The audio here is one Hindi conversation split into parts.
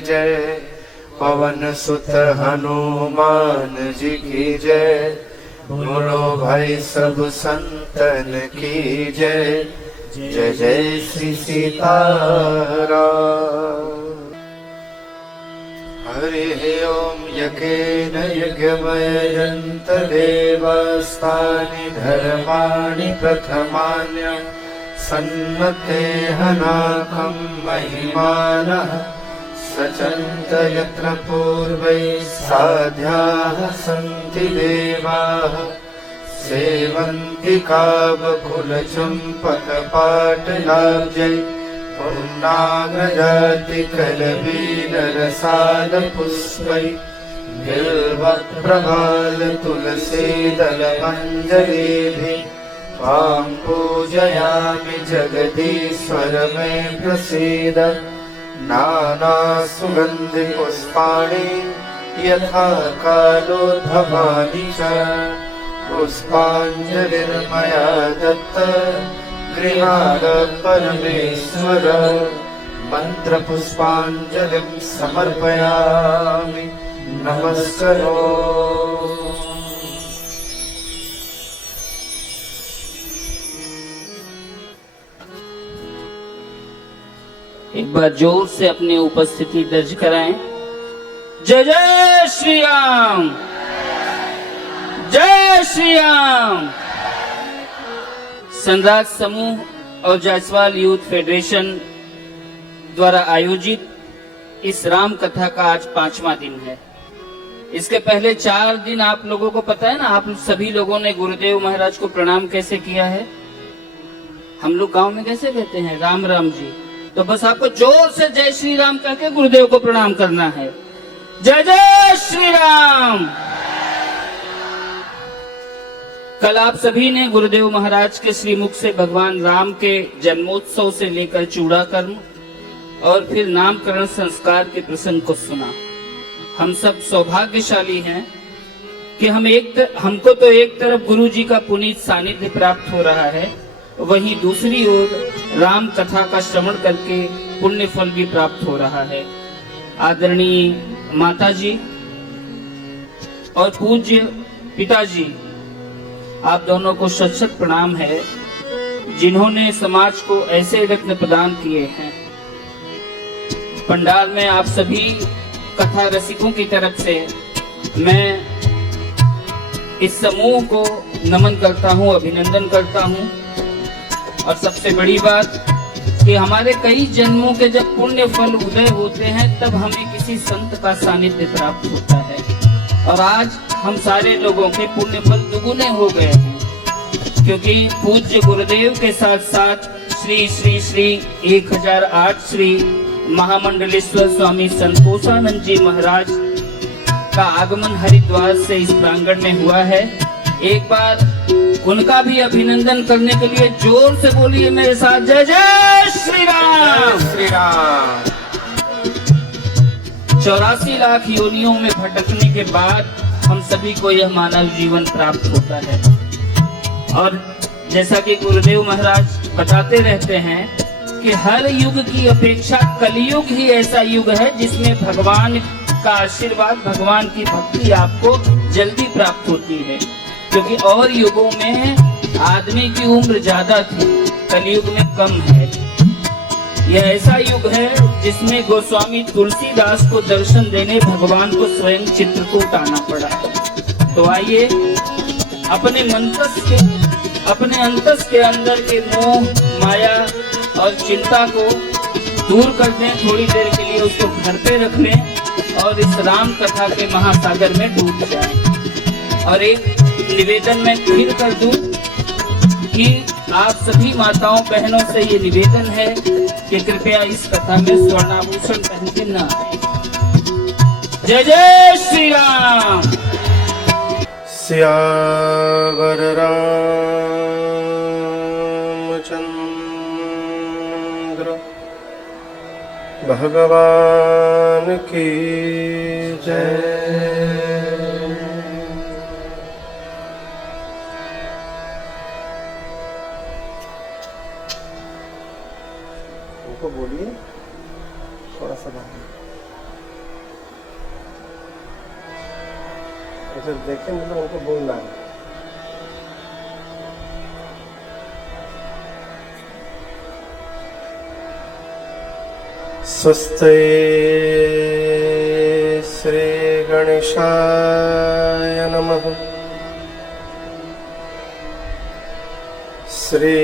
जय। पवन सुत हनुमान जी की जय। बोलो भाई सब संतन की जय। जय जय श्री सीताराम। हरि ओम यकेन यज्ञमयन्त देवास्तानि धर्माणि प्रथमान्य सन्मते हनाकं महिमानः सचन्त यत्र पूर्वैः साध्याः सन्ति देवाः सेवन्ति कामकुलचम्पकपाटलाब्जै पुण्णागजातिकलवीररसालपुष्पै बिल्वप्रभालतुलसीदलमञ्जरीभिः त्वां पूजयामि जगदीश्वर मे प्रसीद। नानासुगन्धिपुष्पाणि यथा कालोद्भवानि च पुष्पाञ्जलिर्मया दत्त गृहाण परमेश्वर। मन्त्रपुष्पाञ्जलिं समर्पयामि नमस्करोमि। एक बार जोर से अपनी उपस्थिति दर्ज कराएं। जय जय श्री राम, जय श्री राम। संराग समूह और जायसवाल यूथ फेडरेशन द्वारा आयोजित इस राम कथा का आज 5वां दिन है। इसके पहले 4 दिन आप लोगों को पता है ना, आप सभी लोगों ने गुरुदेव महाराज को प्रणाम कैसे किया है। हम लोग गांव में कैसे कहते हैं, राम राम जी। तो बस आपको जोर से जय श्री राम कह के गुरुदेव को प्रणाम करना है। जय जय श्री राम। कल आप सभी ने गुरुदेव महाराज के श्रीमुख से भगवान राम के जन्मोत्सव से लेकर चूड़ा कर्म और फिर नामकरण संस्कार के प्रसंग को सुना। हम सब सौभाग्यशाली हैं कि हमको तो एक तरफ गुरु जी का पुनीत सानिध्य प्राप्त हो रहा है, वहीं दूसरी ओर राम कथा का श्रवण करके पुण्य फल भी प्राप्त हो रहा है। आदरणीय माता जी और पूज्य पिताजी, आप दोनों को शत शत प्रणाम है, जिन्होंने समाज को ऐसे रत्न प्रदान किए हैं। पंडाल में आप सभी कथा रसिकों की तरफ से मैं इस समूह को नमन करता हूँ, अभिनंदन करता हूँ। और सबसे बड़ी बात कि हमारे कई जन्मों के जब पुण्य फल उदय होते हैं तब हमें किसी संत का सानिध्य प्राप्त होता है। और आज हम सारे लोगों के पुण्य फल दुगुने हो गए हैं, क्योंकि पूज्य गुरुदेव के साथ साथ श्री श्री श्री 1008 श्री महामंडलेश्वर स्वामी संतोषानंद जी महाराज का आगमन हरिद्वार से इस प्रांगण में हुआ है। एक बार उनका भी अभिनंदन करने के लिए जोर से बोलिए मेरे साथ, जय जय श्री राम। श्री राम। 84 लाख योनियों में भटकने के बाद हम सभी को यह मानव जीवन प्राप्त होता है। और जैसा कि गुरुदेव महाराज बताते रहते हैं कि हर युग की अपेक्षा कलयुग ही ऐसा युग है जिसमें भगवान का आशीर्वाद, भगवान की भक्ति आपको जल्दी प्राप्त होती है। क्योंकि और युगों में आदमी की उम्र ज्यादा थी, कलयुग में कम है। यह ऐसा युग है जिसमें गोस्वामी तुलसीदास को दर्शन देने भगवान को स्वयं चित्रकूट आना पड़ा। तो आइए अपने अंतस के अंदर के मोह, माया और चिंता को दूर कर दें, थोड़ी देर के लिए उसको घर पे रख लें और इस राम कथा के महासागर में डूब जाएं। और एक निवेदन मैं फिर कर दूं कि आप सभी माताओं बहनों से ये निवेदन है कि कृपया इस कथा में स्वर्णाभूषण पहन के न आए। जय जय श्री राम। सियावर रामचंद्र भगवान की जय। बोलिए थोड़ा सा बात। ऐसे देखें मतलब उनको बोलना है। स्वस्ति श्री गणेशाय नमः। श्री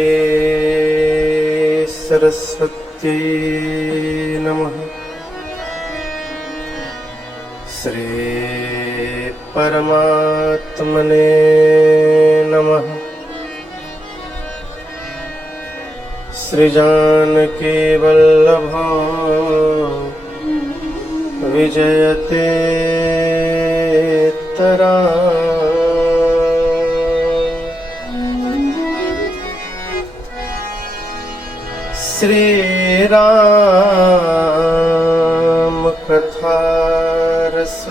सरस्वती नमः। श्री परमात्मने नमः। श्री जानकी वल्लभ विजयते तरा। श्री राम कथा रस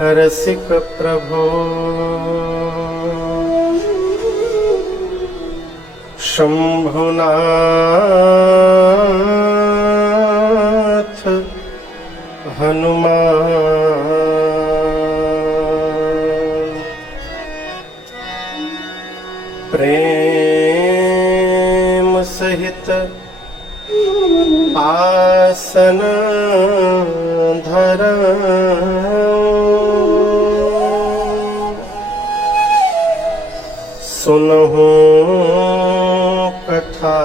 रसिक प्रभो। शंभुनाथ हनुमान। प्रेम सहित आसन धरा। सुनहु कथा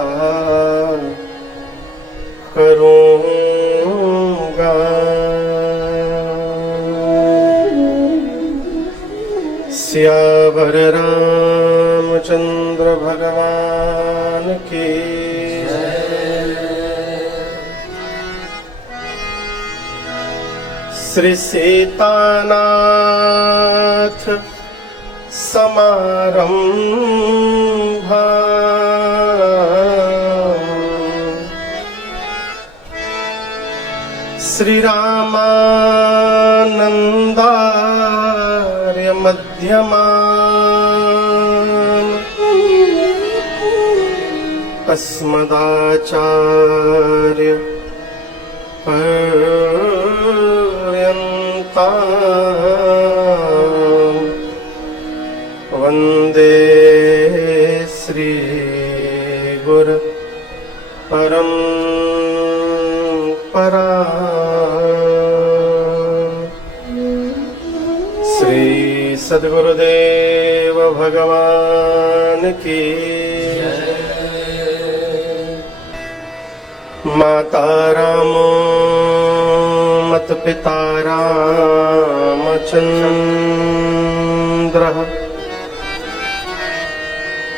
करूँगा। सियावर रामचंद्र भगवान की। श्री सीतानाथ समारंभा। श्री रामानंदार्य मध्यमान्। अस्मदाचार्य पर्यन्ताम् वन्दे श्री गुरु परम्परा। श्री सद्गुरुदेव भगवान की। माता रामो मत पिता रामचन्द्रः।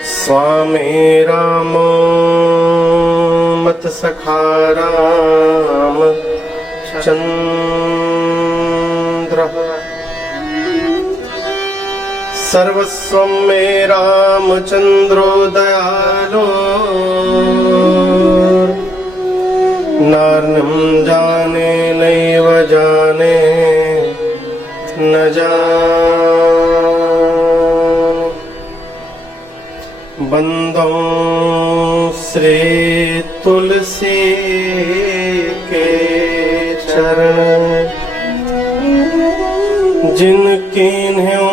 स्वामी रामो मत सखा रामचन्द्रः। सर्वस्वं मे रामचन्द्रो दयालो। नार्यं जाने नैव जाने न जाने। बंदो श्री तुलसी के चरण। जिनकीन्ह्यों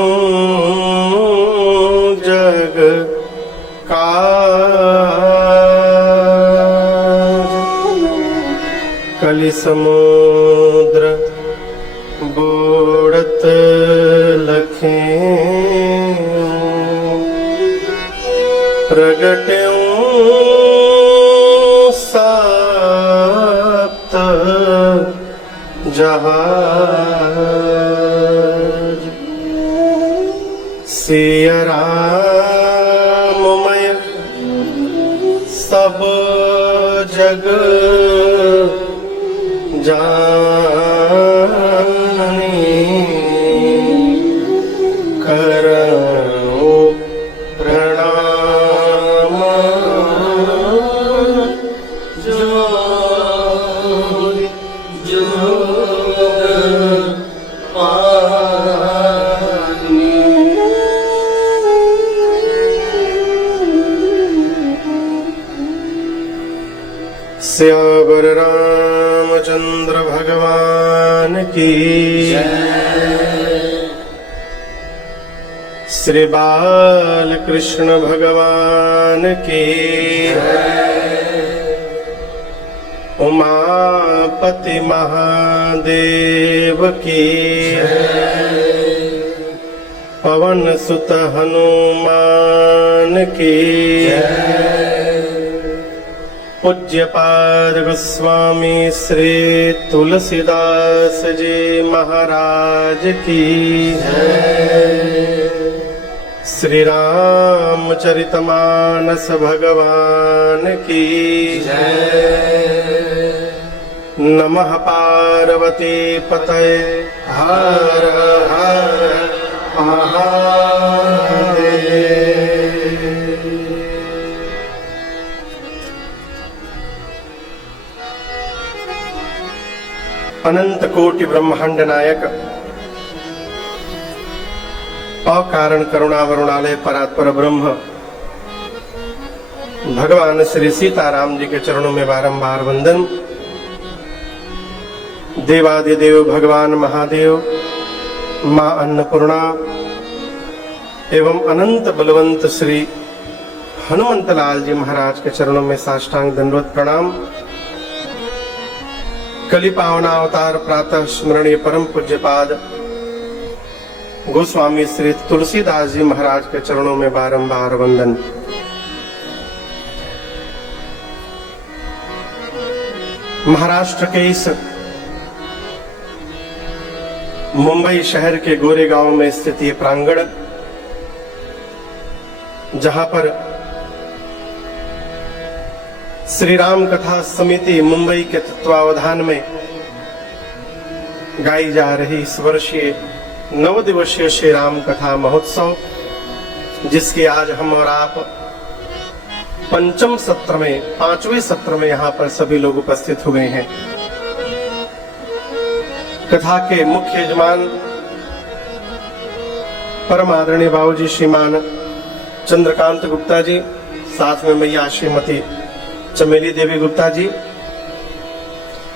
जग काज। कलि समुद्र बूढ़त लखें। प्रगट्यों सप्त जहाज। सिया राममय सब जग जानी। करऊं प्रणाम जोग जोग पानी। सियावर रामचंद्र भगवान की। श्री बाल कृष्ण भगवान की उमापति महादेव की पवन सुत हनुमान की पूज्यपाद गोस्वामी श्री तुलसीदास जी महाराज की श्री रामचरितमानस भगवान की नमः पार्वती पतये हर हर महादेव। अनंत कोटि ब्रह्मांड नायक अकारण करुणा वरुणालय परात्पर ब्रह्म भगवान श्री सीताराम जी के चरणों में बारंबार वंदन। देवादिदेव भगवान महादेव, मां अन्नपूर्णा एवं अनंत बलवंत श्री हनुमंतलाल जी महाराज के चरणों में साष्टांग दंडवत प्रणाम। कलि पावना अवतार प्रातः स्मरणीय परम पूज्यपाद गोस्वामी श्री तुलसीदास जी महाराज के चरणों में बारंबार वंदन। महाराष्ट्र के इस मुंबई शहर के गोरेगांव में स्थित ये प्रांगण, जहां पर श्री राम कथा समिति मुंबई के तत्वावधान में गाई जा रही इस वर्षीय 9 दिवसीय श्री राम कथा महोत्सव, जिसके आज हम और आप पंचम सत्र में 5वें सत्र में यहाँ पर सभी लोग उपस्थित हुए हैं। कथा के मुख्य यजमान परम आदरणीय बाबूजी श्रीमान चंद्रकांत गुप्ता जी, साथ में मैया श्रीमती चमेली देवी गुप्ता जी,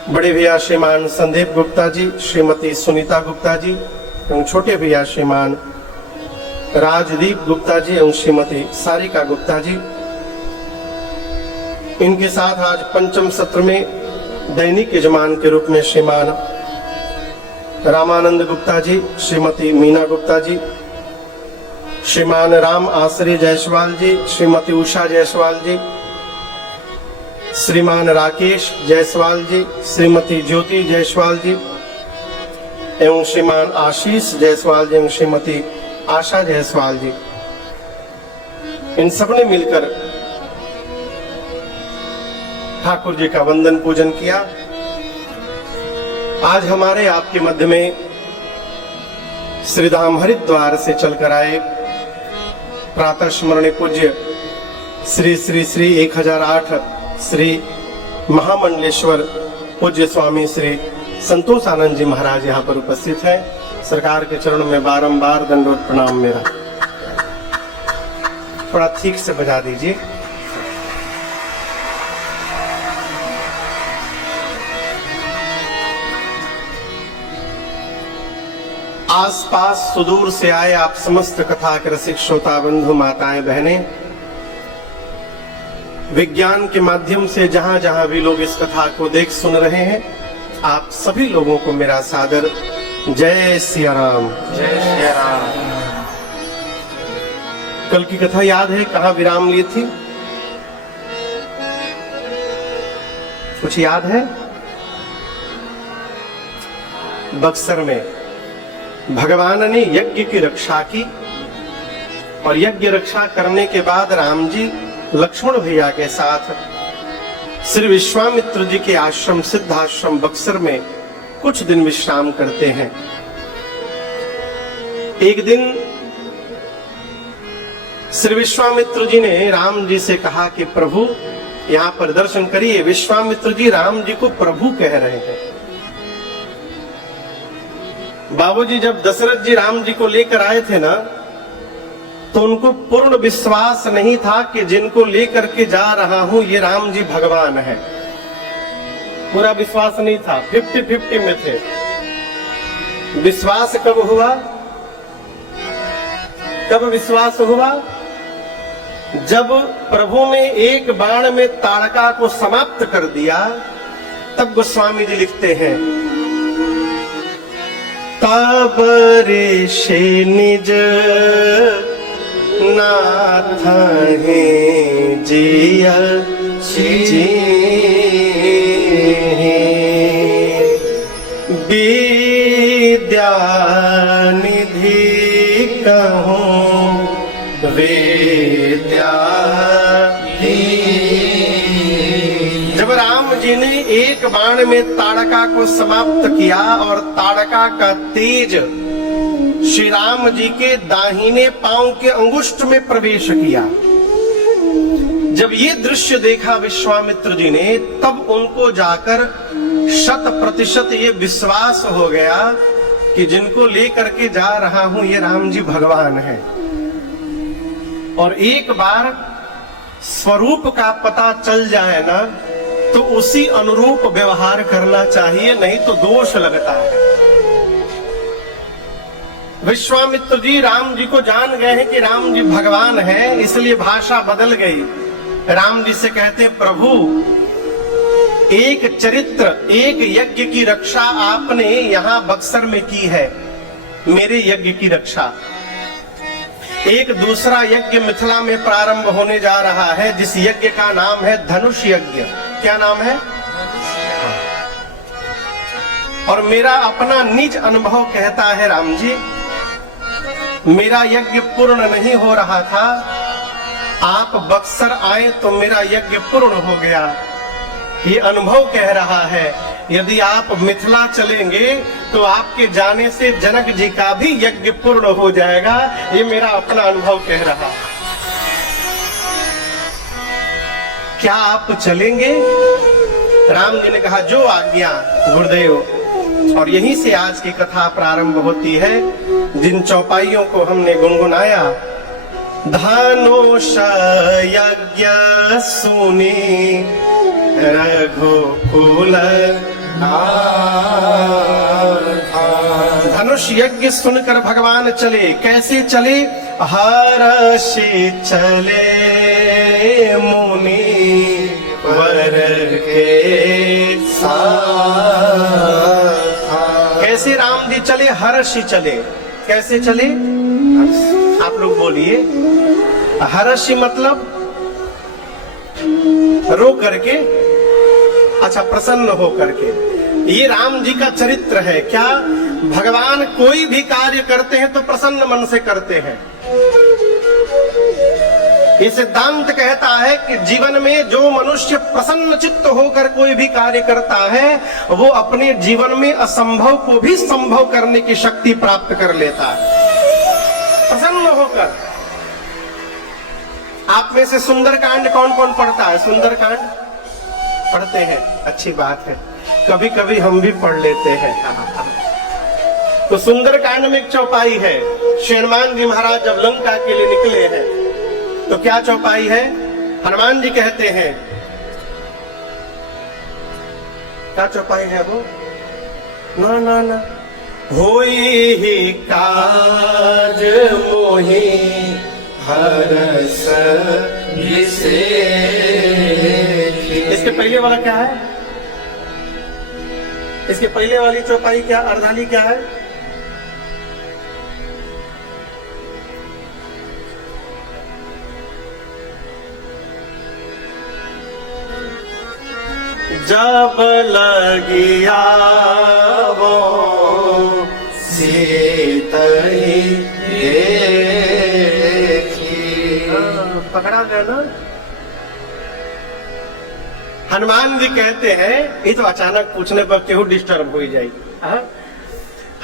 बड़े भैया श्रीमान संदीप गुप्ता जी, श्रीमती सुनीता गुप्ता जी एवं छोटे भैया श्रीमान राजदीप गुप्ता जी एवं श्रीमती सारिका गुप्ता जी। इनके साथ आज पंचम सत्र में दैनिक यजमान के रूप में श्रीमान रामानंद गुप्ता जी, श्रीमती मीना गुप्ता जी, श्रीमान राम आश्रय जायसवाल जी, श्रीमती उषा जायसवाल जी, श्रीमान राकेश जायसवाल जी, श्रीमती ज्योति जायसवाल जी एवं श्रीमान आशीष जायसवाल जी एवं श्रीमती आशा जायसवाल जी, इन सबने मिलकर ठाकुर जी का वंदन पूजन किया। आज हमारे आपके मध्य में श्रीधाम हरिद्वार से चलकर आए प्रातः स्मरणीय पूज्य श्री श्री श्री 1008 श्री महामंडलेश्वर पूज्य स्वामी श्री संतोष आनंद जी महाराज यहाँ पर उपस्थित हैं। सरकार के चरणों में बारंबार दंडवत प्रणाम मेरा। थोड़ा ठीक से बजा दीजिए। आसपास सुदूर से आए आप समस्त कथा के रसिक श्रोता बंधु माताएं बहनें, विज्ञान के माध्यम से जहां जहां भी लोग इस कथा को देख सुन रहे हैं, आप सभी लोगों को मेरा सादर जय सिया राम। जय सिया राम। कल की कथा याद है, कहां विराम ली थी? कुछ याद है? बक्सर में भगवान ने यज्ञ की रक्षा की और यज्ञ रक्षा करने के बाद राम जी लक्ष्मण भैया के साथ श्री विश्वामित्र जी के आश्रम सिद्धाश्रम बक्सर में कुछ दिन विश्राम करते हैं। एक दिन श्री विश्वामित्र जी ने राम जी से कहा कि प्रभु यहाँ पर दर्शन करिए। विश्वामित्र जी राम जी को प्रभु कह रहे हैं। बाबूजी जब दशरथ जी राम जी को लेकर आए थे ना, तो उनको पूर्ण विश्वास नहीं था कि जिनको लेकर के जा रहा हूं ये राम जी भगवान है। पूरा विश्वास नहीं था, 50-50 में थे। विश्वास कब हुआ? कब विश्वास हुआ? जब प्रभु ने एक बाण में ताड़का को समाप्त कर दिया, तब गोस्वामी जी लिखते हैं, तब ऋषि निज नाथ है जिया विद्या निधि कहूँ विद्या। जब राम जी ने एक बाण में ताड़का को समाप्त किया और ताड़का का तेज श्री राम जी के दाहिने पांव के अंगुष्ठ में प्रवेश किया, जब ये दृश्य देखा विश्वामित्र जी ने, तब उनको जाकर 100% ये विश्वास हो गया कि जिनको लेकर के जा रहा हूं ये राम जी भगवान है। और एक बार स्वरूप का पता चल जाए ना, तो उसी अनुरूप व्यवहार करना चाहिए, नहीं तो दोष लगता है। विश्वामित्र जी राम जी को जान गए हैं कि राम जी भगवान हैं, इसलिए भाषा बदल गई। राम जी से कहते, प्रभु एक चरित्र, एक यज्ञ की रक्षा आपने यहाँ बक्सर में की है, मेरे यज्ञ की रक्षा। एक दूसरा यज्ञ मिथिला में प्रारंभ होने जा रहा है, जिस यज्ञ का नाम है धनुष यज्ञ। क्या नाम है? और मेरा अपना निज अनुभव कहता है, राम जी मेरा यज्ञ पूर्ण नहीं हो रहा था, आप बक्सर आए तो मेरा यज्ञ पूर्ण हो गया। ये अनुभव कह रहा है, यदि आप मिथिला चलेंगे तो आपके जाने से जनक जी का भी यज्ञ पूर्ण हो जाएगा। ये मेरा अपना अनुभव कह रहा। क्या आप चलेंगे? राम जी ने कहा, जो आज्ञा गुरुदेव। और यहीं से आज की कथा प्रारंभ होती है, जिन चौपाइयों को हमने गुनगुनाया। धनुष यज्ञ सुनी रघुकुल, धनुष यज्ञ सुनकर भगवान चले। कैसे चले? हर्षि चले मुनि वर के साथ। कैसे राम जी चले? हर्षि चले। कैसे चले? आप लोग बोलिए। हर्षि मतलब रो करके, अच्छा प्रसन्न हो करके। ये राम जी का चरित्र है। क्या भगवान कोई भी कार्य करते हैं तो प्रसन्न मन से करते हैं। ये सिद्धांत कहता है कि जीवन में जो मनुष्य प्रसन्न चित्त होकर कोई भी कार्य करता है, वो अपने जीवन में असंभव को भी संभव करने की शक्ति प्राप्त कर लेता है, प्रसन्न होकर। आप में से सुंदरकांड कौन कौन पढ़ता है? सुंदरकांड पढ़ते हैं, अच्छी बात है। कभी कभी हम भी पढ़ लेते हैं। तो सुंदरकांड में एक चौपाई है। हनुमान जी महाराज जब लंका के लिए निकले हैं, तो क्या चौपाई है? हनुमान जी कहते हैं, क्या चौपाई है वो? ना ना ना, होई ही काज मोहि हरस विशेषी। इसके पहले वाला क्या है? इसके पहले वाली चौपाई क्या, अर्धाली क्या है? जब लगिया वो सीतई पकड़ा गया ना। हनुमान जी कहते हैं, ये तो अचानक पूछने पर क्यों डिस्टर्ब हो जाएगी।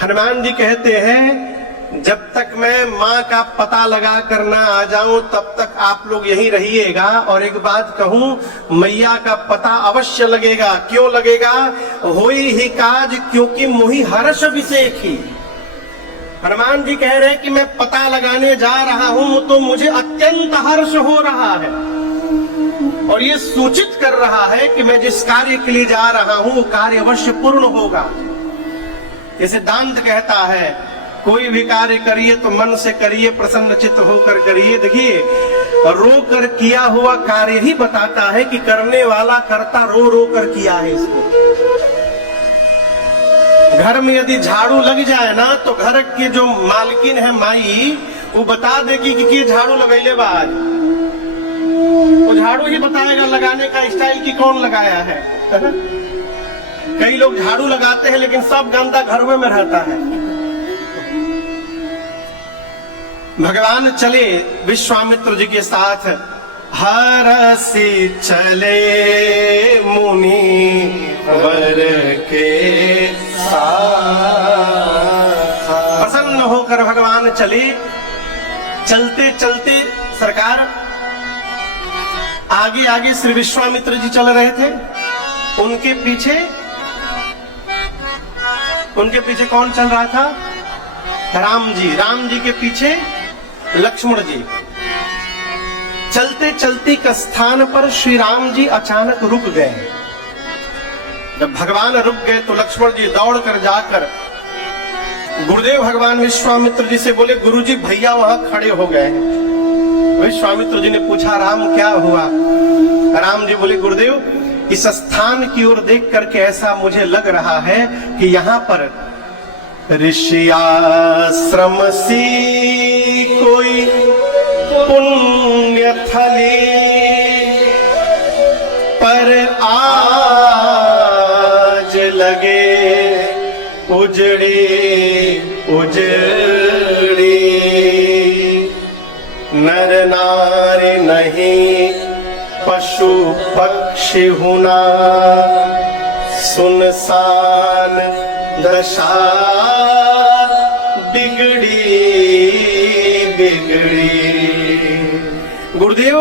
हनुमान जी कहते हैं, जब तक मैं माँ का पता लगा कर ना आ जाऊं तब तक आप लोग यहीं रहिएगा। और एक बात कहूं, मैया का पता अवश्य लगेगा। क्यों लगेगा? होई ही काज क्योंकि मोहि हर्ष विशेषी। हनुमान जी कह रहे हैं कि मैं पता लगाने जा रहा हूं तो मुझे अत्यंत हर्ष हो रहा है, और ये सूचित कर रहा है कि मैं जिस कार्य के लिए जा रहा हूं वो कार्य अवश्य पूर्ण होगा। ये सिद्धांत कहता है कोई भी कार्य करिए तो मन से करिए, प्रसन्न चित्त होकर करिए। देखिए, रो कर किया हुआ कार्य ही बताता है कि करने वाला करता रो रो कर किया है इसको। घर में यदि झाड़ू लग जाए ना तो घर की जो मालकिन है माई, वो बता दे कि झाड़ू लगैले बा आज, वो झाड़ू ही बताएगा लगाने का स्टाइल कि कौन लगाया है। कई लोग झाड़ू लगाते हैं लेकिन सब गंदा घर में रहता है। भगवान चले विश्वामित्र जी के साथ, हरसी चले मुनि वर के साथ। प्रसन्न होकर भगवान चले। चलते चलते सरकार आगे आगे श्री विश्वामित्र जी चल रहे थे, उनके पीछे कौन चल रहा था? राम जी के पीछे लक्ष्मण जी। चलते चलते एक स्थान पर श्री राम जी अचानक रुक गए। जब भगवान रुक गए तो लक्ष्मण जी दौड़कर जाकर गुरुदेव भगवान विश्वामित्र जी से बोले, गुरुजी भैया वहां खड़े हो गए हैं। विश्वामित्र जी ने पूछा, राम क्या हुआ? राम जी बोले, गुरुदेव इस स्थान की ओर देख करके ऐसा मुझे लग रहा है कि यहाँ पर ऋषि आश्रम सी कोई पुण्य थली पर आज लगे उजड़ी उजड़ी, नर नारी नहीं पशु पक्षी हुना, सुनसान दशा बिगड़ी बिगड़ी। गुरुदेव,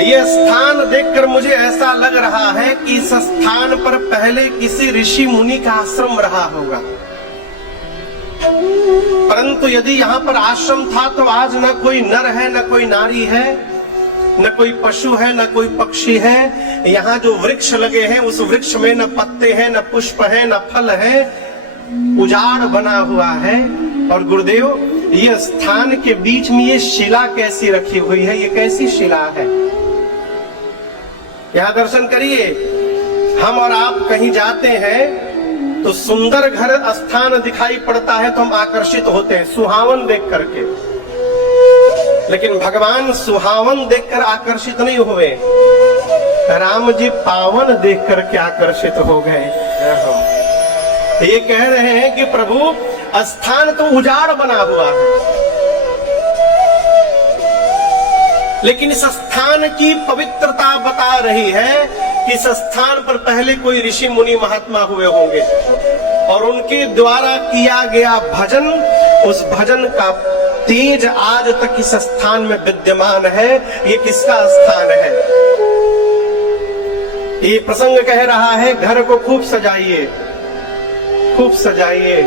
यह स्थान देखकर मुझे ऐसा लग रहा है कि इस स्थान पर पहले किसी ऋषि मुनि का आश्रम रहा होगा, परंतु यदि यहाँ पर आश्रम था तो आज न कोई नर है, न कोई नारी है, न कोई पशु है, न कोई पक्षी है। यहाँ जो वृक्ष लगे हैं उस वृक्ष में न पत्ते हैं, न पुष्प है, न फल है, उजाड़ बना हुआ है। और गुरुदेव, ये स्थान के बीच में ये शिला कैसी रखी हुई है? ये कैसी शिला है? यहाँ दर्शन करिए। हम और आप कहीं जाते हैं तो सुंदर घर स्थान दिखाई पड़ता है तो हम आकर्षित होते हैं सुहावन देख करके, लेकिन भगवान सुहावन देखकर आकर्षित नहीं हुए, राम जी पावन देख करके आकर्षित हो गए। ये कह रहे हैं कि प्रभु स्थान तो उजाड़ बना हुआ है, लेकिन इस स्थान की पवित्रता बता रही है कि इस स्थान पर पहले कोई ऋषि मुनि महात्मा हुए होंगे और उनके द्वारा किया गया भजन, उस भजन का तेज आज तक इस स्थान में विद्यमान है। ये किसका स्थान है? ये प्रसंग कह रहा है, घर को खूब सजाइए, खूब सजाइए,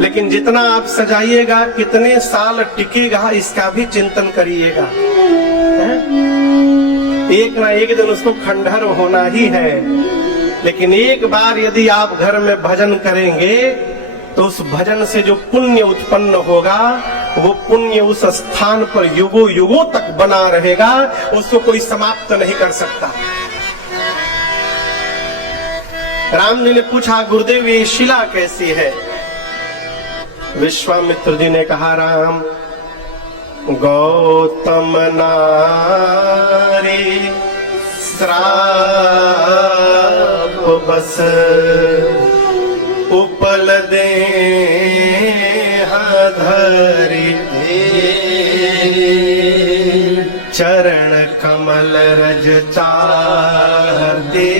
लेकिन जितना आप सजाइएगा कितने साल टिकेगा इसका भी चिंतन करिएगा। एक ना एक दिन उसको खंडहर होना ही है, लेकिन एक बार यदि आप घर में भजन करेंगे तो उस भजन से जो पुण्य उत्पन्न होगा वो पुण्य उस स्थान पर युगों युगों तक बना रहेगा, उसको कोई समाप्त नहीं कर सकता। राम जी ने पूछा, गुरुदेव ये शिला कैसी है? विश्वामित्र जी ने कहा, राम गौतम नारी श्राप बस उपल दे धरि चरण कमल रज चाहते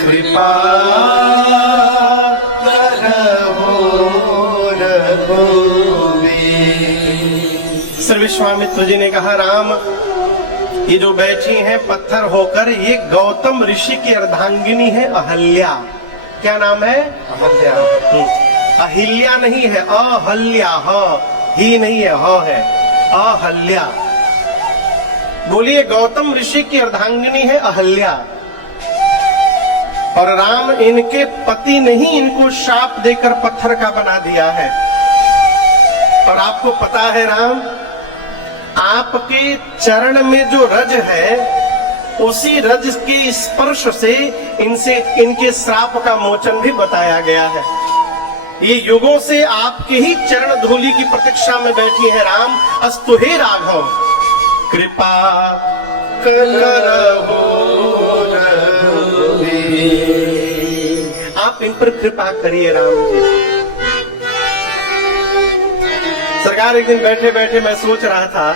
कृपा श्री विश्वामित्र जी ने कहा, राम ये जो बैठी हैं पत्थर होकर, ये गौतम ऋषि की अर्धांगिनी है अहल्या। क्या नाम है? अहल्या। अहिल्या नहीं है, अहल्या, ही नहीं है, ह है, अहल्या। बोलिए, गौतम ऋषि की अर्धांगिनी है अहल्या। और राम इनके पति ने ही इनको शाप देकर पत्थर का बना दिया है। और आपको पता है राम, आपके चरण में जो रज है उसी रज के स्पर्श से इनके श्राप का मोचन भी बताया गया है। ये युगों से आपके ही चरण धूलि की प्रतीक्षा में बैठी है राम। अस्तु हे राघव कृपा करहु रघुवीर। आप इन पर कृपा करिए राम जी। सरकार, एक दिन बैठे बैठे मैं सोच रहा था,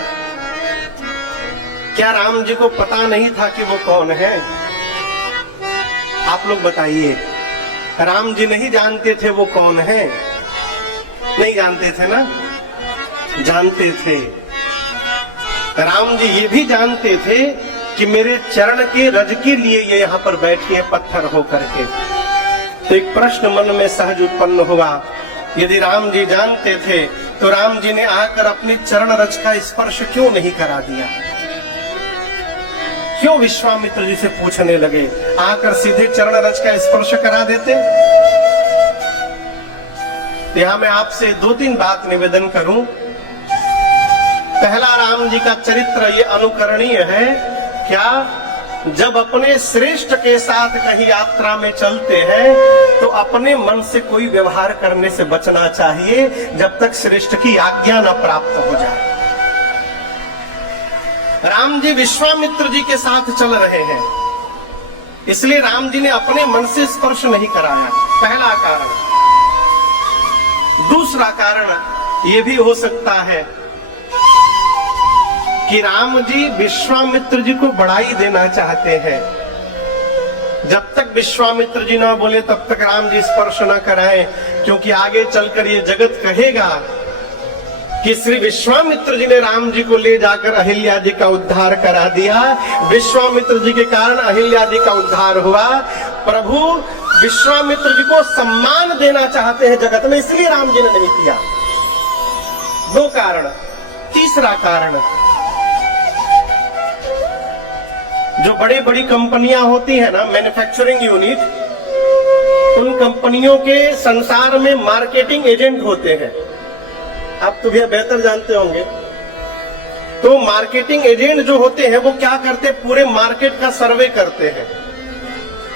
क्या राम जी को पता नहीं था कि वो कौन है? आप लोग बताइए, राम जी नहीं जानते थे वो कौन है? नहीं जानते थे ना? जानते थे। राम जी ये भी जानते थे कि मेरे चरण के रज के लिए ये यहाँ पर बैठी है पत्थर होकर के। तो एक प्रश्न मन में सहज उत्पन्न हुआ, यदि राम जी जानते थे तो राम जी ने आकर अपनी चरण रज का स्पर्श क्यों नहीं करा दिया? क्यों विश्वामित्र जी से पूछने लगे? आकर सीधे चरण रज का स्पर्श करा देते। यहां मैं आपसे 2-3 बात निवेदन करूं। पहला, राम जी का चरित्र ये अनुकरणीय है। क्या? जब अपने श्रेष्ठ के साथ कहीं यात्रा में चलते हैं तो अपने मन से कोई व्यवहार करने से बचना चाहिए जब तक श्रेष्ठ की आज्ञा न प्राप्त हो जाए। राम जी विश्वामित्र जी के साथ चल रहे हैं, इसलिए राम जी ने अपने मन से स्पर्श नहीं कराया। पहला कारण। दूसरा कारण यह भी हो सकता है कि राम जी विश्वामित्र जी को बड़ाई देना चाहते हैं। जब तक विश्वामित्र जी ना बोले तब तक राम जी स्पर्श ना कराएं, क्योंकि आगे चलकर ये जगत कहेगा कि श्री विश्वामित्र जी ने राम जी को ले जाकर अहिल्या जी का उद्धार करा दिया। विश्वामित्र जी के कारण अहिल्या जी का उद्धार हुआ। प्रभु विश्वामित्र जी को सम्मान देना चाहते हैं जगत में, इसलिए राम जी ने नहीं किया। 2 कारण। तीसरा कारण, जो बड़ी बड़ी कंपनियां होती है ना, मैन्युफैक्चरिंग यूनिट, उन कंपनियों के संसार में मार्केटिंग एजेंट होते हैं। आप तो भैया बेहतर जानते होंगे। तो मार्केटिंग एजेंट जो होते हैं वो क्या करते हैं? पूरे मार्केट का सर्वे करते हैं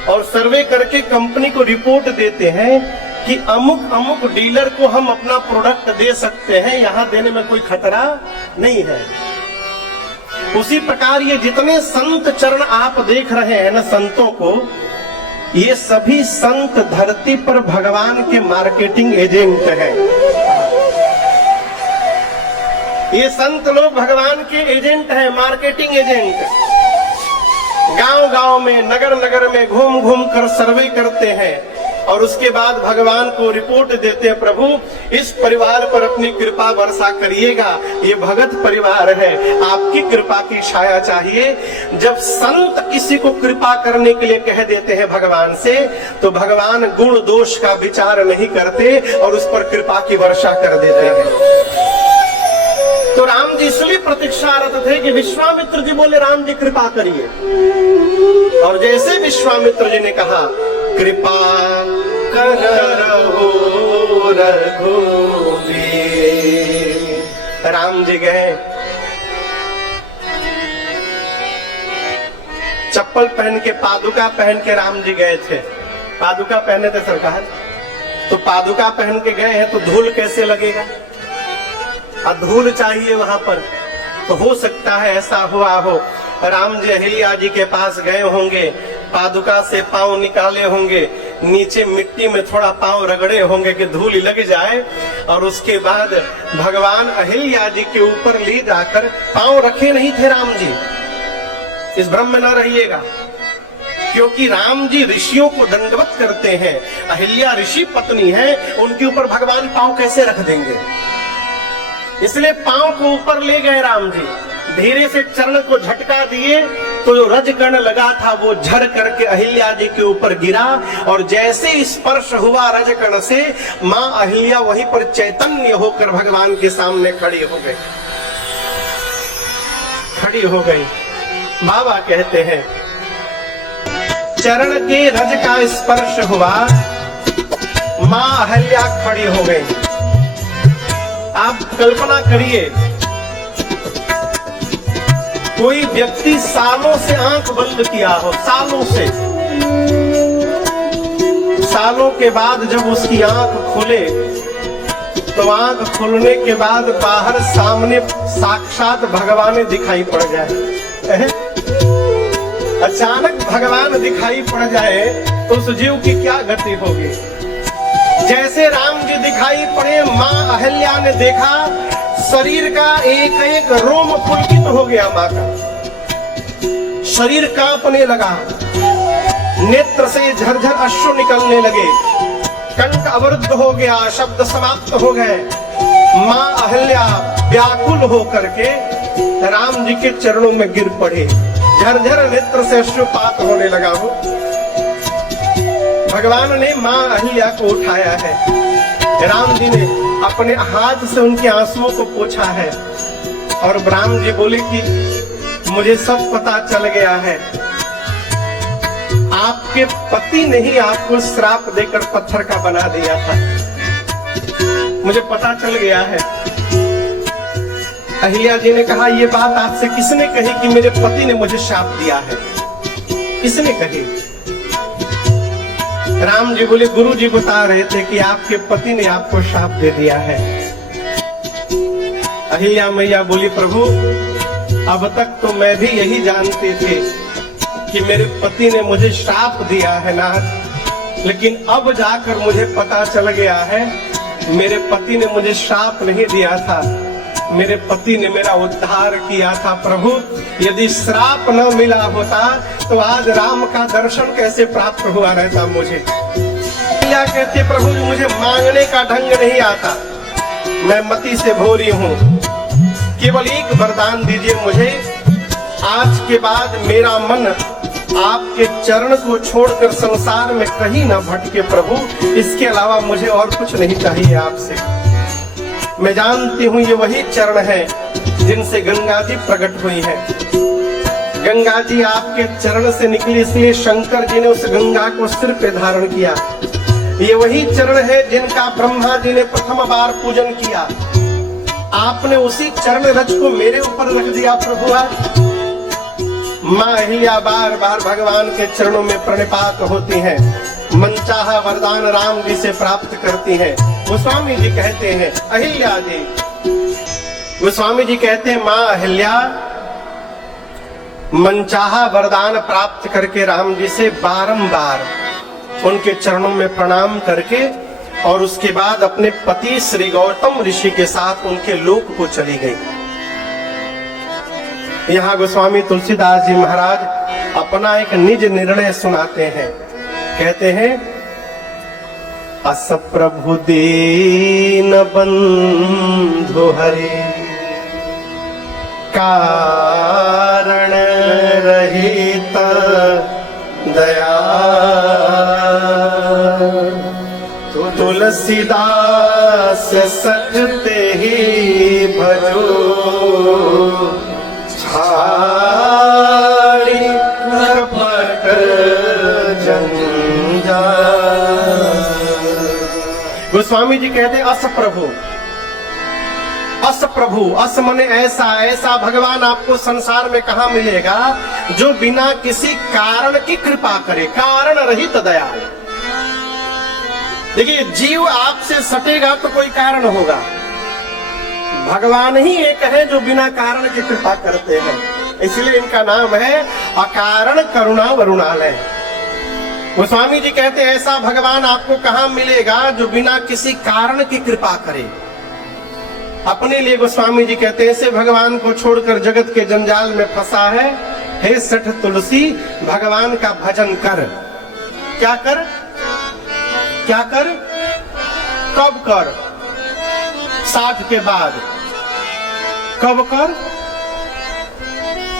और सर्वे करके कंपनी को रिपोर्ट देते हैं कि अमुक अमुक डीलर को हम अपना प्रोडक्ट दे सकते हैं, यहां देने में कोई खतरा नहीं है। उसी प्रकार ये जितने संत चरण आप देख रहे हैं ना, संतों को, ये सभी संत धरती पर भगवान के मार्केटिंग एजेंट हैं। ये संत लोग भगवान के एजेंट हैं, मार्केटिंग एजेंट। गांव गांव में, नगर नगर में घूम घूम कर सर्वे करते हैं और उसके बाद भगवान को रिपोर्ट देते हैं, प्रभु इस परिवार पर अपनी कृपा वर्षा करिएगा, ये भगत परिवार है, आपकी कृपा की छाया चाहिए। जब संत किसी को कृपा करने के लिए कह देते हैं भगवान से, तो भगवान गुण दोष का विचार नहीं करते और उस पर कृपा की वर्षा कर देते हैं। तो राम जी इसलिए प्रतीक्षारत थे कि विश्वामित्र जी बोले राम जी कृपा करिए, और जैसे विश्वामित्र जी ने कहा कृपा करहु रघुवीर, राम जी गए। चप्पल पहन के, पादुका पहन के राम जी गए थे। पादुका पहने थे सरकार, तो पादुका पहन के गए हैं तो धूल कैसे लगेगा? धूल चाहिए वहां पर। तो हो सकता है ऐसा हुआ हो, राम जी अहिल्या जी के पास गए होंगे, पादुका से पांव निकाले होंगे, नीचे मिट्टी में थोड़ा पांव रगड़े होंगे कि धूल लग जाए, और उसके बाद भगवान अहिल्या जी के ऊपर ले जाकर पांव रखे नहीं थे राम जी। इस भ्रम में न रहिएगा, क्योंकि राम जी ऋषियों को दंडवत करते हैं। अहिल्या ऋषि पत्नी है, उनके ऊपर भगवान पांव कैसे रख देंगे? इसलिए पांव को ऊपर ले गए राम जी, धीरे से चरण को झटका दिए तो जो रजकण लगा था वो झड़ करके अहिल्या जी के ऊपर गिरा, और जैसे स्पर्श हुआ रजकण से, मां अहिल्या वहीं पर चैतन्य होकर भगवान के सामने खड़ी हो गई। बाबा कहते हैं चरण के रज का स्पर्श हुआ, मां अहल्या खड़ी हो गई। आप कल्पना करिए, कोई व्यक्ति सालों से आंख बंद किया हो, सालों से, सालों के बाद जब उसकी आंख खुले तो आंख खुलने के बाद बाहर सामने साक्षात भगवान दिखाई पड़ जाए। अचानक भगवान दिखाई पड़ जाए तो उस जीव की क्या गति होगी। जैसे राम जी दिखाई पड़े, मां अहल्या ने देखा शरीर का एक एक रोम पुलकित हो गया, मां का शरीर कांपने लगा, नेत्र से झरझर अश्रु निकलने लगे, कंठ अवरुद्ध हो गया, शब्द समाप्त हो गए। मां अहल्या व्याकुल होकर के राम जी के चरणों में गिर पड़े, झरझर नेत्र से अश्रुपात होने लगा। वो भगवान ने मां अहल्या को उठाया है, राम जी ने अपने हाथ से उनके आंसुओं को पोंछा है और राम जी बोले कि मुझे सब पता चल गया है, आपके पति ने ही आपको श्राप देकर पत्थर का बना दिया था, मुझे पता चल गया है। अहिल्या जी ने कहा, ये बात आपसे किसने कही कि मेरे पति ने मुझे श्राप दिया है, किसने कही? राम जी बोले, गुरु जी बता रहे थे कि आपके पति ने आपको श्राप दे दिया है। अहिल्या मैया बोली, प्रभु अब तक तो मैं भी यही जानती थी कि मेरे पति ने मुझे श्राप दिया है नाथ, लेकिन अब जाकर मुझे पता चल गया है मेरे पति ने मुझे श्राप नहीं दिया था, मेरे पति ने मेरा उद्धार किया था। प्रभु यदि श्राप न मिला होता तो आज राम का दर्शन कैसे प्राप्त हुआ रहता मुझे। क्या कहते, प्रभु मुझे मांगने का ढंग नहीं आता, मैं मति से भोरी हूँ, केवल एक वरदान दीजिए मुझे, आज के बाद मेरा मन आपके चरण को छोड़कर संसार में कहीं ना भटके प्रभु, इसके अलावा मुझे और कुछ नहीं चाहिए आपसे। मैं जानती हूँ ये वही चरण है जिनसे गंगा जी प्रकट हुई है, गंगा जी आपके चरण से निकली, इसलिए शंकर जी ने उस गंगा को सिर पे धारण किया। ये वही चरण है जिनका ब्रह्मा जी ने प्रथम बार पूजन किया, आपने उसी चरण रज को मेरे ऊपर रख दिया प्रभु। आज मां अहिल्या बार बार भगवान के चरणों में प्रणिपात होती हैं, मनचाहा वरदान राम जी से प्राप्त करती हैं। गोस्वामी जी कहते हैं, अहिल्या जी, गोस्वामी जी कहते हैं, मां अहिल्या मनचाहा वरदान प्राप्त करके राम जी से बारंबार उनके चरणों में प्रणाम करके और उसके बाद अपने पति श्री गौतम ऋषि के साथ उनके लोक को चली गई। यहाँ गोस्वामी तुलसीदास जी महाराज अपना एक निज निर्णय सुनाते हैं, कहते हैं, अस प्रभु दीन बंधु हरे, कारण रहित दया, तुलसीदास सचते ही भजो, छाड़ी कपट जंजाल। गोस्वामी जी कहते हैं, अस प्रभु, अस प्रभु, अस मने ऐसा, ऐसा भगवान आपको संसार में कहां मिलेगा जो बिना किसी कारण की कृपा करे, कारण रहित दयाल। देखिए, जीव आपसे सटेगा तो कोई कारण होगा, भगवान ही एक है जो बिना कारण की कृपा करते हैं, इसलिए इनका नाम है अकारण करुणा वरुणालय। गोस्वामी जी कहते हैं, ऐसा भगवान आपको कहां मिलेगा जो बिना किसी कारण की कृपा करे। अपने लिए गोस्वामी जी कहते हैं, ऐसे भगवान को छोड़कर जगत के जंजाल में फंसा है, हे सठ तुलसी भगवान का भजन कर। क्या कर? क्या कर? कब कर? 60 के बाद। कब कर?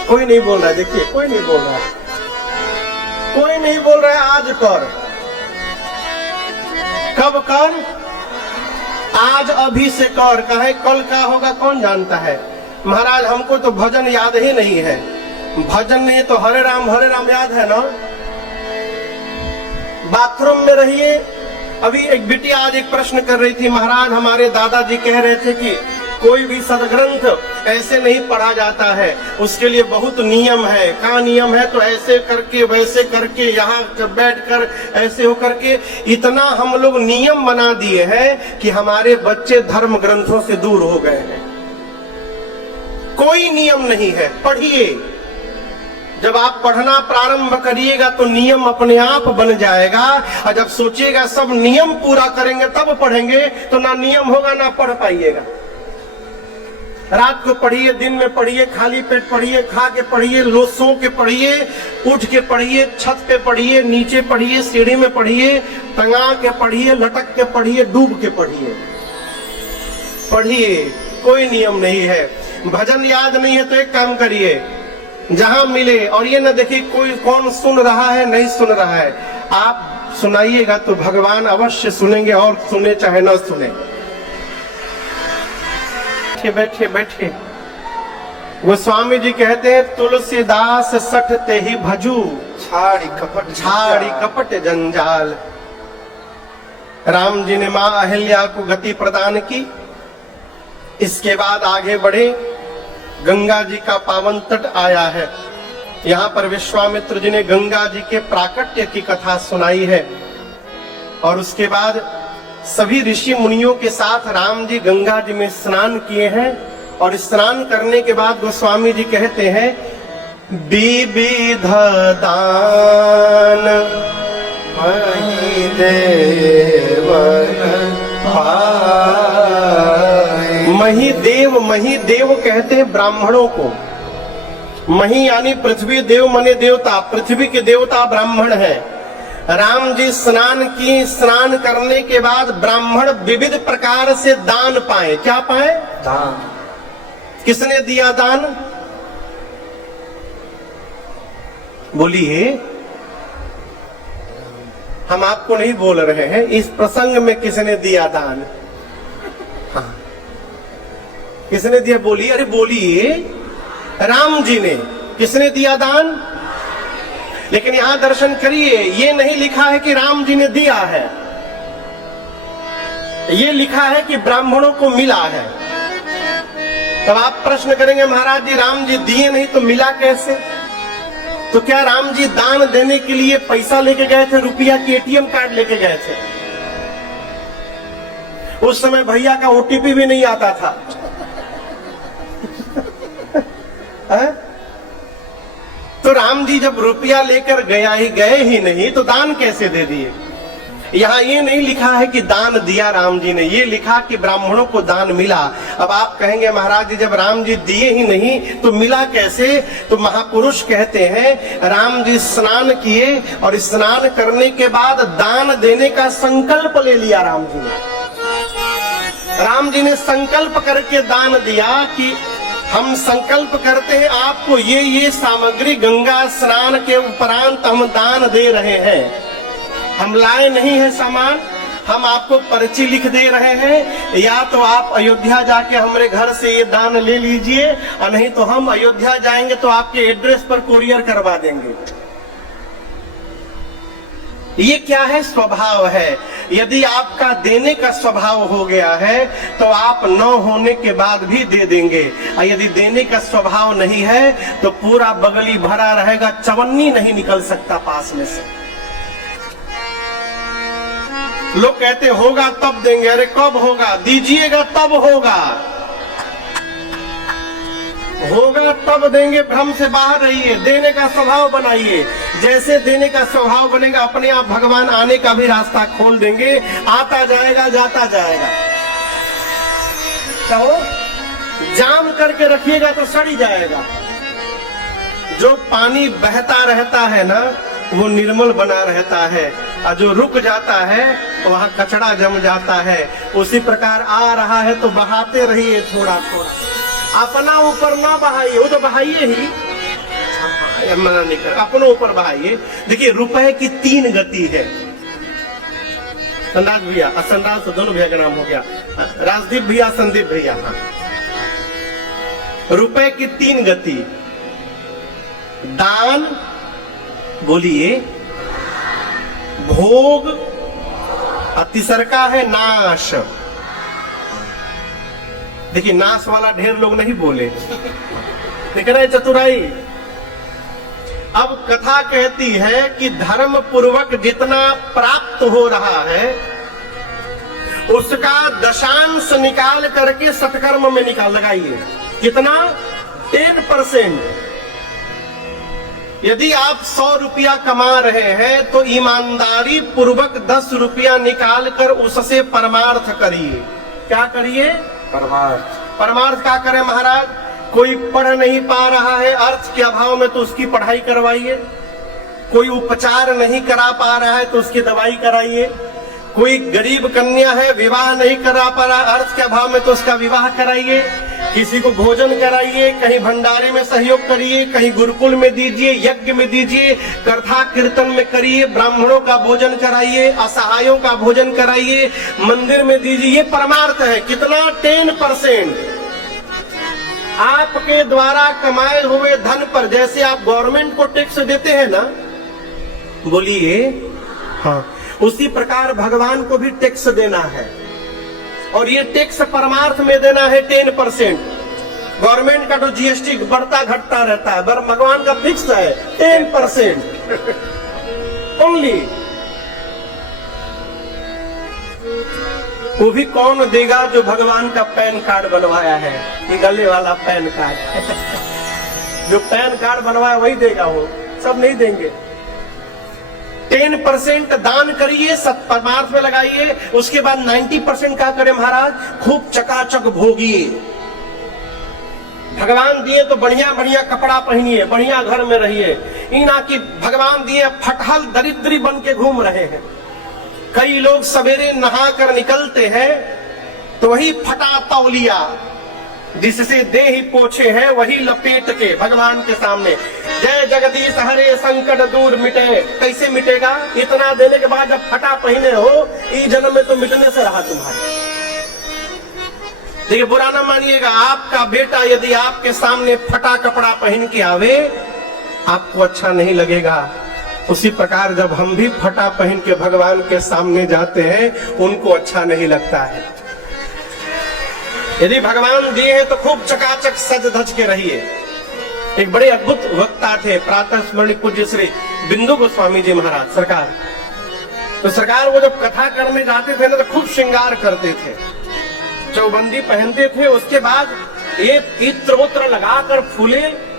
कोई नहीं बोल रहा, देखिए कोई नहीं बोल रहा, कोई नहीं बोल रहा है। आज कर। कब कर? आज अभी से कर। कहे कल क्या होगा कौन जानता है। महाराज हमको तो भजन याद ही नहीं है। भजन नहीं तो हरे राम याद है ना। बाथरूम में रहिए। अभी एक बिटिया आज एक प्रश्न कर रही थी, महाराज हमारे दादाजी कह रहे थे कि कोई भी सदग्रंथ ऐसे नहीं पढ़ा जाता है, उसके लिए बहुत नियम है। कहाँ नियम है? तो ऐसे करके, वैसे करके, यहाँ बैठकर, ऐसे हो करके। इतना हम लोग नियम बना दिए हैं कि हमारे बच्चे धर्म ग्रंथों से दूर हो गए हैं। कोई नियम नहीं है। पढ़िए, जब आप पढ़ना प्रारंभ करिएगा तो नियम अपने आप बन जाएगा। और जब सोचिएगा सब नियम पूरा करेंगे तब पढ़ेंगे, तो ना नियम होगा ना पढ़ पाइएगा। रात को पढ़िए, दिन में पढ़िए, खाली पेट पढ़िए, खा के पढ़िए, लो सो के पढ़िए, उठ के पढ़िए, छत पे पढ़िए, नीचे पढ़िए, सीढ़ी में पढ़िए, टंगा के पढ़िए, लटक के पढ़िए, डूब के पढ़िए। पढ़िए, कोई नियम नहीं है। भजन याद नहीं है तो एक काम करिए, जहां मिले, और ये न देखिए कोई कौन सुन रहा है नहीं सुन रहा है, आप सुनाइएगा तो भगवान अवश्य सुनेंगे, और सुने चाहे न सुने। बैठे बैठे बैठे गोस्वामी जी कहते हैं, तुलसीदास सठ ते ही भजू, छाड़ी कपट जंजाल। राम जी ने मां अहिल्या को गति प्रदान की। इसके बाद आगे बढ़े, गंगा जी का पावन तट आया है। यहाँ पर विश्वामित्र जी ने गंगा जी के प्राकट्य की कथा सुनाई है। और उसके बाद सभी ऋषि मुनियों के साथ राम जी गंगा जी में स्नान किए हैं। और स्नान करने के बाद गोस्वामी जी कहते हैं, विविध दान मही देव, मही देव कहते हैं ब्राह्मणों को। मही यानी पृथ्वी, देव मने देवता, पृथ्वी के देवता ब्राह्मण है। राम जी स्नान की, स्नान करने के बाद ब्राह्मण विविध प्रकार से दान पाए। क्या पाए? दान। किसने दिया दान? बोलिए। हम आपको नहीं बोल रहे हैं, इस प्रसंग में किसने दिया दान? हाँ, किसने दिया? बोलिए, अरे बोलिए। राम जी ने। किसने दिया दान? लेकिन यहां दर्शन करिए, ये नहीं लिखा है कि राम जी ने दिया है, ये लिखा है कि ब्राह्मणों को मिला है। तब आप प्रश्न करेंगे, महाराज जी राम जी दिए नहीं तो मिला कैसे? तो क्या राम जी दान देने के लिए पैसा लेके गए थे, रुपया की एटीएम कार्ड लेके गए थे? उस समय भैया का ओटीपी भी नहीं आता था। है? तो राम जी जब रुपया लेकर गए ही नहीं तो दान कैसे दे दिए? यहाँ ये नहीं लिखा है कि दान दिया राम जी ने, ये लिखा कि ब्राह्मणों को दान मिला। अब आप कहेंगे, महाराज जी जब राम जी दिए ही नहीं तो मिला कैसे? तो महापुरुष कहते हैं, राम जी स्नान किए और स्नान करने के बाद दान देने का संकल्प ले लिया राम जी ने। राम जी ने संकल्प करके दान दिया कि हम संकल्प करते हैं आपको ये सामग्री गंगा स्नान के उपरांत हम दान दे रहे हैं। हम लाए नहीं है सामान, हम आपको पर्ची लिख दे रहे हैं, या तो आप अयोध्या जाके हमारे घर से ये दान ले लीजिए, और नहीं तो हम अयोध्या जाएंगे तो आपके एड्रेस पर कोरियर करवा देंगे। ये क्या है? स्वभाव है। यदि आपका देने का स्वभाव हो गया है तो आप न होने के बाद भी दे देंगे, और यदि देने का स्वभाव नहीं है तो पूरा बगली भरा रहेगा, चवन्नी नहीं निकल सकता पास में से। लोग कहते होगा तब देंगे, अरे कब होगा? दीजिएगा तब होगा, होगा तब देंगे। भ्रम से बाहर रहिए, देने का स्वभाव बनाइए। जैसे देने का स्वभाव बनेगा, अपने आप भगवान आने का भी रास्ता खोल देंगे, आता जाएगा, जाता जाएगा। तो जाम करके रखिएगा तो सड़ी जाएगा। जो पानी बहता रहता है ना, वो निर्मल बना रहता है, और जो रुक जाता है वहां कचरा जम जाता है। उसी प्रकार आ रहा है तो बहाते रहिए थोड़ा थोड़ा, अपना ऊपर ना बहाइए, वो तो बहाइए ही, मना नहीं कर, अपने ऊपर बहाइए। देखिए रुपए की 3 गति है। संदास भैया, असंदास तो दोनों भैया का नाम हो गया, राजदीप भैया, संदीप भैया। हाँ, रुपए की 3 गति। दान, बोलिए भोग और तीसरका है नाश। देखिए नाश वाला ढेर लोग नहीं बोले, देख रहे चतुराई। अब कथा कहती है कि धर्म पूर्वक जितना प्राप्त हो रहा है उसका दशांश निकाल करके सत्कर्म में निकाल लगाइए। कितना? 10%। यदि आप 100 रुपया कमा रहे हैं तो ईमानदारी पूर्वक 10 रुपया निकाल कर उससे परमार्थ करिए। क्या करिए? परमार्थ। परमार्थ क्या करें महाराज? कोई पढ़ नहीं पा रहा है अर्थ के अभाव में तो उसकी पढ़ाई करवाइए। कोई उपचार नहीं करा पा रहा है तो उसकी दवाई कराइए। कोई गरीब कन्या है विवाह नहीं करा पा रहा अर्थ के अभाव में तो उसका विवाह कराइए। किसी को भोजन कराइए, कहीं भंडारे में सहयोग करिए, कहीं गुरुकुल में दीजिए, यज्ञ में दीजिए, कथा कीर्तन में करिए, ब्राह्मणों का भोजन कराइए, असहायों का भोजन कराइए, मंदिर में दीजिए। ये परमार्थ है। कितना? 10%। आपके द्वारा कमाए हुए धन पर जैसे आप गवर्नमेंट को टैक्स देते हैं ना, बोलिए हाँ, उसी प्रकार भगवान को भी टैक्स देना है। और ये टैक्स परमार्थ में देना है 10%। गवर्नमेंट का तो जीएसटी बढ़ता घटता रहता है, पर भगवान का फिक्स है 10% ओनली। वो भी कौन देगा? जो भगवान का पैन कार्ड बनवाया है, ये गले वाला पैन कार्ड जो पैन कार्ड बनवाया वही देगा, वो सब नहीं देंगे। 10% दान करिए, परमार्थ में लगाइए। उसके बाद 90% क्या करें महाराज? खूब चकाचक भोगिए। भगवान दिए तो बढ़िया बढ़िया कपड़ा पहनिए, बढ़िया घर में रहिए। इना कि भगवान दिए फटहल दरिद्री बन के घूम रहे हैं। कई लोग सवेरे नहा कर निकलते हैं तो वही फटा तौलिया जिससे देह पोछे हैं वही लपेट के भगवान के सामने जय जगदीश हरे संकट दूर मिटे। कैसे मिटेगा? इतना देने के बाद जब फटा पहने हो, इस जन्म में तो मिटने से रहा तुम्हारे। देखिए बुरा ना मानिएगा, आपका बेटा यदि आपके सामने फटा कपड़ा पहन के आवे आपको अच्छा नहीं लगेगा। उसी प्रकार जब हम भी फटा पहन के भगवान के सामने जाते हैं उनको अच्छा नहीं लगता है। यदि भगवान दिए हैं तो खूब चकाचक सज धज के रहिए। एक बड़े अद्भुत वक्ता थे प्रातः स्मरणीय पूज्य श्री बिंदु गोस्वामी जी महाराज सरकार। तो सरकार वो जब कथा करने जाते थे ना तो खूब श्रृंगार करते थे, चौबंदी पहनते थे। उसके बाद एक इत्र उत्र लगाकर फूले।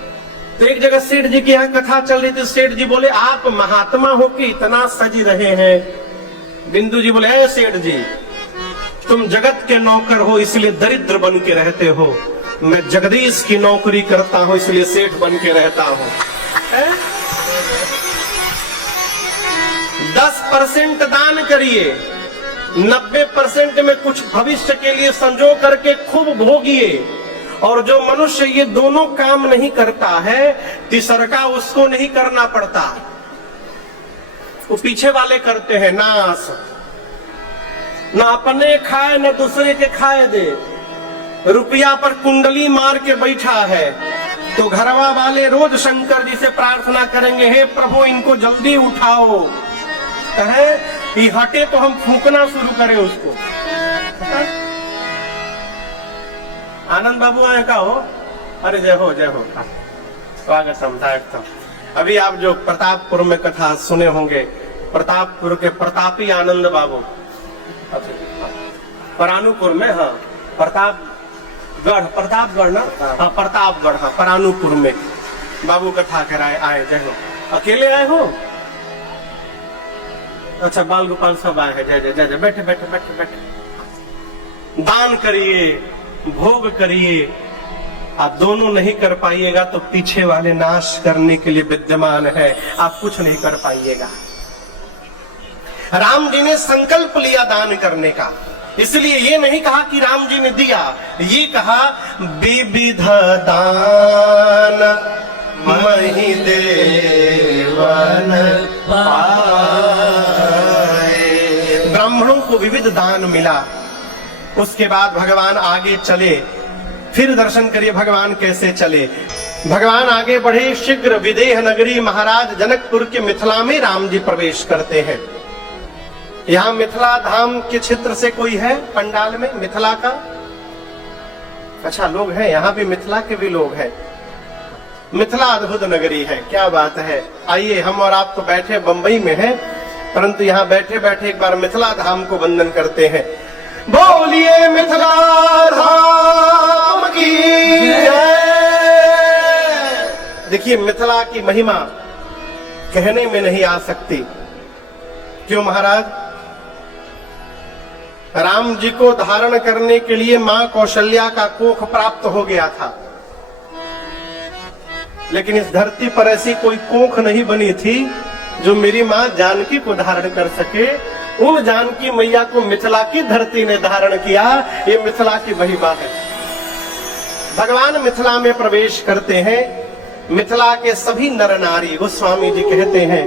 तो एक जगह सेठ जी की यहाँ कथा चल रही थी। सेठ जी बोले आप महात्मा हो कि इतना सज रहे हैं? बिंदु जी बोले ऐ सेठ जी, तुम जगत के नौकर हो इसलिए दरिद्र बन के रहते हो, मैं जगदीश की नौकरी करता हूं इसलिए सेठ बन के रहता हूं। 10% दान करिए, 90% में कुछ भविष्य के लिए संजो करके खूब भोगिए। और जो मनुष्य ये दोनों काम नहीं करता है, तीसरा उसको नहीं करना पड़ता, वो पीछे वाले करते हैं। नाश ना अपने खाए न दूसरे के खाए दे। रुपया पर कुंडली मार के बैठा है तो घरवा वाले रोज शंकर जी से प्रार्थना करेंगे, हे प्रभु इनको जल्दी उठाओ, कहे ये हटे तो हम फूकना शुरू करें उसको। आनंद बाबू आए का हो? अरे जय हो जय हो, स्वागतम स्वागतम। अभी आप जो प्रतापपुर में कथा सुने होंगे, प्रतापपुर के प्रतापी आनंद बाबू, परानुपुर में, हाँ प्रतापगढ़ ना, हाँ प्रतापगढ़, हाँ परानुपुर में बाबू कथा कराए आए। जय हो। अकेले आए हो? अच्छा बाल गोपाल सब आए हैं। जय जय जय जय। बैठे बैठे बैठे बैठे। दान करिए, भोग करिए। आप दोनों नहीं कर पाइएगा तो पीछे वाले नाश करने के लिए विद्यमान है, आप कुछ नहीं कर पाइएगा। राम जी ने संकल्प लिया दान करने का, इसलिए ये नहीं कहा कि राम जी ने दिया, ये कहा विविध दान महि देवन पाए। ब्राह्मणों को विविध दान मिला। उसके बाद भगवान आगे चले, फिर दर्शन करिए भगवान कैसे चले। भगवान आगे बढ़े, शीघ्र विदेह नगरी महाराज जनकपुर के मिथिला में राम जी प्रवेश करते हैं। यहाँ मिथिला धाम के क्षेत्र से कोई है पंडाल में मिथिला का? अच्छा, लोग हैं, यहाँ भी मिथिला के भी लोग हैं। मिथिला अद्भुत नगरी है, क्या बात है। आइए, हम और आप तो बैठे बंबई में हैं, परंतु यहाँ बैठे बैठे एक बार मिथिला धाम को वंदन करते हैं। बोलिए मिथिला धाम की जय। देखिए, मिथिला की महिमा कहने में नहीं आ सकती। क्यों महाराज? राम जी को धारण करने के लिए मां कौशल्या का कोख प्राप्त हो गया था, लेकिन इस धरती पर ऐसी कोई कोख नहीं बनी थी जो मेरी मां जानकी को धारण कर सके। उन जानकी मैया को मिथिला की धरती ने धारण किया। ये मिथिला की महिमा है। भगवान मिथिला में प्रवेश करते हैं। मिथिला के सभी नर नारी, गोस्वामी जी कहते हैं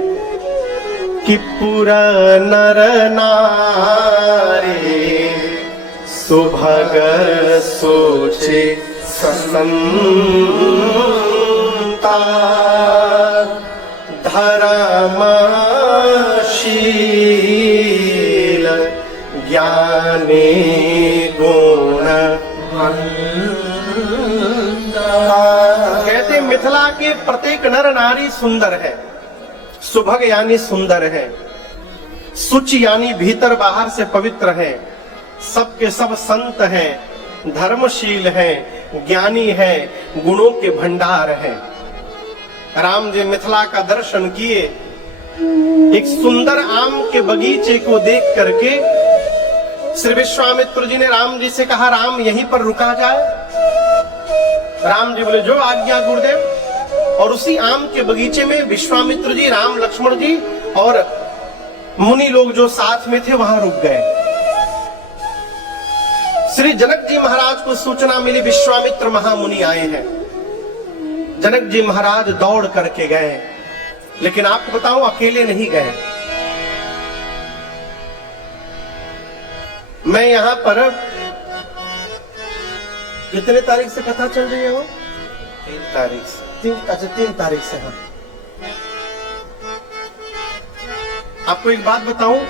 कि पूरा नर नारी सुभग सोचे संता धर्मशील ज्ञानी गुण। कहते मिथिला के प्रत्येक नर नारी सुंदर है। सुभग यानी सुंदर है, सुचि यानी भीतर बाहर से पवित्र है, सबके सब संत हैं, धर्मशील हैं, ज्ञानी हैं, गुणों के भंडार हैं। राम जी मिथिला का दर्शन किए। एक सुंदर आम के बगीचे को देख करके श्री विश्वामित्र जी ने राम जी से कहा, राम यहीं पर रुका जाए? राम जी बोले, जो आज्ञा गुरुदेव। और उसी आम के बगीचे में विश्वामित्र जी, राम, लक्ष्मण जी और मुनि लोग जो साथ में थे वहां रुक गए। श्री जनक जी महाराज को सूचना मिली विश्वामित्र महामुनि आए हैं। जनक जी महाराज दौड़ करके गए, लेकिन आपको बताऊं अकेले नहीं गए। मैं यहां पर कितने तारीख से कथा चल रही है? वो 3 तारीख से। 3 तारीख से। हम आपको एक बात बताऊं,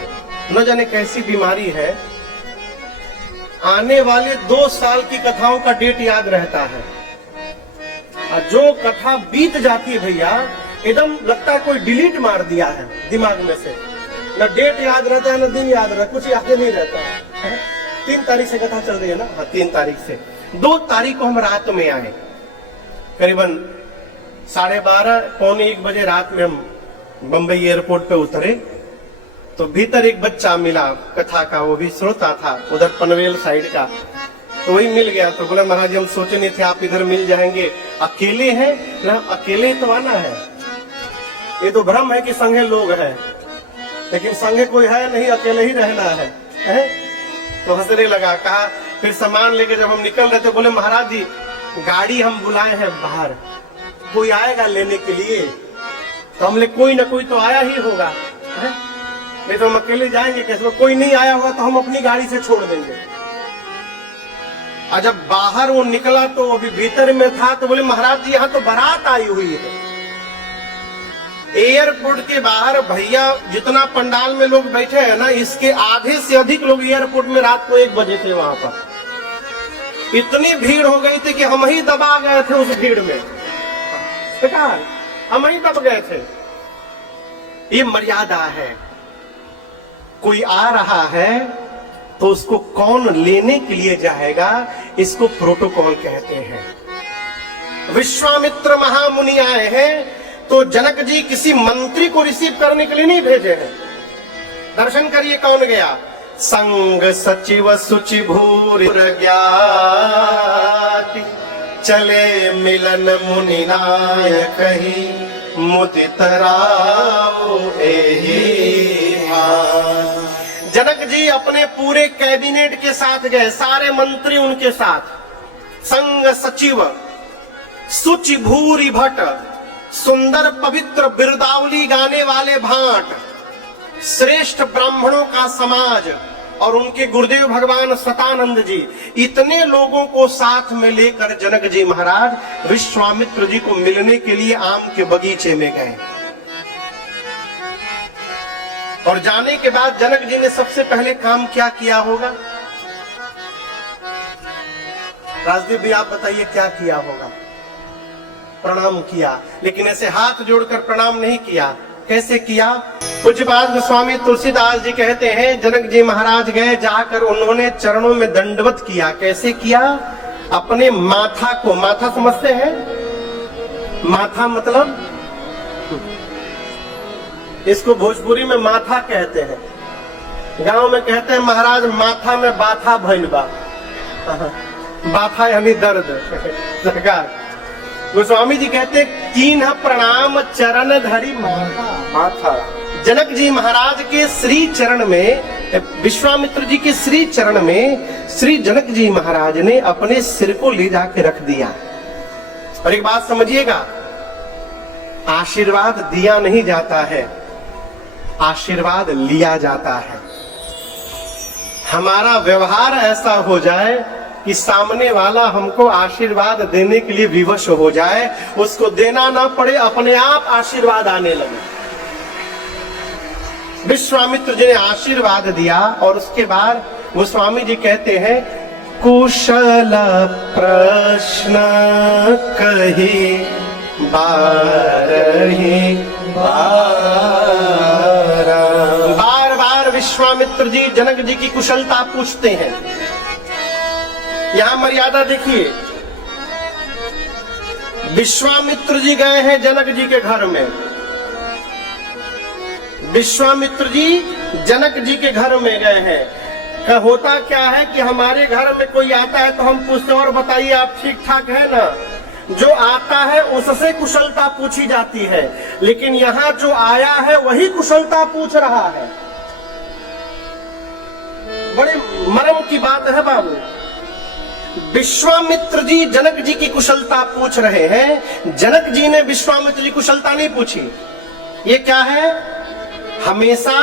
न जाने कैसी बीमारी है, आने वाले 2 साल की कथाओं का डेट याद रहता है। और जो कथा बीत जाती है भैया, एकदम लगता है कोई डिलीट मार दिया है दिमाग में से। न डेट याद रहता है, न दिन याद रहता है, कुछ याद नहीं रहता है। 3 तारीख से कथा चल रही है ना? हाँ, 3 तारीख से। 2 तारीख को हम रात में आए, करीबन 12:30 पौने 1 बजे रात में हम बंबई एयरपोर्ट पे उतरे, तो भीतर एक बच्चा मिला कथा का, वो भी श्रोता था, उधर पनवेल साइड का। तो वही मिल गया, तो बोले महाराज हम सोचे नहीं थे आप इधर मिल जाएंगे, अकेले हैं ना? अकेले तो आना है, ये तो भ्रम है कि संगे लोग हैं, लेकिन संगे कोई है नहीं, अकेले ही रहना है? तो हंसने लगा। कहा, फिर सामान लेके जब हम निकल रहे थे, बोले महाराज जी गाड़ी हम बुलाए हैं बाहर, कोई आएगा लेने के लिए? तो हमने कोई ना कोई तो आया ही होगा, नहीं तो हम अकेले जाएंगे कैसे? कोई नहीं आया होगा तो हम अपनी गाड़ी से छोड़ देंगे। और जब बाहर वो निकला तो अभी भीतर में था, तो बोले महाराज जी यहाँ तो बारात आई हुई है। एयरपोर्ट के बाहर भैया जितना पंडाल में लोग बैठे हैं ना, इसके आधे से अधिक लोग एयरपोर्ट में रात को 1 बजे थे वहां पर। इतनी भीड़ हो गई थी कि हम ही दबा गए थे उस भीड़ में, हम ही दब गए थे। ये मर्यादा है। कोई आ रहा है तो उसको कौन लेने के लिए जाएगा, इसको प्रोटोकॉल कहते हैं। विश्वामित्र महामुनि आए हैं तो जनक जी किसी मंत्री को रिसीव करने के लिए नहीं भेजे हैं। दर्शन करिए कौन गया। संग सचिव सुचि भूरि ज्ञाति, चले मिलन मुनि नायक ही, मुदित राव एहि मान। जनक जी अपने पूरे कैबिनेट के साथ गए, सारे मंत्री उनके साथ। संग सचिव सुचि भूरि भट्ट, सुंदर पवित्र बिरदावली गाने वाले भाट, श्रेष्ठ ब्राह्मणों का समाज और उनके गुरुदेव भगवान सतानंद जी, इतने लोगों को साथ में लेकर जनक जी महाराज विश्वामित्र जी को मिलने के लिए आम के बगीचे में गए। और जाने के बाद जनक जी ने सबसे पहले काम क्या किया होगा? राजदीप भी आप बताइए क्या किया होगा? प्रणाम किया, लेकिन ऐसे हाथ जोड़कर प्रणाम नहीं किया। कैसे किया? पूज्यपाद गोस्वामी तुलसीदास जी कहते हैं जनक जी महाराज गए, जाकर उन्होंने चरणों में दंडवत किया। कैसे किया? अपने माथा को, माथा समझते हैं? माथा मतलब, इसको भोजपुरी में माथा कहते हैं, गांव में कहते हैं महाराज माथा में बाथा भइल बा। बाथा यानी दर्द। सरकार गोस्वामी जी कहते कीन्ह प्रणाम चरण धरी माथा। जनक जी महाराज के श्री चरण में, विश्वामित्र जी के श्री चरण में श्री जनक जी महाराज ने अपने सिर को ले जाके रख दिया। और एक बात समझिएगा, आशीर्वाद दिया नहीं जाता है, आशीर्वाद लिया जाता है। हमारा व्यवहार ऐसा हो जाए कि सामने वाला हमको आशीर्वाद देने के लिए विवश हो जाए, उसको देना ना पड़े, अपने आप आशीर्वाद आने लगे। विश्वामित्र जी ने आशीर्वाद दिया और उसके बाद गोस्वामी जी कहते हैं कुशल प्रश्न कही बारही बार बार विश्वामित्र जी जनक जी की कुशलता पूछते हैं। यहां मर्यादा देखिए, विश्वामित्र जी गए हैं जनक जी के घर में, विश्वामित्र जी जनक जी के घर में गए हैं। होता क्या है कि हमारे घर में कोई आता है तो हम पूछते और बताइए आप ठीक ठाक है ना। जो आता है उससे कुशलता पूछी जाती है, लेकिन यहाँ जो आया है वही कुशलता पूछ रहा है। बड़े मर्म की बात है बाबू। विश्वामित्र जी जनक जी की कुशलता पूछ रहे हैं, जनक जी ने विश्वामित्र जी कुशलता नहीं पूछी। ये क्या है? हमेशा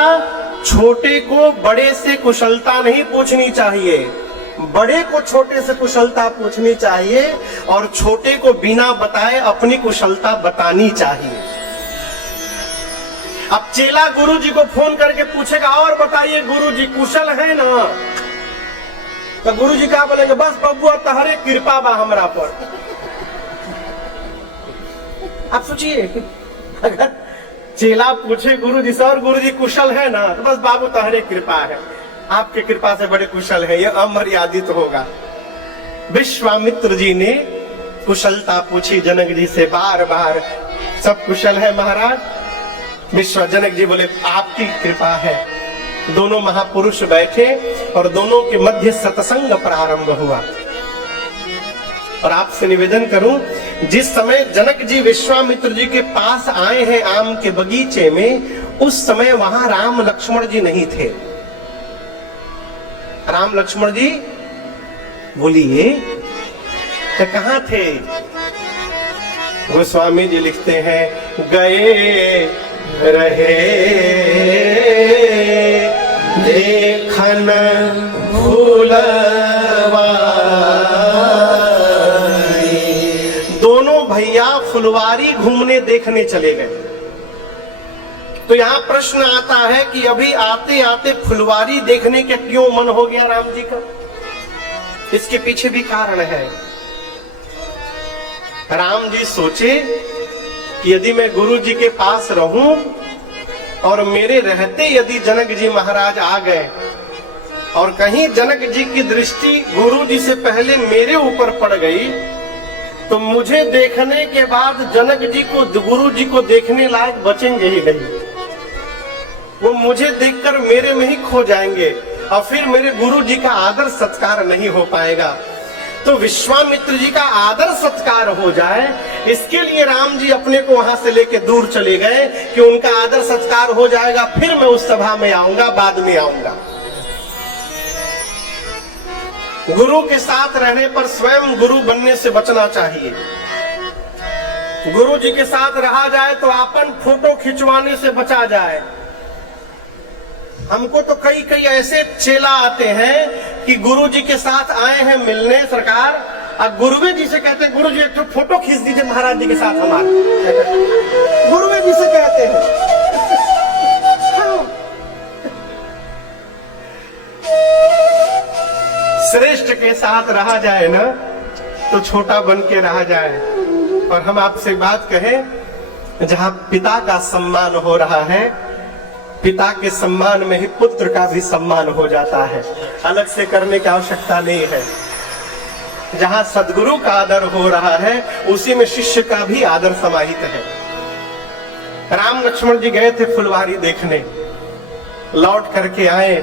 छोटे को बड़े से कुशलता नहीं पूछनी चाहिए, बड़े को छोटे से कुशलता पूछनी चाहिए, और छोटे को बिना बताए अपनी कुशलता बतानी चाहिए। अब चेला गुरु जी को फोन करके पूछेगा और बताइए गुरु जी कुशल है ना, तो गुरु जी क्या बोलेंगे? बस बबुआ तहरे कृपा बा हमरा पर। आप सोचिए, अगर चेला पूछे गुरु जी से और गुरु जी कुशल है ना, तो बस बाबू तहरे कृपा है, आपके कृपा से बड़े कुशल है, ये अमर्यादित होगा। विश्वामित्र जी ने कुशलता पूछी जनक जी से बार बार, सब कुशल है महाराज? जनक जी बोले आपकी कृपा है। दोनों महापुरुष बैठे और दोनों के मध्य सत्संग प्रारंभ हुआ। और आपसे निवेदन करूं, जिस समय जनक जी विश्वामित्र जी के पास आए हैं आम के बगीचे में, उस समय वहां राम लक्ष्मण जी नहीं थे। राम लक्ष्मण जी बोलिए तो कहां थे? गोस्वामी जी लिखते हैं गए रहे देखन फूलवारी। दोनों भैया फुलवारी घूमने देखने चले गए। तो यहाँ प्रश्न आता है कि अभी आते आते फुलवारी देखने के क्यों मन हो गया राम जी का? इसके पीछे भी कारण है। राम जी सोचे कि यदि मैं गुरु जी के पास रहूं और मेरे रहते यदि जनक जी महाराज आ गए और कहीं जनक जी की दृष्टि गुरु जी से पहले मेरे ऊपर पड़ गई, तो मुझे देखने के बाद जनक जी को, गुरु जी को देखने लायक बचेंगे ही नहीं। वो मुझे देखकर मेरे में ही खो जाएंगे और फिर मेरे गुरु जी का आदर सत्कार नहीं हो पाएगा। तो विश्वामित्र जी का आदर सत्कार हो जाए, इसके लिए राम जी अपने को वहां से लेके दूर चले गए कि उनका आदर सत्कार हो जाएगा, फिर मैं उस सभा में आऊंगा, बाद में आऊंगा। गुरु के साथ रहने पर स्वयं गुरु बनने से बचना चाहिए। गुरु जी के साथ रहा जाए तो अपन फोटो खिंचवाने से बचा जाए। हमको तो कई कई ऐसे चेला आते हैं कि गुरु जी के साथ आए हैं मिलने सरकार, और गुरुवे जी से कहते हैं गुरु जी एक तो फोटो खींच दीजिए महाराज जी के साथ हमारे। गुरुवे जी से कहते हैं। श्रेष्ठ के साथ रहा जाए ना तो छोटा बन के रहा जाए। और हम आपसे बात कहें, जहां पिता का सम्मान हो रहा है, पिता के सम्मान में ही पुत्र का भी सम्मान हो जाता है, अलग से करने की आवश्यकता नहीं है। जहां सद्गुरु का आदर हो रहा है उसी में शिष्य का भी आदर समाहित है। राम लक्ष्मण जी गए थे फुलवारी देखने, लौट करके आए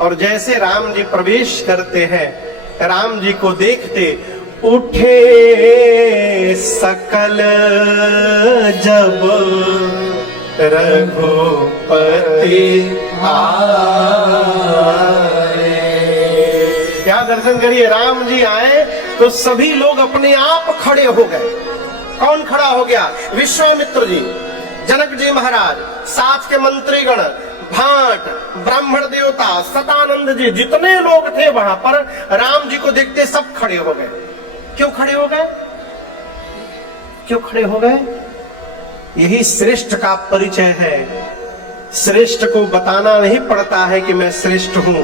और जैसे राम जी प्रवेश करते हैं, राम जी को देखते उठे सकल जब रघुपति आए। क्या दर्शन करिए, राम जी आए तो सभी लोग अपने आप खड़े हो गए। कौन खड़ा हो गया? विश्वामित्र जी, जनक जी महाराज, साथ के मंत्रीगण, भाट, ब्राह्मण देवता, सतानंद जी, जितने लोग थे वहां पर राम जी को देखते सब खड़े हो गए। क्यों खड़े हो गए? क्यों खड़े हो गए? यही श्रेष्ठ का परिचय है। श्रेष्ठ को बताना नहीं पड़ता है कि मैं श्रेष्ठ हूं।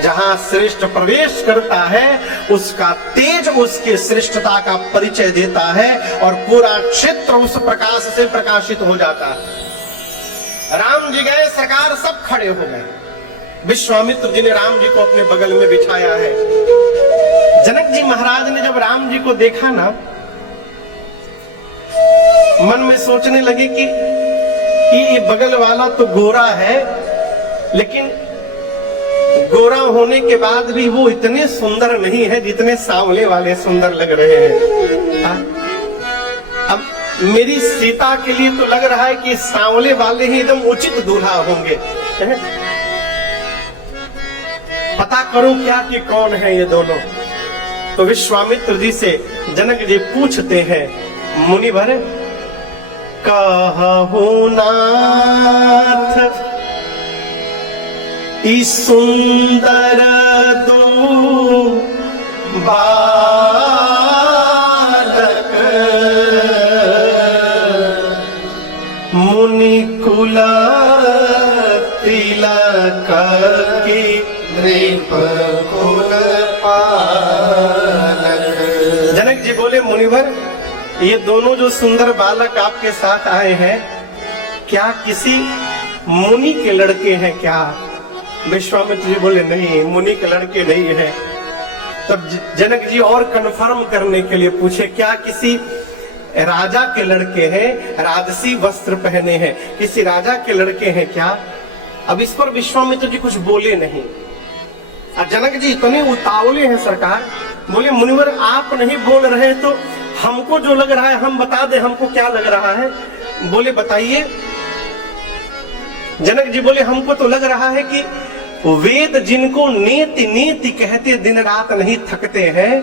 जहां श्रेष्ठ प्रवेश करता है उसका तेज उसके श्रेष्ठता का परिचय देता है और पूरा क्षेत्र उस प्रकाश से प्रकाशित हो जाता है। राम जी गए, सरकार सब खड़े हो गए। विश्वामित्र जी ने राम जी को अपने बगल में बिछाया है। जनक जी महाराज ने जब राम जी को देखा ना, मन में सोचने लगे कि ये बगल वाला तो गोरा है, लेकिन गोरा होने के बाद भी वो इतने सुंदर नहीं है जितने सांवले वाले सुंदर लग रहे हैं। अब मेरी सीता के लिए तो लग रहा है कि सांवले वाले ही एकदम उचित दूल्हा होंगे। पता करो क्या कि कौन है ये दोनों। तो विश्वामित्र जी से जनक जी पूछते हैं, मुनिवर कहु नाथ ई सुंदर दो बालक मुनि कुल तिलक की नृप कुल पालक। जनक जी बोले, मुनिवर ये दोनों जो सुंदर बालक आपके साथ आए हैं, क्या किसी मुनि के लड़के हैं क्या? विश्वामित्र जी बोले, नहीं, मुनि के लड़के नहीं है। तब जनक जी और कंफर्म करने के लिए पूछे, क्या किसी राजा के लड़के हैं? राजसी वस्त्र पहने हैं, किसी राजा के लड़के हैं क्या? अब इस पर विश्वामित्र जी कुछ बोले नहीं। और जनक जी इतने उतावले हैं सरकार, बोले, मुनिवर आप नहीं बोल रहे तो हमको जो लग रहा है हम बता दे, हमको क्या लग रहा है? बोले, बताइए। जनक जी बोले, हमको तो लग रहा है कि वेद जिनको नीति नीति कहते दिन रात नहीं थकते हैं,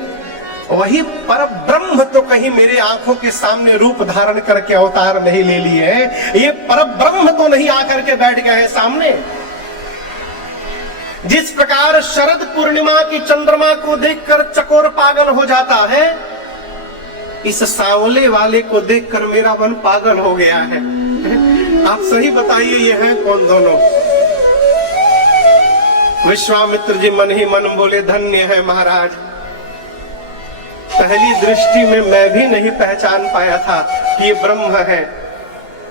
वही पर ब्रह्म तो कहीं मेरे आंखों के सामने रूप धारण करके अवतार नहीं ले लिए हैं। ये पर ब्रह्म तो नहीं आकर के बैठ गए हैं सामने। जिस प्रकार शरद पूर्णिमा की चंद्रमा को देखकर चकोर पागल हो जाता है, इस सांवले वाले को देखकर मेरा मन पागल हो गया है। आप सही बताइए, ये हैं कौन दोनों? विश्वामित्र जी मन ही मन बोले, धन्य है महाराज, पहली दृष्टि में मैं भी नहीं पहचान पाया था कि ये ब्रह्म है,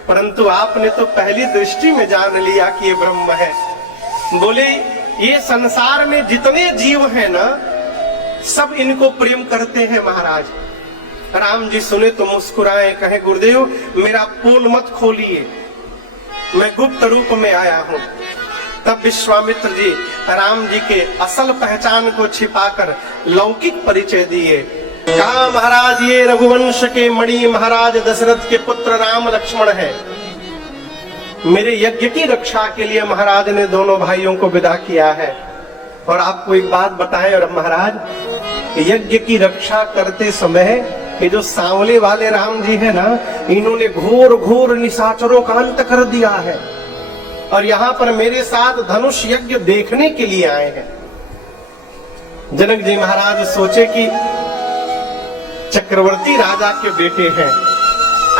परंतु आपने तो पहली दृष्टि में जान लिया कि ये ब्रह्म है। बोले, ये संसार में जितने जीव हैं ना, सब इनको प्रेम करते हैं महाराज। राम जी सुने तो मुस्कुराए, कहे, गुरुदेव मेरा पोल मत खोलिए, मैं गुप्त रूप में आया हूं। तब विश्वामित्र जी राम जी के असल पहचान को छिपाकर लौकिक परिचय दिए। कहा, महाराज ये रघुवंश के मणि महाराज दशरथ के पुत्र राम लक्ष्मण है। मेरे यज्ञ की रक्षा के लिए महाराज ने दोनों भाइयों को विदा किया है। और आपको एक बात बताएं, और महाराज, यज्ञ की रक्षा करते समय ये जो सांवले वाले राम जी है ना, इन्होंने घोर घोर निशाचरों का अंत कर दिया है और यहाँ पर मेरे साथ धनुष यज्ञ देखने के लिए आए हैं। जनक जी महाराज सोचे कि चक्रवर्ती राजा के बेटे हैं,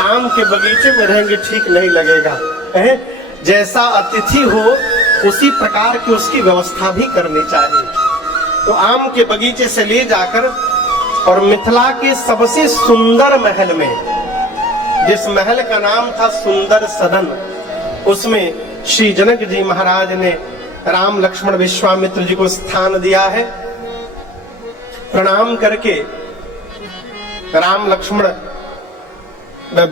आम के बगीचे में रहेंगे ठीक नहीं लगेगा, जैसा अतिथि हो उसी प्रकार की उसकी व्यवस्था भी करनी चाहिए। तो आम के बगीचे से ले जाकर और मिथिला के सबसे सुंदर महल में, जिस महल का नाम था सुंदर सदन, उसमें श्री जनक जी महाराज ने राम लक्ष्मण विश्वामित्र जी को स्थान दिया है। प्रणाम करके राम लक्ष्मण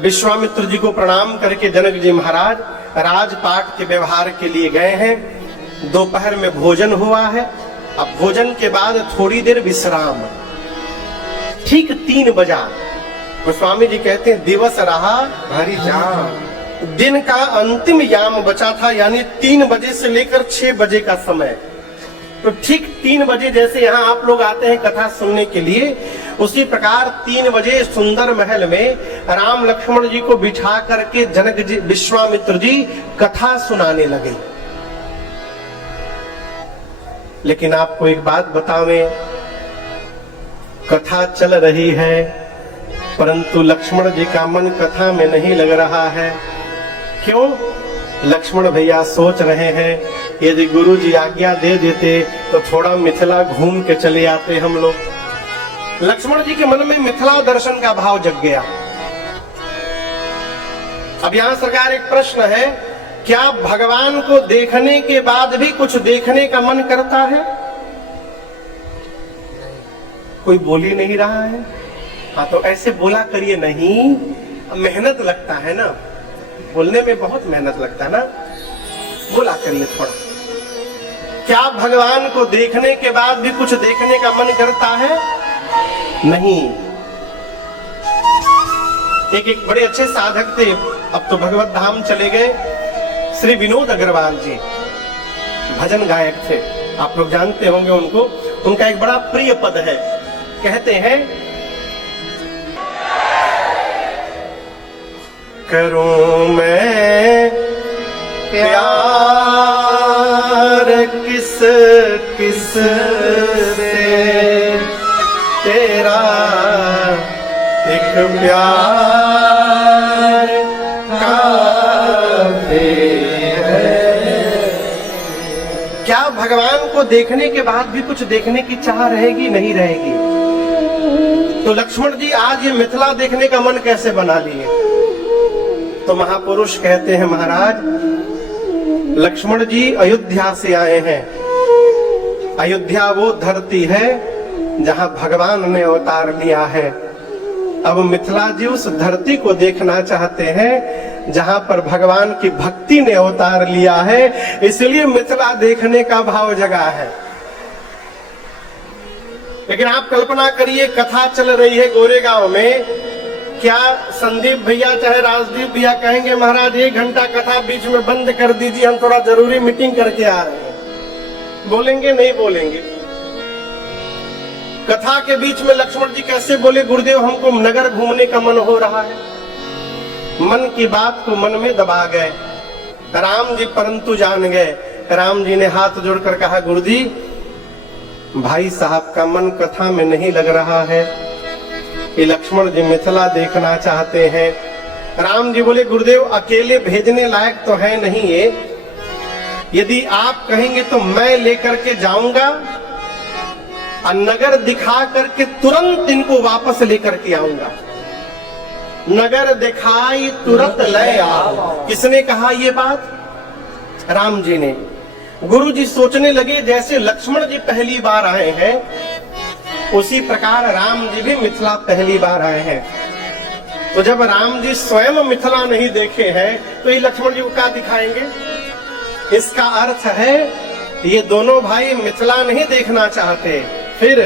विश्वामित्र जी को प्रणाम करके जनक जी महाराज राजपाट के व्यवहार के लिए गए हैं। दोपहर में भोजन हुआ है। अब भोजन के बाद थोड़ी देर विश्राम। ठीक 3 बजा गोस्वामी जी कहते हैं दिवस रहा भरी जाम। दिन का अंतिम याम बचा था, यानी 3 बजे से लेकर 6 बजे का समय। तो ठीक 3 बजे जैसे यहाँ आप लोग आते हैं कथा सुनने के लिए, उसी प्रकार 3 बजे सुंदर महल में राम लक्ष्मण जी को बिठा करके जनक जी विश्वामित्र जी कथा सुनाने लगे। लेकिन आपको एक बात बतावें, कथा चल रही है परंतु लक्ष्मण जी का मन कथा में नहीं लग रहा है। क्यों? लक्ष्मण भैया सोच रहे हैं यदि गुरु जी आज्ञा दे देते तो थोड़ा मिथिला घूम के चले आते हम लोग। लक्ष्मण जी के मन में मिथिला दर्शन का भाव जग गया। अब यहां सरकार एक प्रश्न है, क्या भगवान को देखने के बाद भी कुछ देखने का मन करता है? कोई बोल ही नहीं रहा है। हाँ तो ऐसे बोला करिए नहीं, मेहनत लगता है ना, बोलने में बहुत मेहनत लगता है ना, बोला करिए थोड़ा। क्या भगवान को देखने के बाद भी कुछ देखने का मन करता है? नहीं। एक बड़े अच्छे साधक थे, अब तो भगवत धाम चले गए, श्री विनोद अग्रवाल जी, भजन गायक थे, आप लोग जानते होंगे उनको। उनका एक बड़ा प्रिय पद है, कहते हैं करूं मैं प्यार किस किस से, तेरा एक प्यार काफी है। क्या भगवान को देखने के बाद भी कुछ देखने की चाह रहेगी? नहीं रहेगी। तो लक्ष्मण जी आज ये मिथिला देखने का मन कैसे बना लिए? तो महापुरुष कहते हैं महाराज, लक्ष्मण जी अयोध्या से आए हैं। अयोध्या वो धरती है जहां भगवान ने अवतार लिया है। अब मिथिला जी उस धरती को देखना चाहते हैं जहां पर भगवान की भक्ति ने अवतार लिया है, इसलिए मिथिला देखने का भाव जगा है। लेकिन आप कल्पना करिए, कथा चल रही है गोरेगांव में, क्या संदीप भैया चाहे राजदीप भैया कहेंगे महाराज 1 घंटा कथा बीच में बंद कर दीजिए, हम थोड़ा जरूरी मीटिंग करके आ रहे हैं? बोलेंगे? नहीं बोलेंगे। कथा के बीच में लक्ष्मण जी कैसे बोले, गुरुदेव हमको नगर घूमने का मन हो रहा है। मन की बात को मन में दबा गए राम जी, परंतु जान गए। राम जी ने हाथ जोड़कर कहा, गुरुजी भाई साहब का मन कथा में नहीं लग रहा है, ये लक्ष्मण जी मिथिला देखना चाहते हैं। राम जी बोले, गुरुदेव अकेले भेजने लायक तो है नहीं ये, यदि आप कहेंगे तो मैं लेकर के जाऊंगा और नगर दिखा करके तुरंत इनको वापस लेकर के आऊंगा। नगर दिखाई तुरंत ले आओ। किसने कहा ये बात? राम जी ने। गुरु जी सोचने लगे जैसे लक्ष्मण जी पहली बार आए हैं, उसी प्रकार राम जी भी मिथिला पहली बार आए हैं। तो जब राम जी स्वयं मिथिला नहीं देखे हैं तो ये लक्ष्मण जी को क्या दिखाएंगे? इसका अर्थ है ये दोनों भाई मिथिला नहीं देखना चाहते, फिर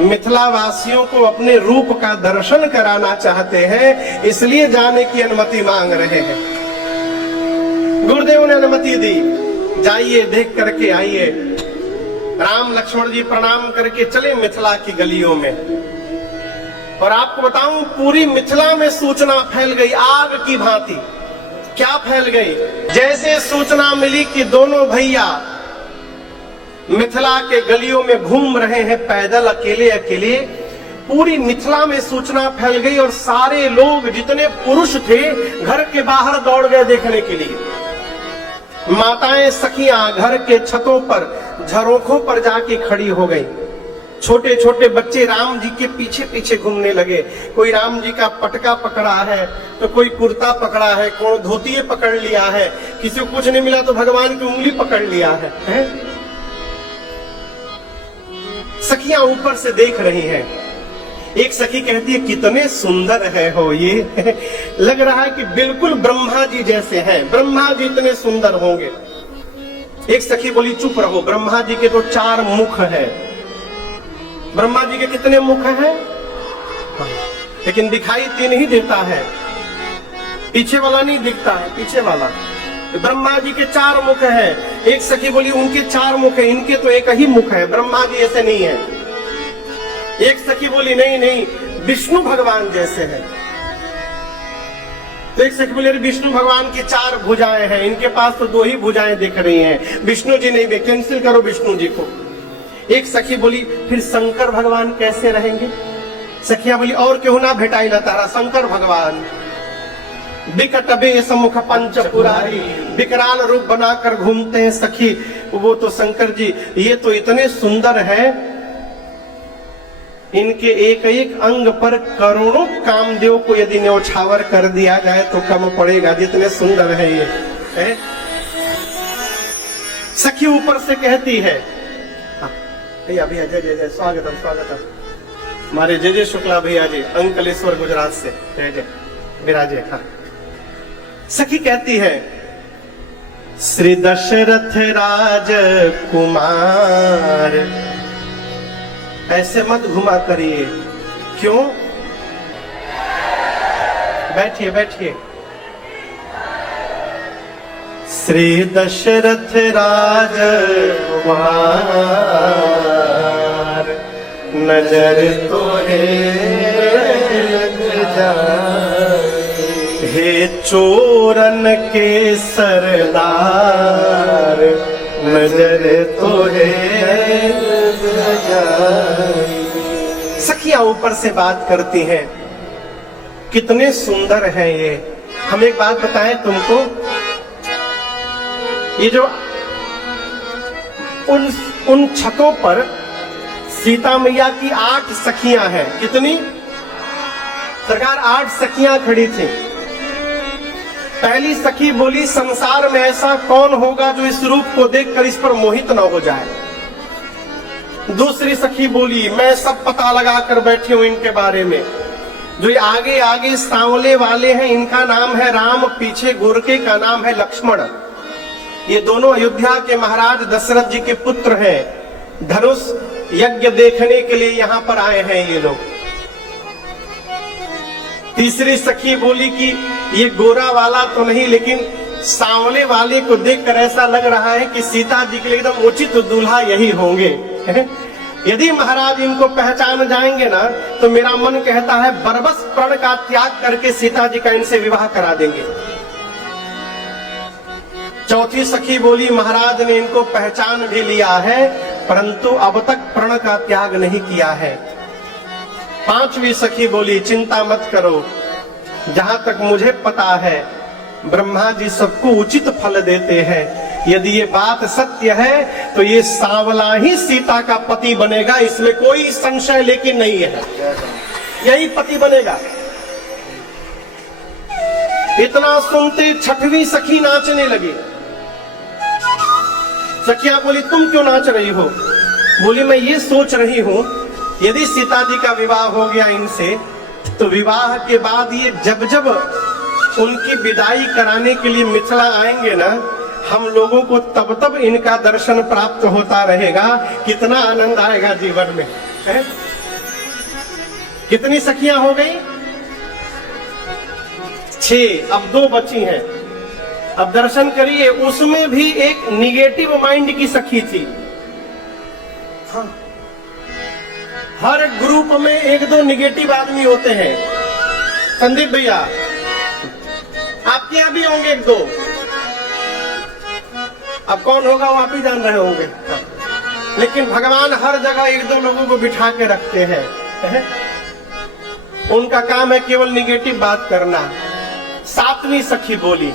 मिथिला वासियों को अपने रूप का दर्शन कराना चाहते हैं, इसलिए जाने की अनुमति मांग रहे हैं। गुरुदेव ने अनुमति दी, जाइए देख करके आइए। राम लक्ष्मण जी प्रणाम करके चले मिथिला की गलियों में। और आपको बताऊं, पूरी मिथिला में सूचना फैल गई आग की भांति। क्या फैल गई? जैसे सूचना मिली कि दोनों भैया मिथिला के गलियों में घूम रहे हैं पैदल अकेले अकेले, पूरी मिथिला में सूचना फैल गई और सारे लोग जितने पुरुष थे घर के बाहर दौड़ गए देखने के लिए। माताएं सखियां घर के छतों पर झरोखों पर जाके खड़ी हो गई। छोटे छोटे बच्चे राम जी के पीछे पीछे घूमने लगे। कोई राम जी का पटका पकड़ा है, तो कोई कुर्ता पकड़ा है, कोई धोती पकड़ लिया है, किसी को कुछ नहीं मिला तो भगवान की उंगली पकड़ लिया है? सखियां ऊपर से देख रही हैं। एक सखी कहती है कितने सुंदर है हो ये लग रहा है कि बिल्कुल ब्रह्मा जी जैसे हैं, ब्रह्मा जी इतने सुंदर होंगे। एक सखी बोली चुप रहो, ब्रह्मा जी के तो 4 मुख है। ब्रह्मा जी के कितने मुख हैं? लेकिन दिखाई 3 ही देता है, पीछे वाला नहीं दिखता है, पीछे वाला। ब्रह्मा जी के 4 मुख हैं। एक सखी बोली उनके 4 मुख है, इनके तो एक ही मुख है, ब्रह्मा जी ऐसे नहीं है। एक सखी बोली नहीं नहीं, विष्णु भगवान जैसे हैं। तो एक सखी बोली विष्णु भगवान की 4 भुजाएं हैं, इनके पास तो 2 ही भुजाएं दिख रही हैं, विष्णु जी नहीं, कैंसिल करो विष्णु जी को। एक सखी बोली फिर शंकर भगवान कैसे रहेंगे? सखिया बोली और क्यों ना भेटाई ला तारा शंकर भगवान। बिकट बेस मुख पंच पुरारी, विकराल रूप बनाकर घूमते हैं सखी, वो तो शंकर जी, ये तो इतने सुंदर है, इनके एक एक अंग पर करोड़ों कामदेव को यदि न्यौछावर कर दिया जाए तो कम पड़ेगा, जितने सुंदर है ये है? सखी ऊपर से कहती है भैया भैया जय जय जय, स्वागतम स्वागतम, हमारे जय जय शुक्ला भैया जी अंकलेश्वर गुजरात से, जय जय विराजे। हाँ, सखी कहती है श्री दशरथ राज कुमार, ऐसे मत घुमा करिए। क्यों? बैठिए बैठिए। श्री दशरथ राज कुमार, नजर तो हे चोरन के सरदार, नजर तो सखियां ऊपर से बात करती हैं, कितने सुंदर हैं ये। हम एक बात बताएं तुमको, ये जो उन छतों पर सीता मैया की 8 सखियां हैं। कितनी? सरकार 8 सखियां खड़ी थी। पहली सखी बोली संसार में ऐसा कौन होगा जो इस रूप को देखकर इस पर मोहित न हो जाए। दूसरी सखी बोली मैं सब पता लगा कर बैठी हूं इनके बारे में, जो ये आगे आगे सांवले वाले हैं इनका नाम है राम, पीछे गोरके का नाम है लक्ष्मण। ये दोनों अयोध्या के महाराज दशरथ जी के पुत्र हैं। धनुष यज्ञ देखने के लिए यहाँ पर आए हैं ये लोग। तीसरी सखी बोली कि ये गोरा वाला तो नहीं, लेकिन सांवले वाले को देखकर ऐसा लग रहा है कि सीता जी के लिए एकदम उचित दूल्हा यही होंगे। यदि महाराज इनको पहचान जाएंगे ना तो मेरा मन कहता है बरबस प्रण का त्याग करके सीता जी का इनसे विवाह करा देंगे। चौथी सखी बोली महाराज ने इनको पहचान भी लिया है परंतु अब तक प्रण का त्याग नहीं किया है। पांचवी सखी बोली चिंता मत करो, जहां तक मुझे पता है ब्रह्मा जी सबको उचित फल देते हैं। यदि ये बात सत्य है तो ये सांवला ही सीता का पति बनेगा, इसमें कोई संशय लेकिन नहीं है, यही पति बनेगा। इतना सुनते छठवीं सखी नाचने लगी। सखियां बोली तुम क्यों नाच रही हो? बोली मैं ये सोच रही हूं यदि सीता जी का विवाह हो गया इनसे तो विवाह के बाद ये जब जब उनकी विदाई कराने के लिए मिथिला आएंगे ना, हम लोगों को तब तब इनका दर्शन प्राप्त होता रहेगा। कितना आनंद आएगा जीवन में है? कितनी सखियां हो गई? 6, अब 2 बची हैं। अब दर्शन करिए, उसमें भी एक निगेटिव माइंड की सखी थी। हाँ। हर ग्रुप में 1-2 निगेटिव आदमी होते हैं। संदीप भैया आपके यहां भी होंगे 1-2, अब कौन होगा वो आप ही जान रहे होंगे। लेकिन भगवान हर जगह 1-2 लोगों को बिठा के रखते हैं, उनका काम है केवल निगेटिव बात करना। 7वीं सखी बोली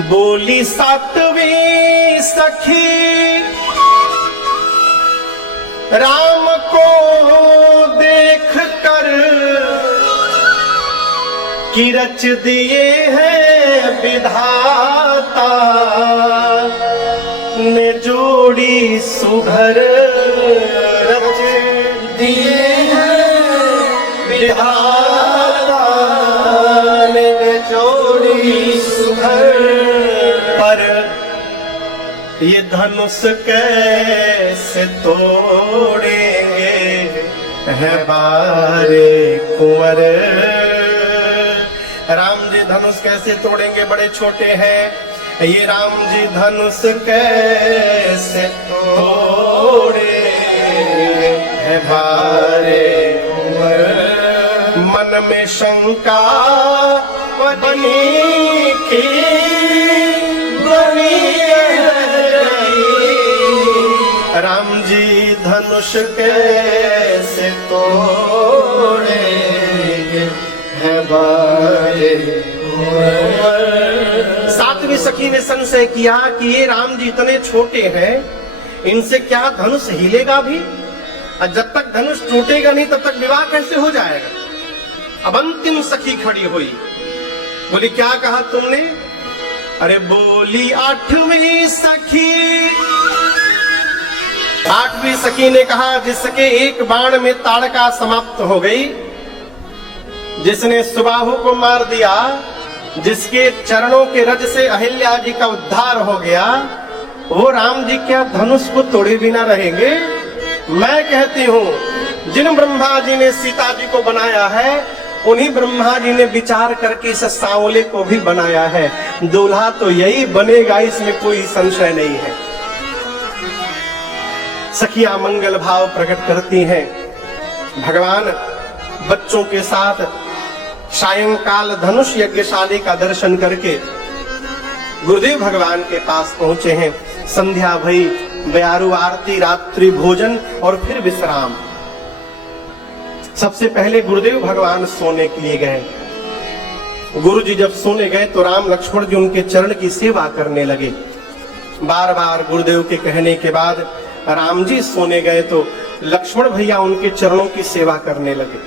बोली सातवीं सखी राम को देख कर कि रच दिए हैं विधाता ने जोड़ी सुघर रच दिए हैं विधाता ने जोड़ी सुघर पर ये धनुष कैसे तोड़ेंगे है बारे कुंवर। राम जी धनुष कैसे तोड़ेंगे, बड़े छोटे हैं। ये राम जी धनुष कैसे तोड़े है बारे कुंवर। मन में शंका बनी की राम जी धनुष कैसे तोड़े है बारे। सातवीं सखी ने संशय किया कि ये राम जी इतने छोटे हैं, इनसे क्या धनुष हिलेगा भी, और जब तक धनुष टूटेगा नहीं तब तक विवाह कैसे हो जाएगा। अब अंतिम सखी खड़ी हुई, बोली क्या कहा तुमने? अरे बोली आठवीं सखी। आठवीं सखी ने कहा जिसके एक बाण में ताड़का समाप्त हो गई, जिसने सुबाहु को मार दिया, जिसके चरणों के रज से अहिल्या जी का उद्धार हो गया, वो राम जी क्या धनुष को तोड़े बिना रहेंगे? मैं कहती हूँ जिन ब्रह्मा जी ने सीता जी को बनाया है, उन्हीं ब्रह्मा जी ने विचार करके इस सांवले को भी बनाया है। दूल्हा तो यही बनेगा, इसमें कोई संशय नहीं है। सखिया मंगल भाव प्रकट करती हैं। भगवान बच्चों के साथ सायंकाल धनुष यज्ञशाली का दर्शन करके गुरुदेव भगवान के पास पहुंचे हैं। संध्या भई, बयारू आरती, रात्रि भोजन और फिर विश्राम। सबसे पहले गुरुदेव भगवान सोने के लिए गए। गुरु जी जब सोने गए तो राम लक्ष्मण जी उनके चरण की सेवा करने लगे। बार बार गुरुदेव के कहने के बाद राम जी सोने गए तो लक्ष्मण भैया उनके चरणों की सेवा करने लगे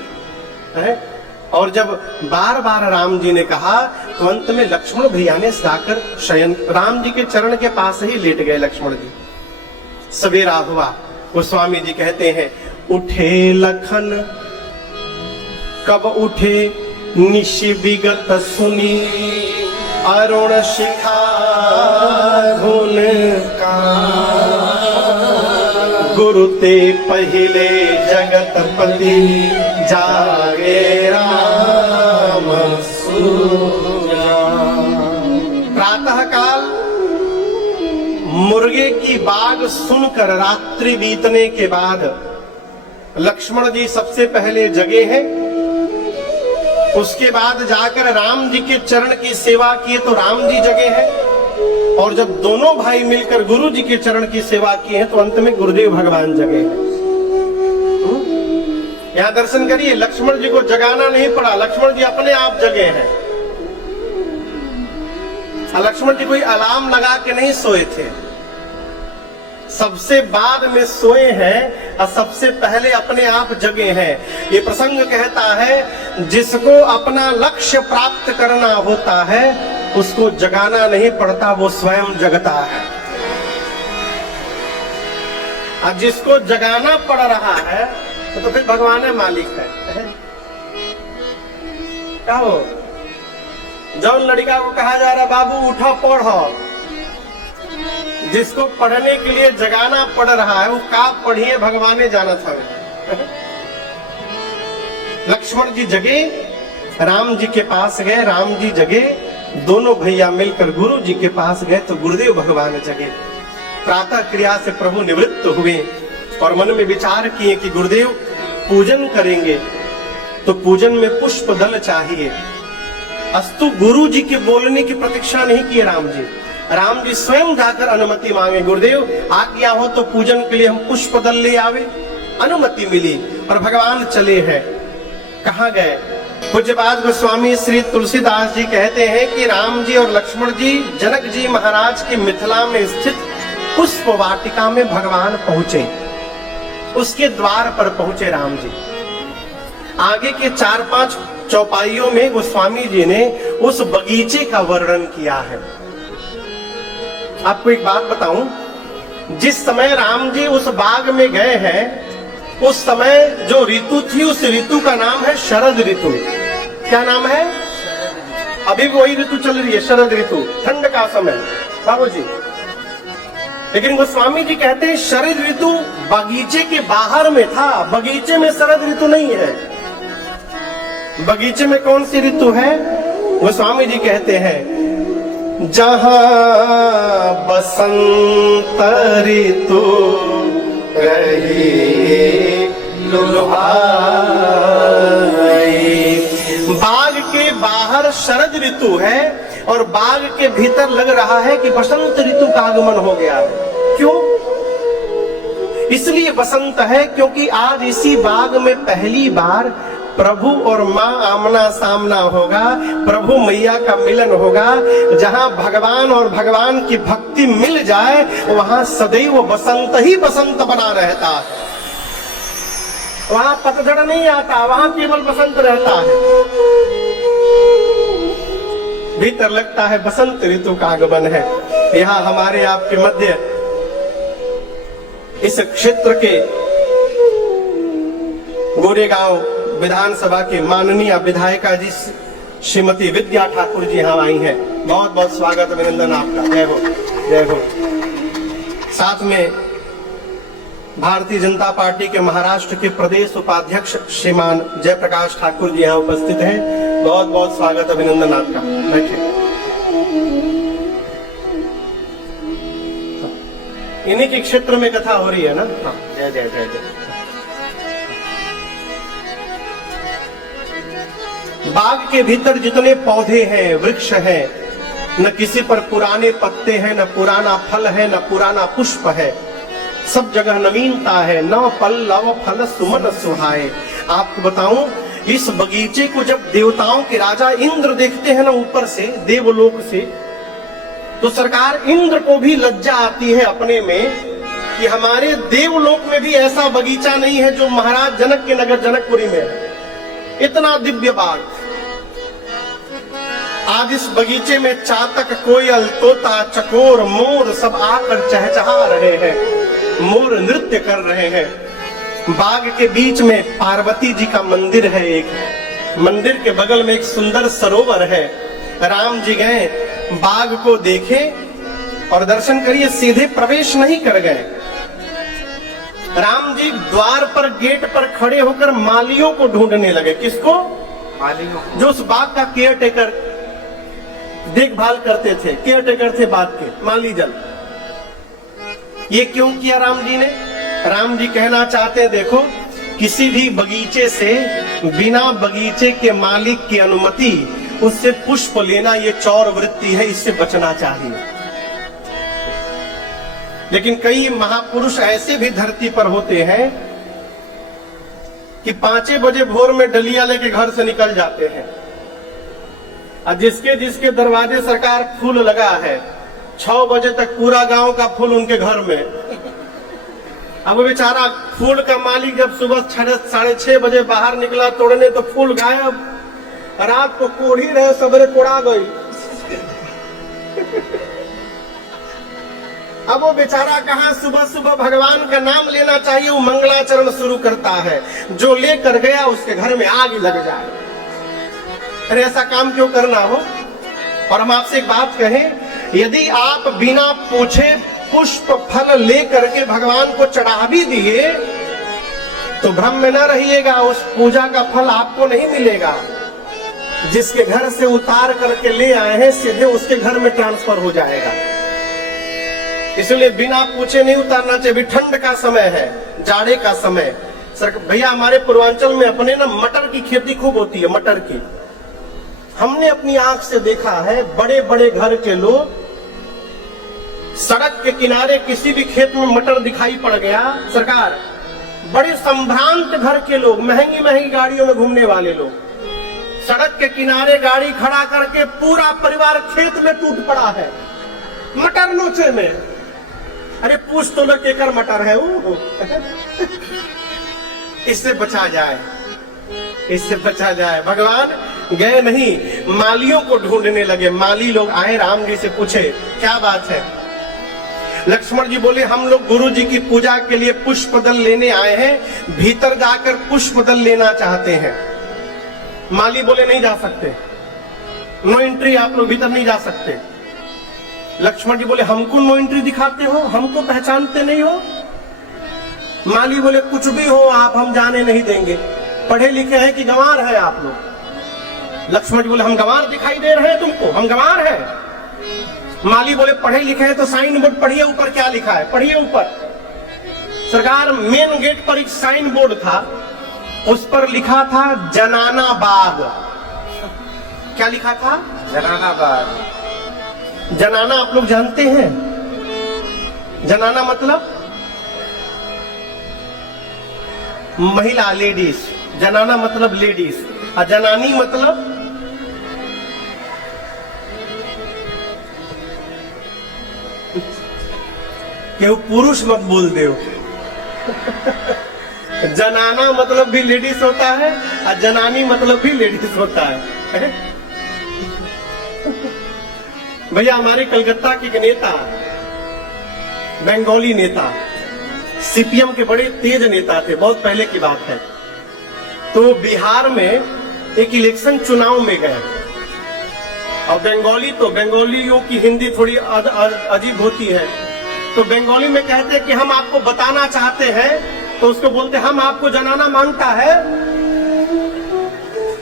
है? और जब बार बार राम जी ने कहा तो अंत में लक्ष्मण भैया ने जाकर शयन, राम जी के चरण के पास ही लेट गए लक्ष्मण जी। सवेरा हुआ, गोस्वामी जी कहते हैं उठे लखन कब उठे निशि विगत सुनी, अरुण शिखा धुन का गुरु ते पहिले जगतपति जागे राम सूरा। प्रातः काल मुर्गे की बाग सुनकर रात्रि बीतने के बाद लक्ष्मण जी सबसे पहले जगे हैं। उसके बाद जाकर राम जी के चरण की सेवा किए तो राम जी जगे हैं। और जब दोनों भाई मिलकर गुरु जी के चरण की सेवा की है तो अंत में गुरुदेव भगवान जगे हैं। यहाँ दर्शन करिए, लक्ष्मण जी को जगाना नहीं पड़ा, लक्ष्मण जी अपने आप जगे हैं। लक्ष्मण जी कोई अलार्म लगा के नहीं सोए थे, सबसे बाद में सोए हैं और सबसे पहले अपने आप जगे हैं। ये प्रसंग कहता है जिसको अपना लक्ष्य प्राप्त करना होता है उसको जगाना नहीं पड़ता, वो स्वयं जगता है। और जिसको जगाना पड़ रहा है तो फिर भगवान मालिक है। क्या हो, जौन लड़का को कहा जा रहा बाबू उठो पढ़ो, जिसको पढ़ने के लिए जगाना पड़ रहा है वो का पढ़िए भगवान जाना था। लक्ष्मण जी जगे, राम जी के पास गए, राम जी जगे, दोनों भैया मिलकर गुरु जी के पास गए तो गुरुदेव भगवान जगे। प्रातः क्रिया से प्रभु निवृत्त हुए और मन में विचार किए कि गुरुदेव पूजन करेंगे तो पूजन में पुष्प दल चाहिए। अस्तु गुरु जी के बोलने की प्रतीक्षा नहीं किए राम जी। राम जी स्वयं जाकर अनुमति मांगे, गुरुदेव आज्ञा हो तो पूजन के लिए हम पुष्प दल ले आवे। अनुमति मिली और भगवान चले हैं। कहाँ गए? पूज्यपाद गोस्वामी श्री तुलसीदास जी कहते हैं कि राम जी और लक्ष्मण जी जनक जी महाराज की मिथिला में स्थित पुष्प वाटिका में भगवान पहुंचे, उसके द्वार पर पहुंचे राम जी। आगे के 4-5 चौपाइयों में गोस्वामी जी ने उस बगीचे का वर्णन किया है। आपको एक बात बताऊं, जिस समय राम जी उस बाग में गए हैं, उस समय जो ऋतु थी उस ऋतु का नाम है शरद ऋतु। क्या नाम है? अभी भी वही ऋतु चल रही है, शरद ऋतु, ठंड का समय बाबूजी। लेकिन गोस्वामी जी कहते हैं शरद ऋतु बगीचे के बाहर में था, बगीचे में शरद ऋतु नहीं है। बगीचे में कौन सी ऋतु है? गोस्वामी जी कहते हैं जहां बसंत ऋतु रही लुभाई। बाग के बाहर शरद ऋतु है और बाग के भीतर लग रहा है कि बसंत ऋतु का आगमन हो गया है। क्यों? इसलिए बसंत है क्योंकि आज इसी बाग में पहली बार प्रभु और मां आमना सामना होगा, प्रभु मैया का मिलन होगा। जहां भगवान और भगवान की भक्ति मिल जाए वहां सदैव बसंत ही बसंत बना रहता है। वहां पतझड़ नहीं आता, वहां केवल बसंत रहता है। भीतर लगता है बसंत ऋतु का आगमन है। यहाँ हमारे आपके मध्य इस क्षेत्र के गोरेगांव विधानसभा के माननीय विधायिका जी श्रीमती विद्या ठाकुर जी यहाँ आई हैं। बहुत बहुत स्वागत अभिनंदन आपका। जय हो, जय हो। साथ में भारतीय जनता पार्टी के महाराष्ट्र के प्रदेश उपाध्यक्ष श्रीमान जयप्रकाश ठाकुर जी यहाँ उपस्थित हैं। बहुत बहुत स्वागत अभिनंदन आपका। बैठिए। इन्हीं के क्षेत्र में कथा हो रही है ना? हाँ, जय जय जय जय। बाग के भीतर जितने पौधे हैं, वृक्ष हैं, न किसी पर पुराने पत्ते हैं, न पुराना फल है, न पुराना पुष्प है। सब जगह नवीनता है। नव पल्लव फल सुमन सुहाए। आपको बताऊं, इस बगीचे को जब देवताओं के राजा इंद्र देखते हैं ना ऊपर से, देवलोक से, तो सरकार इंद्र को भी लज्जा आती है अपने में कि हमारे देवलोक में भी ऐसा बगीचा नहीं है जो महाराज जनक के नगर जनकपुरी में है। इतना दिव्य बाग। आज इस बगीचे में चातक, कोयल, तोता, चकोर, मोर सब आकर चहचहा रहे हैं, मोर नृत्य कर रहे हैं। बाग के बीच में पार्वती जी का मंदिर है। एक मंदिर के बगल में एक सुंदर सरोवर है। राम जी गए, बाग को देखे और दर्शन करिए, सीधे प्रवेश नहीं कर गए। राम जी द्वार पर, गेट पर खड़े होकर मालियों को ढूंढने लगे। किसको? मालियों, जो उस बाग का केयर टेकर, देखभाल करते थे, केयर टेकर थे बाग के, माली जन। ये क्यों किया राम जी ने? राम जी कहना चाहते हैं, देखो, किसी भी बगीचे से बिना बगीचे के मालिक की अनुमति उससे पुष्प लेना ये चौर वृत्ति है, इससे बचना चाहिए। लेकिन कई महापुरुष ऐसे भी धरती पर होते हैं कि 5 बजे भोर में डलिया लेके घर से निकल जाते हैं। और जिसके जिसके दरवाजे सरकार फूल लगा है, 6 बजे तक पूरा गांव का फूल उनके घर में। अब वो बेचारा फूल का मालिक जब सुबह 6:30 बजे बाहर निकला तोड़ने तो फूल गायब। रात को कोढ़ी रहे, सवेरे कोड़ा गई। अब वो बेचारा कहाँ सुबह सुबह भगवान का नाम लेना चाहिए, वो मंगलाचरण शुरू करता है। जो लेकर गया उसके घर में आग लग जाए। अरे ऐसा काम क्यों करना हो? और हम आपसे एक बात कहें, यदि आप बिना पूछे पुष्प फल लेकर के भगवान को चढ़ा भी दिए तो भ्रम में न रहिएगा, उस पूजा का फल आपको नहीं मिलेगा। जिसके घर से उतार करके ले आए हैं सीधे उसके घर में ट्रांसफर हो जाएगा। इसलिए बिना पूछे नहीं उतारना चाहिए। ठंड का समय है, जाड़े का समय। सर भैया, हमारे पूर्वांचल में अपने ना मटर की खेती खूब होती है। मटर की हमने अपनी आंख से देखा है। बड़े बड़े घर के लोग, सड़क के किनारे किसी भी खेत में मटर दिखाई पड़ गया, सरकार, बड़े संभ्रांत घर के लोग, महंगी महंगी गाड़ियों में घूमने वाले लोग, सड़क के किनारे गाड़ी खड़ा करके पूरा परिवार खेत में टूट पड़ा है, मटर नोचे में। अरे पूछ तो लोग केकर मटर है वो। इससे बचा जाए, इससे बचा जाए। भगवान गए नहीं, मालियों को ढूंढने लगे। माली लोग आए, राम जी से पूछे क्या बात है। लक्ष्मण जी बोले हम लोग गुरु जी की पूजा के लिए पुष्प दल लेने आए हैं, भीतर जाकर पुष्प दल लेना चाहते हैं। माली बोले नहीं जा सकते, नो एंट्री, आप लोग भीतर नहीं जा सकते। लक्ष्मण जी बोले हमको नो एंट्री दिखाते हो, हमको पहचानते नहीं हो। माली बोले कुछ भी हो आप, हम जाने नहीं देंगे। पढ़े लिखे हैं कि गंवार है आप लोग। लक्ष्मण जी बोले हम गंवार दिखाई दे रहे हैं तुमको, हम गंवार हैं। माली बोले पढ़े लिखे हैं तो साइन बोर्ड पढ़िए, ऊपर क्या लिखा है पढ़िए ऊपर। सरकार मेन गेट पर एक साइन बोर्ड था, उस पर लिखा था जनाना बाग। क्या लिखा था? जनाना बाग। जनाना आप लोग जानते हैं? जनाना मतलब महिला, लेडीज। जनाना मतलब लेडीज, और जनानी मतलब केहू पुरुष मत बोल दे। जनाना मतलब भी लेडीज होता है और जनानी मतलब भी लेडीज होता है। भैया हमारे कलकत्ता के नेता, बंगाली नेता, सीपीएम के बड़े तेज नेता थे, बहुत पहले की बात है। तो बिहार में एक इलेक्शन चुनाव में गए, और बंगाली तो बंगालियों की हिंदी थोड़ी अजीब होती है, तो बंगाली में कहते हैं कि हम आपको बताना चाहते हैं, तो उसको बोलते हम आपको जनाना मांगता है।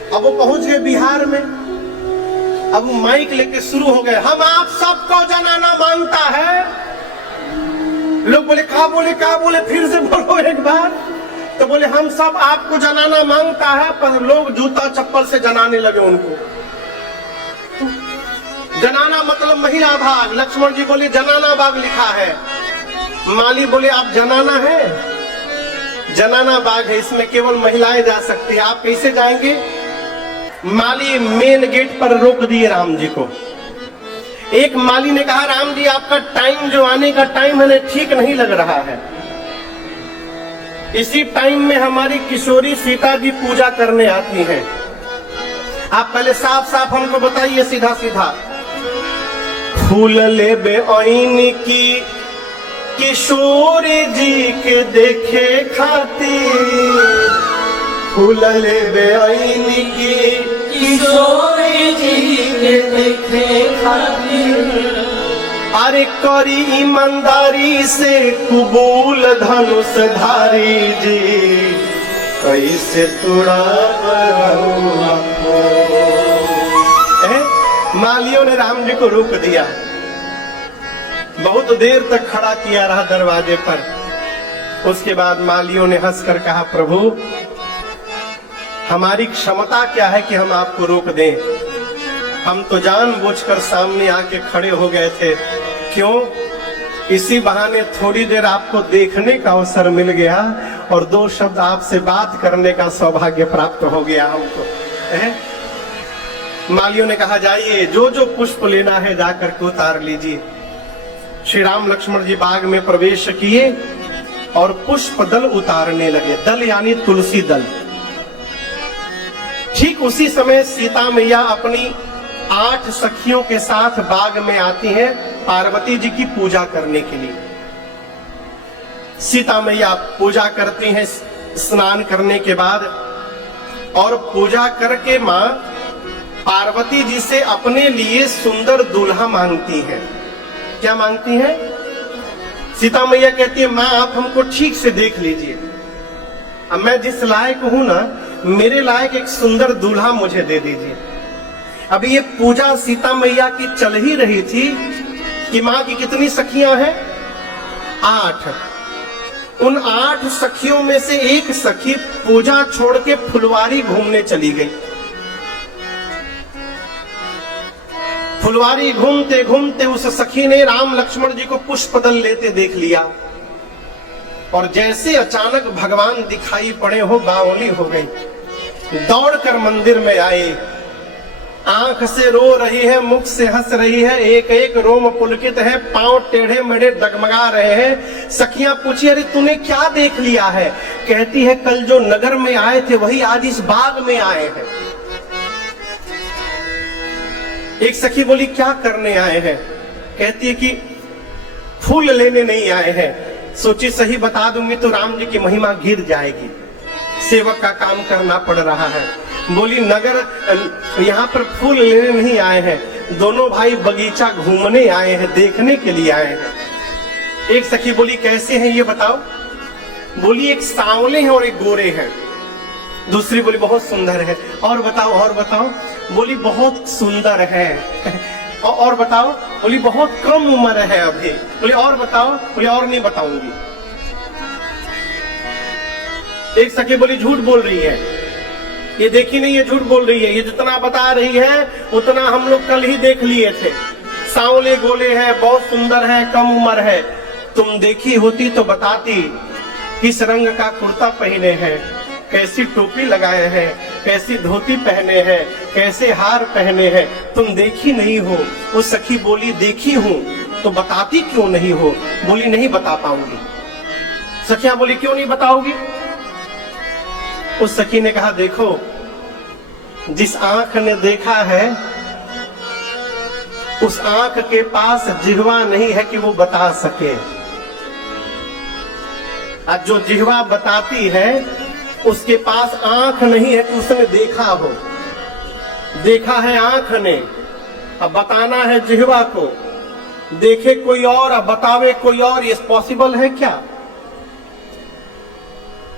अब वो पहुंच गए बिहार में, अब वो माइक लेके शुरू हो गए, हम आप सबको जनाना मांगता है। लोग बोले कहा बोले, फिर से बोलो एक बार। तो बोले हम सब आपको जनाना मांगता है, पर लोग जूता चप्पल से जनाने लगे उनको। जनाना मतलब महिला भाग। लक्ष्मण जी बोले जनाना बाग लिखा है। माली बोले आप जनाना है? जनाना बाग है, इसमें केवल महिलाएं जा सकती है, आप कैसे जाएंगे? माली मेन गेट पर रोक दिए राम जी को। एक माली ने कहा राम जी आपका टाइम जो आने का टाइम है ठीक नहीं लग रहा है। इसी टाइम में हमारी किशोरी सीता जी पूजा करने आती हैं। आप पहले साफ साफ हमको बताइए, सीधा सीधा। फूल लेबे ऐन की किशोरी जी के देखे खातिर, फूल लेबे ऐन की किशोरी जी के देखे खातिर। अरे करी ईमानदारी से कबूल धनुष धारी जी, कैसे तुड़ा मालियों ने राम जी को रोक दिया, बहुत देर तक खड़ा किया रहा दरवाजे पर। उसके बाद मालियों ने हंसकर कहा प्रभु हमारी क्षमता क्या है कि हम आपको रोक दें, हम तो जानबूझकर सामने आके खड़े हो गए थे। क्यों? इसी बहाने थोड़ी देर आपको देखने का अवसर मिल गया और दो शब्द आपसे बात करने का सौभाग्य प्राप्त हो गया हमको। मालियों ने कहा जाइए, जो जो पुष्प लेना है जाकर के उतार लीजिए। श्री राम लक्ष्मण जी बाग में प्रवेश किए और पुष्प दल उतारने लगे। दल यानी तुलसी दल। ठीक उसी समय सीता मैया अपनी 8 सखियों के साथ बाग में आती हैं पार्वती जी की पूजा करने के लिए। सीता मैया पूजा करती हैं स्नान करने के बाद, और पूजा करके मां पार्वती जी से अपने लिए सुंदर दूल्हा मांगती है। क्या मांगती है? सीता मैया कहती है मां आप हमको ठीक से देख लीजिए, अब मैं जिस लायक हूं ना, मेरे लायक एक सुंदर दूल्हा मुझे दे दीजिए। अभी ये पूजा सीता मैया की चल ही रही थी कि मां की कितनी सखियां हैं? 8। उन 8 सखियों में से एक सखी पूजा छोड़ के फुलवारी घूमने चली गई। फुलवारी घूमते घूमते उस सखी ने राम लक्ष्मण जी को पुष्प दल लेते देख लिया, और जैसे अचानक भगवान दिखाई पड़े हो बावली हो गई। दौड़कर मंदिर में आए आंख से रो रही है, मुख से हंस रही है, एक एक रोम पुलकित है, पांव टेढ़े मेढ़े डगमगा रहे हैं। सखियां पूछी, अरे तूने क्या देख लिया है? कहती है, कल जो नगर में आए थे वही आज इस बाग में आए हैं। एक सखी बोली, क्या करने आए हैं? कहती है कि फूल लेने नहीं आए हैं। सोची सही बता दूंगी तो राम जी की महिमा गिर जाएगी, सेवक का काम करना पड़ रहा है। बोली, नगर यहाँ पर फूल लेने नहीं आए हैं, दोनों भाई बगीचा घूमने आए हैं, देखने के लिए आए हैं। एक सखी बोली, कैसे हैं ये बताओ? बोली, एक सांवले हैं और एक गोरे हैं। दूसरी बोली, बहुत सुंदर है। और बताओ, और बताओ? बोली, बहुत सुंदर है। और बताओ? बोली, बहुत कम उम्र है अभी। बोली, और बताओ? बोली, और नहीं बताऊंगी। एक सखी बोली, झूठ बोल रही है, ये देखी नहीं, ये झूठ बोल रही है, ये जितना बता रही है उतना हम लोग कल ही देख लिए थे। सांवले गोले हैं, बहुत सुंदर है, कम उम्र है। तुम देखी होती तो बताती किस रंग का कुर्ता पहने हैं, कैसी टोपी लगाए हैं, कैसी धोती पहने हैं, कैसे हार पहने हैं। तुम देखी नहीं हो। वो सखी बोली, देखी हूं तो बताती क्यों नहीं हो? बोली, नहीं बता पाऊंगी। सखियां बोली, क्यों नहीं बताओगी? उस सखी ने कहा, देखो, जिस आंख ने देखा है उस आंख के पास जिह्वा नहीं है कि वो बता सके, और जो जिह्वा बताती है उसके पास आंख नहीं है कि उसने देखा हो। देखा है आंख ने, अब बताना है जिह्वा को। देखे कोई और अब बतावे कोई और, ये पॉसिबल है क्या?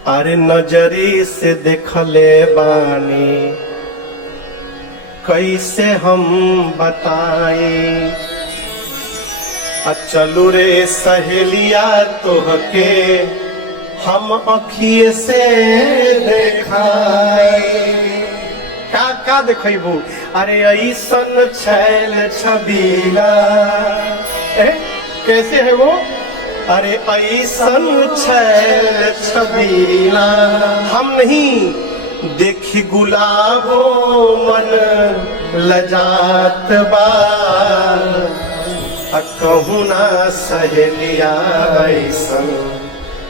अरे नजरी से देखले बानी, कैसे हम बताए? चलू रे सहेलिया तोहके हम अखिए से देखाए। क्या क्या देखबू? अरे ऐसन छैल छबीला, कैसे है वो? अरे ऐसन छैल छबीला हम नहीं देखी, गुलाबो मन लजात बा। कहूँ ना सहेलिया ऐसन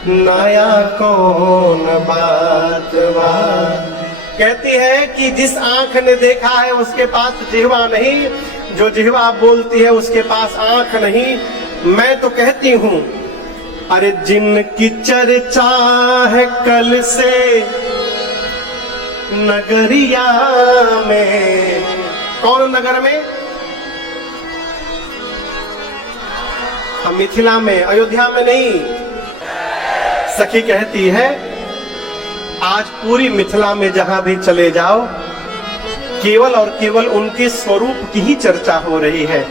नया कौन बात बा। कहती है कि जिस आंख ने देखा है उसके पास जिह्वा नहीं, जो जिह्वा बोलती है उसके पास आंख नहीं। मैं तो कहती हूं, अरे जिनकी चर्चा है कल से नगरिया में, कौन नगर में? हम मिथिला में, अयोध्या में नहीं। सखी कहती है, आज पूरी मिथिला में जहां भी चले जाओ केवल और केवल उनके स्वरूप की ही चर्चा हो रही है।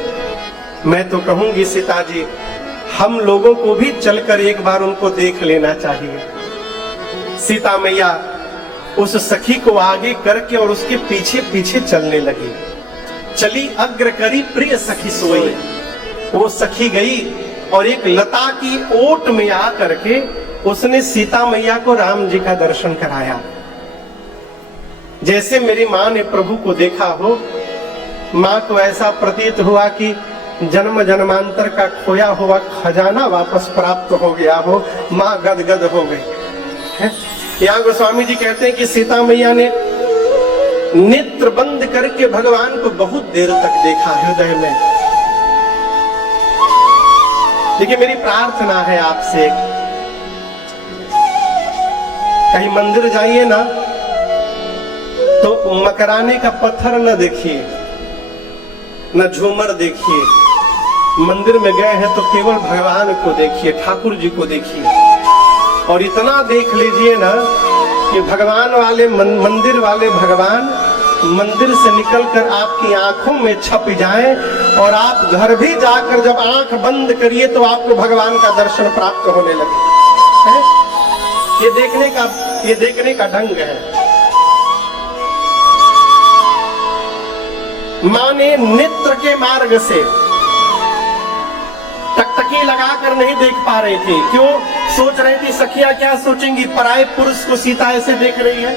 मैं तो कहूंगी सीता जी, हम लोगों को भी चलकर एक बार उनको देख लेना चाहिए। सीता मैया उस सखी को आगे करके और उसके पीछे पीछे चलने लगी। चली अग्र करी प्रिय सखी सोई। वो सखी गई और एक लता की ओट में आ करके उसने सीता मैया को राम जी का दर्शन कराया। जैसे मेरी माँ ने प्रभु को देखा हो, माँ को ऐसा प्रतीत हुआ कि जन्म जन्मांतर का खोया हुआ खजाना वापस प्राप्त हो गया हो। माँ गदगद हो गई। यहाँ गोस्वामी जी कहते हैं कि सीता मैया ने नेत्र बंद करके भगवान को बहुत देर तक देखा हृदय में। देखिए, मेरी प्रार्थना है आपसे, कहीं मंदिर जाइए ना तो मकराने का पत्थर न देखिए, न झूमर देखिए। मंदिर में गए हैं तो केवल भगवान को देखिए, ठाकुर जी को देखिए। और इतना देख लीजिए ना कि भगवान वाले मंदिर वाले भगवान मंदिर से निकलकर आपकी आंखों में छप जाएं, और आप घर भी जाकर जब आंख बंद करिए तो आपको भगवान का दर्शन प्राप्त होने लगे। ये देखने का ढंग है। मां ने नेत्र के मार्ग से टकटकी लगाकर नहीं देख पा रही थी। क्यों? सोच रही थी सखियां क्या सोचेंगी, पराये पुरुष को सीता ऐसे देख रही है।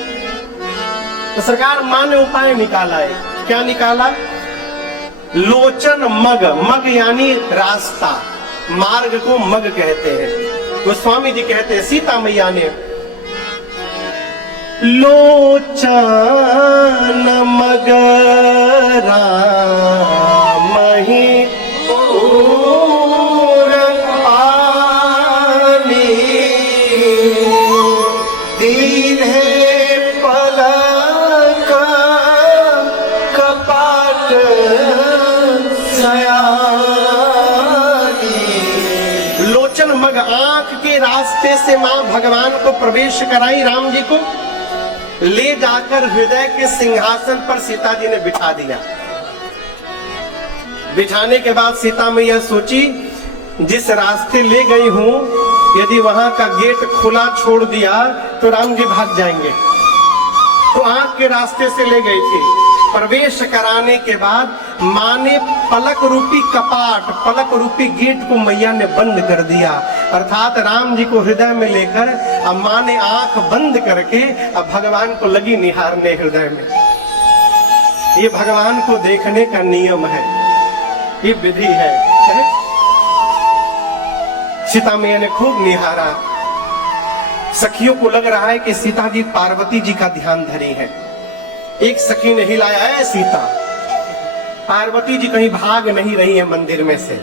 तो सरकार मां ने उपाय निकाला है। क्या निकाला? लोचन मग, मग यानी रास्ता, मार्ग को मग कहते हैं। गोस्वामी जी कहते हैं सीता मैया ने लोचन मग रामहि पूर आनी, दीन्हे पलक कपाट सयानी। लोचन मग, आंख के रास्ते से मां भगवान को प्रवेश कराई, राम जी को ले जाकर हृदय के सिंहासन पर सीता जी ने बिठा दिया। बिठाने के बाद सीता मैया सोची जिस रास्ते ले गई हूं, यदि वहां का गेट खुला छोड़ दिया तो राम जी भाग जाएंगे, तो आंख के रास्ते से ले गई थी। प्रवेश कराने के बाद मां ने पलक रूपी कपाट, पलक रूपी गेट को मैया ने बंद कर दिया, अर्थात राम जी को हृदय में लेकर अब मां ने आंख बंद करके अब भगवान को लगी निहारने हृदय में। ये भगवान को देखने का नियम है, ये विधि है। सीता मैया ने खूब निहारा। सखियों को लग रहा है कि सीता जी पार्वती जी का ध्यान धरी है। एक सखी ने हिलाया, है सीता, पार्वती जी कहीं भाग नहीं रही है मंदिर में से,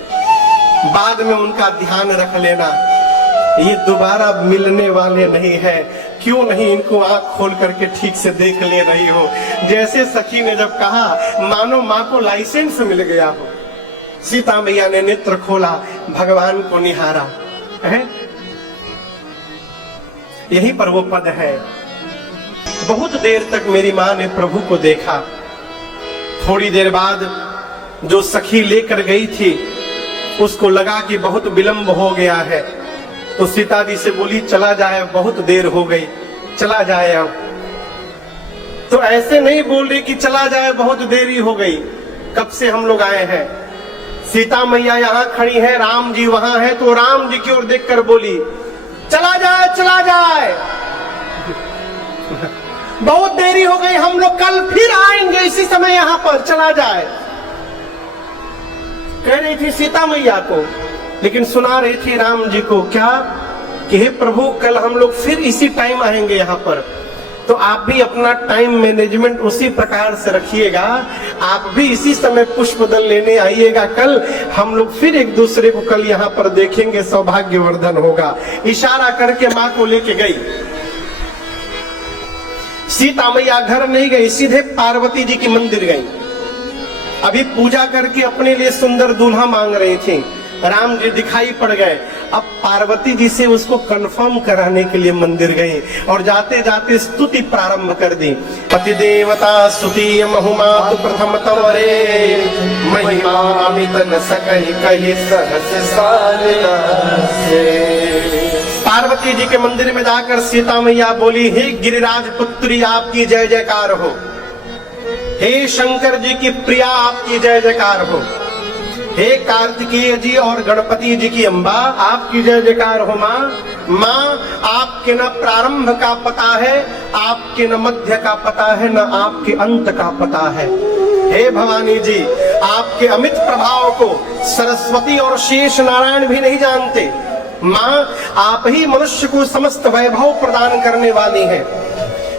बाद में उनका ध्यान रख लेना, ये दोबारा मिलने वाले नहीं है, क्यों नहीं इनको आंख खोल करके ठीक से देख ले रही हो। जैसे सखी ने जब कहा मानो मां को लाइसेंस मिल गया हो। सीता मैया ने नेत्र खोला, भगवान को निहारा है। यही पर वो पद है, बहुत देर तक मेरी मां ने प्रभु को देखा। थोड़ी देर बाद जो सखी लेकर गई थी उसको लगा कि बहुत विलंब हो गया है, तो सीता जी से बोली चला जाए, बहुत देर हो गई, चला जाए। अब तो ऐसे नहीं बोल रही कि चला जाए, बहुत देरी हो गई, कब से हम लोग आए हैं। सीता मैया यहाँ खड़ी है, राम जी वहां है, तो राम जी की ओर देखकर बोली चला जाए, चला जाए, बहुत देरी हो गई, हम लोग कल फिर आएंगे इसी समय यहाँ पर, चला जाए। कह रही थी सीता मैया को, लेकिन सुना रही थी राम जी को क्या कि हे प्रभु कल हम लोग फिर इसी टाइम आएंगे यहाँ पर, तो आप भी अपना टाइम मैनेजमेंट उसी प्रकार से रखिएगा, आप भी इसी समय पुष्प दल लेने आइएगा, कल हम लोग फिर एक दूसरे को कल यहाँ पर देखेंगे, सौभाग्यवर्धन होगा। इशारा करके माँ को लेके गई। सीता मैया घर नहीं गई, सीधे पार्वती जी की मंदिर गई। अभी पूजा करके अपने लिए सुंदर दूल्हा मांग रही थी, राम जी दिखाई पड़ गए। अब पार्वती जी से उसको कंफर्म कराने के लिए मंदिर गई और जाते जाते स्तुति प्रारंभ कर दी। पति देवता स्तुति महुमातु प्रथम तवरे, महिमा अमित न सकहि कहि सहस सारना से। पार्वती जी के मंदिर में जाकर सीता मैया बोली, हे गिरिराज पुत्री आपकी जय जयकार हो, हे शंकर जी की प्रिया आपकी जय जयकार हो, हे कार्तिकेय जी और गणपति जी की अम्बा आपकी जय जयकार हो। माँ आपके न प्रारंभ का पता है, आपके न मध्य का पता है, न आपके अंत का पता है। हे भवानी जी, आपके अमित प्रभाव को सरस्वती और शेष नारायण भी नहीं जानते। माँ आप ही मनुष्य को समस्त वैभव प्रदान करने वाली हैं।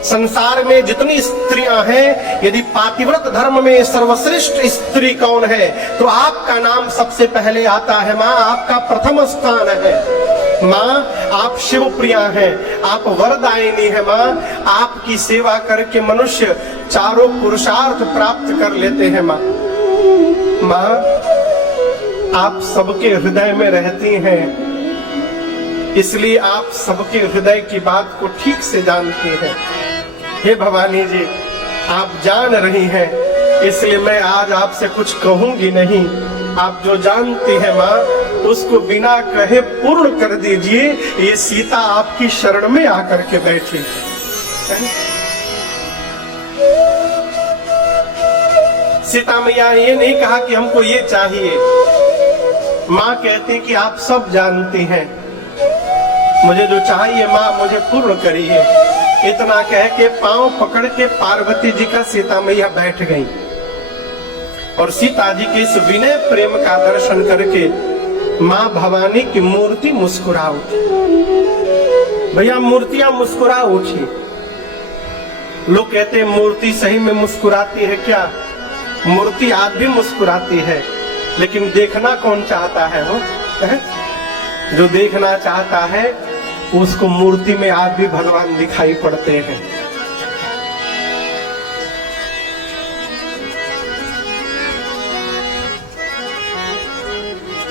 संसार में जितनी स्त्रियां हैं, यदि पातिव्रत धर्म में सर्वश्रेष्ठ स्त्री कौन है तो आपका नाम सबसे पहले आता है। माँ आपका प्रथम स्थान है। माँ आप शिव प्रिया हैं, आप वरदायिनी है। माँ आपकी सेवा करके मनुष्य चारों पुरुषार्थ प्राप्त कर लेते हैं। माँ आप सबके हृदय में रहती हैं, इसलिए आप सबके हृदय की बात को ठीक से जानती हैं। हे भवानी जी, आप जान रही हैं, इसलिए मैं आज आपसे कुछ कहूंगी नहीं। आप जो जानती हैं माँ, उसको बिना कहे पूर्ण कर दीजिए। ये सीता आपकी शरण में आकर के बैठी। सीता मैया ये नहीं कहा कि हमको ये चाहिए। माँ कहती कि आप सब जानती हैं, मुझे जो चाहिए माँ मुझे पूर्ण करिए। इतना कह के पांव पकड़ के पार्वती जी का सीता मैया बैठ गई। और सीता जी के इस विनय प्रेम का दर्शन करके मां भवानी की मूर्ति मुस्कुरा उठी। भैया मूर्तियां मुस्कुरा उठी। लोग कहते हैं मूर्ति सही में मुस्कुराती है क्या? मूर्ति आज भी मुस्कुराती है, लेकिन देखना कौन चाहता है? हो जो देखना चाहता है उसको मूर्ति में आज भी भगवान दिखाई पड़ते हैं।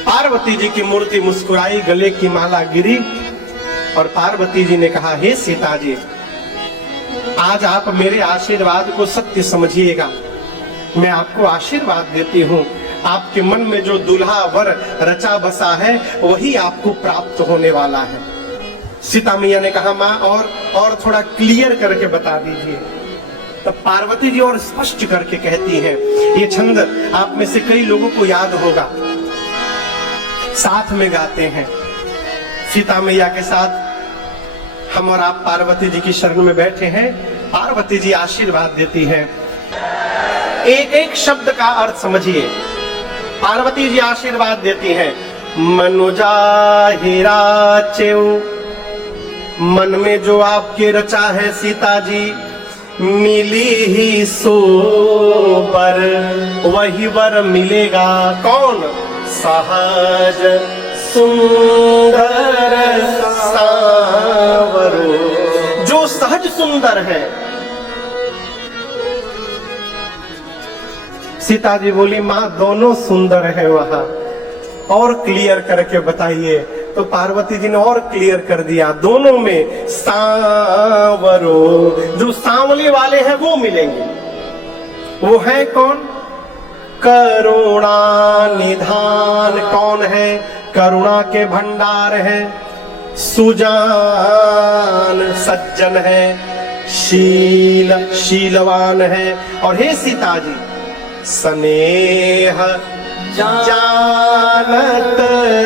पार्वती जी की मूर्ति मुस्कुराई, गले की माला गिरी और पार्वती जी ने कहा, हे सीता जी, आज आप मेरे आशीर्वाद को सत्य समझिएगा। मैं आपको आशीर्वाद देती हूँ। आपके मन में जो दूल्हा वर रचा बसा है वही आपको प्राप्त होने वाला है। सीता मैया ने कहा, माँ और थोड़ा क्लियर करके बता दीजिए। तब पार्वती जी और स्पष्ट करके कहती हैं, ये छंद आप में से कई लोगों को याद होगा, साथ में गाते हैं। सीता मैया के साथ हम और आप पार्वती जी की शरण में बैठे हैं। पार्वती जी आशीर्वाद देती हैं। एक एक शब्द का अर्थ समझिए। पार्वती जी आशीर्वाद देती हैं, मनुजा हीरा चेऊ, मन में जो आपके रचा है सीता जी, मिली ही सो वर, वही वर मिलेगा। कौन? सहज सुंदर सावरो, जो सहज सुंदर है। सीता जी बोली, माँ दोनों सुंदर है वहां, और क्लियर करके बताइए। तो पार्वती जी ने और क्लियर कर दिया, दोनों में सांवरो, जो सांवले वाले हैं वो मिलेंगे। वो है कौन? करुणा निधान। कौन है? करुणा के भंडार है। सुजान सज्जन है। शीलवान है। और हे सीता जी, स्नेह जानत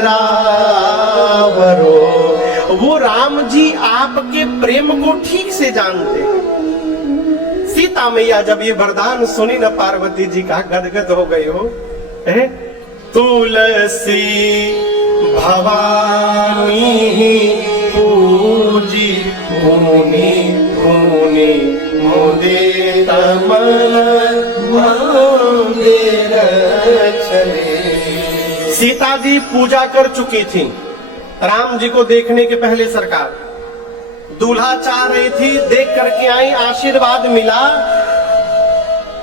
रावरो, वो राम जी आपके प्रेम को ठीक से जानते हैं। सीता मैया जब ये वरदान सुनी न, पार्वती जी का गदगद हो गई हो। तुलसी भवानी पूजी भूनि भूनि मुदित मन मंदिर चले। सीता जी पूजा कर चुकी थी राम जी को देखने के पहले। सरकार दूल्हा चाह रही थी, देख करके आई, आशीर्वाद मिला।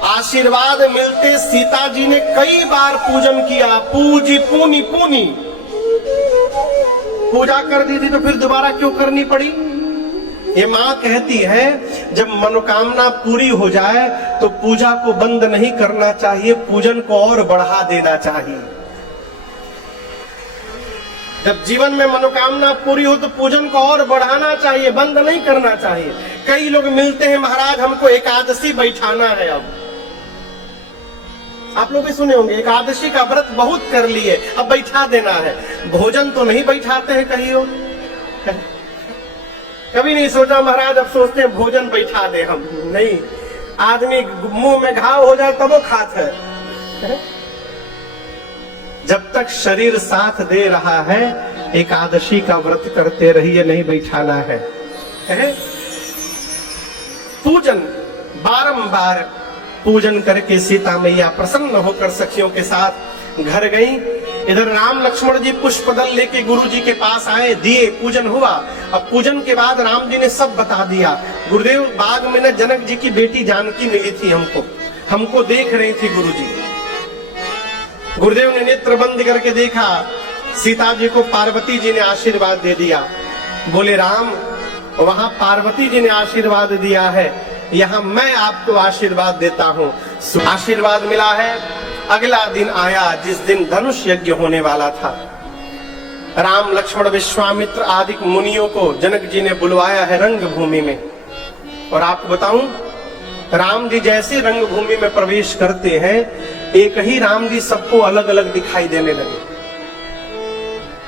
आशीर्वाद मिलते सीता जी ने कई बार पूजन किया। पूजी पूनी पूनी पूजा कर दी थी, तो फिर दोबारा क्यों करनी पड़ी? ये माँ कहती है, जब मनोकामना पूरी हो जाए तो पूजा को बंद नहीं करना चाहिए, पूजन को और बढ़ा देना चाहिए। जब जीवन में मनोकामना पूरी हो तो पूजन को और बढ़ाना चाहिए, बंद नहीं करना चाहिए। कई लोग मिलते हैं, महाराज हमको एकादशी बैठाना है। अब आप लोग भी सुने होंगे, एकादशी का व्रत बहुत कर लिए, अब बैठा देना है। भोजन तो नहीं बैठाते हैं कहीं हो? कभी नहीं सोचा महाराज, अब सोचते हैं भोजन बैठा दे हम। नहीं, आदमी मुंह में घाव हो जाए तब वो खात है। जब तक शरीर साथ दे रहा है, एकादशी का व्रत करते रहिए, नहीं बैठाना है। पूजन बारंबार पूजन करके सीता मैया प्रसन्न होकर सखियों के साथ घर गई। इधर राम लक्ष्मण जी पुष्पदल लेके गुरु जी के पास आए, दिए, पूजन हुआ। अब पूजन के बाद राम जी ने सब बता दिया। गुरुदेव, बाग में न जनक जी की बेटी जानकी मिली थी, हमको देख रही थी गुरु जी। गुरुदेव ने नेत्र बंद करके देखा, सीता जी को पार्वती जी ने आशीर्वाद दे दिया। बोले, राम, वहां पार्वती जी ने आशीर्वाद दिया है, यहाँ मैं आपको आशीर्वाद देता हूँ। आशीर्वाद मिला है। अगला दिन आया जिस दिन धनुष यज्ञ होने वाला था। राम लक्ष्मण विश्वामित्र आदि मुनियों को जनक जी ने बुलवाया है रंगभूमि में। और आपको बताऊं, राम जी जैसे रंगभूमि में प्रवेश करते हैं, एक ही राम जी सबको अलग अलग दिखाई देने लगे।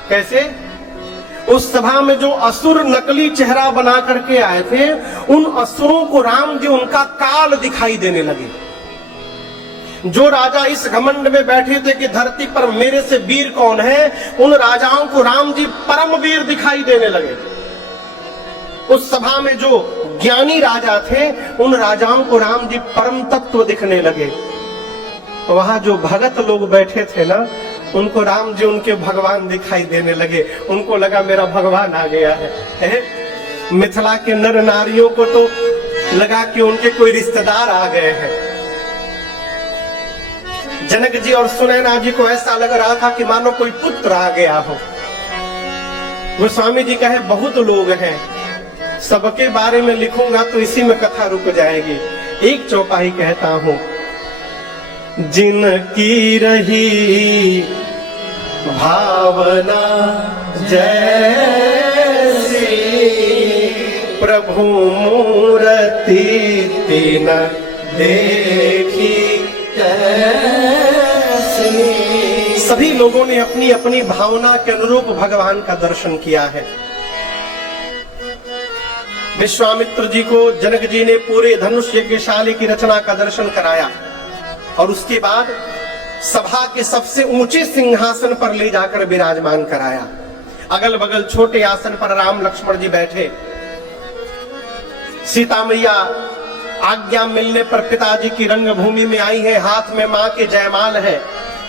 कैसे? उस सभा में जो असुर नकली चेहरा बना करके आए थे, उन असुरों को राम जी उनका काल दिखाई देने लगे। जो राजा इस घमंड में बैठे थे कि धरती पर मेरे से वीर कौन है, उन राजाओं को राम जी परम वीर दिखाई देने लगे। उस सभा में जो ज्ञानी राजा थे, उन राजाओं को राम जी परम तत्व दिखने लगे। वहां जो भगत लोग बैठे थे ना, उनको राम जी उनके भगवान दिखाई देने लगे। उनको लगा मेरा भगवान आ गया है। मिथिला के नर नारियों को तो लगा कि उनके कोई रिश्तेदार आ गए हैं। जनक जी और सुनैना जी को ऐसा लग रहा था कि मानो कोई पुत्र आ गया हो। गोस्वामी जी कहे बहुत लोग हैं, सबके बारे में लिखूंगा तो इसी में कथा रुक जाएगी। एक चौपाई कहता हूं, जिनकी रही भावना जैसी, प्रभु मूर्ति तीन देखी कैसी। सभी लोगों ने अपनी अपनी भावना के अनुरूप भगवान का दर्शन किया है। विश्वामित्र जी को जनक जी ने पूरे धनुष यज्ञशाला की रचना का दर्शन कराया और उसके बाद सभा के सबसे ऊंचे सिंहासन पर ले जाकर विराजमान कराया। अगल बगल छोटे आसन पर राम लक्ष्मण जी बैठे। सीता मैया आज्ञा मिलने पर पिताजी की रंगभूमि में आई है, हाथ में मां के जयमाल है।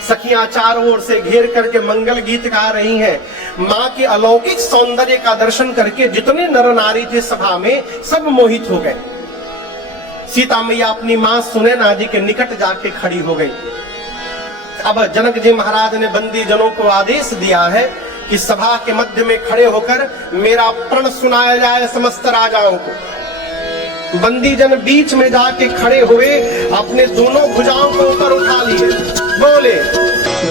सखियां चारों ओर से घेर करके मंगल गीत गा रही हैं। मां के अलौकिक सौंदर्य का दर्शन करके जितने नर नारी थे सभा में, सब मोहित हो गए। सीता मैया अपनी मां सुनैना जी के निकट जाके खड़ी हो गई। अब जनक जी महाराज ने बंदी जनों को आदेश दिया है कि सभा के मध्य में खड़े होकर मेरा प्रण सुनाया जाए समस्त राजाओं को। बंदी जन बीच में जाके खड़े हुए, अपने दोनों भुजाओं को ऊपर उठा लिए, बोले।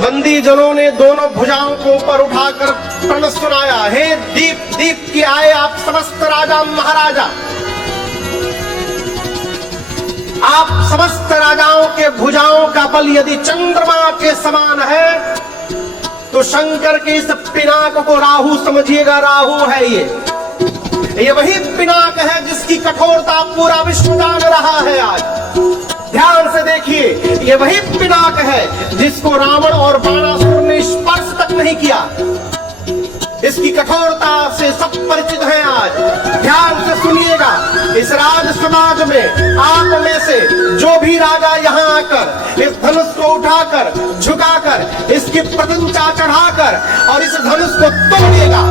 बंदी जनों ने दोनों भुजाओं को ऊपर उठाकर प्रण सुनाया, हे दीप दीप की आए आप समस्त राजा महाराजा। आप समस्त राजाओं के भुजाओं का बल यदि चंद्रमा के समान है, तो शंकर के इस पिनाक को राहु समझिएगा। राहु है ये वही पिनाक है जिसकी कठोरता पूरा विश्व जान रहा है। आज ध्यान से देखिए, ये वही पिनाक है जिसको रावण और बाणासुर ने स्पर्श तक नहीं किया। इसकी कठोरता से सब परिचित हैं। आज ध्यान से सुनिएगा, इस राज समाज में आप में से जो भी राजा यहाँ आकर इस धनुष को उठाकर झुकाकर इसकी प्रतिष्ठा चढ़ाकर और इस धनुष को तोड़ेगा,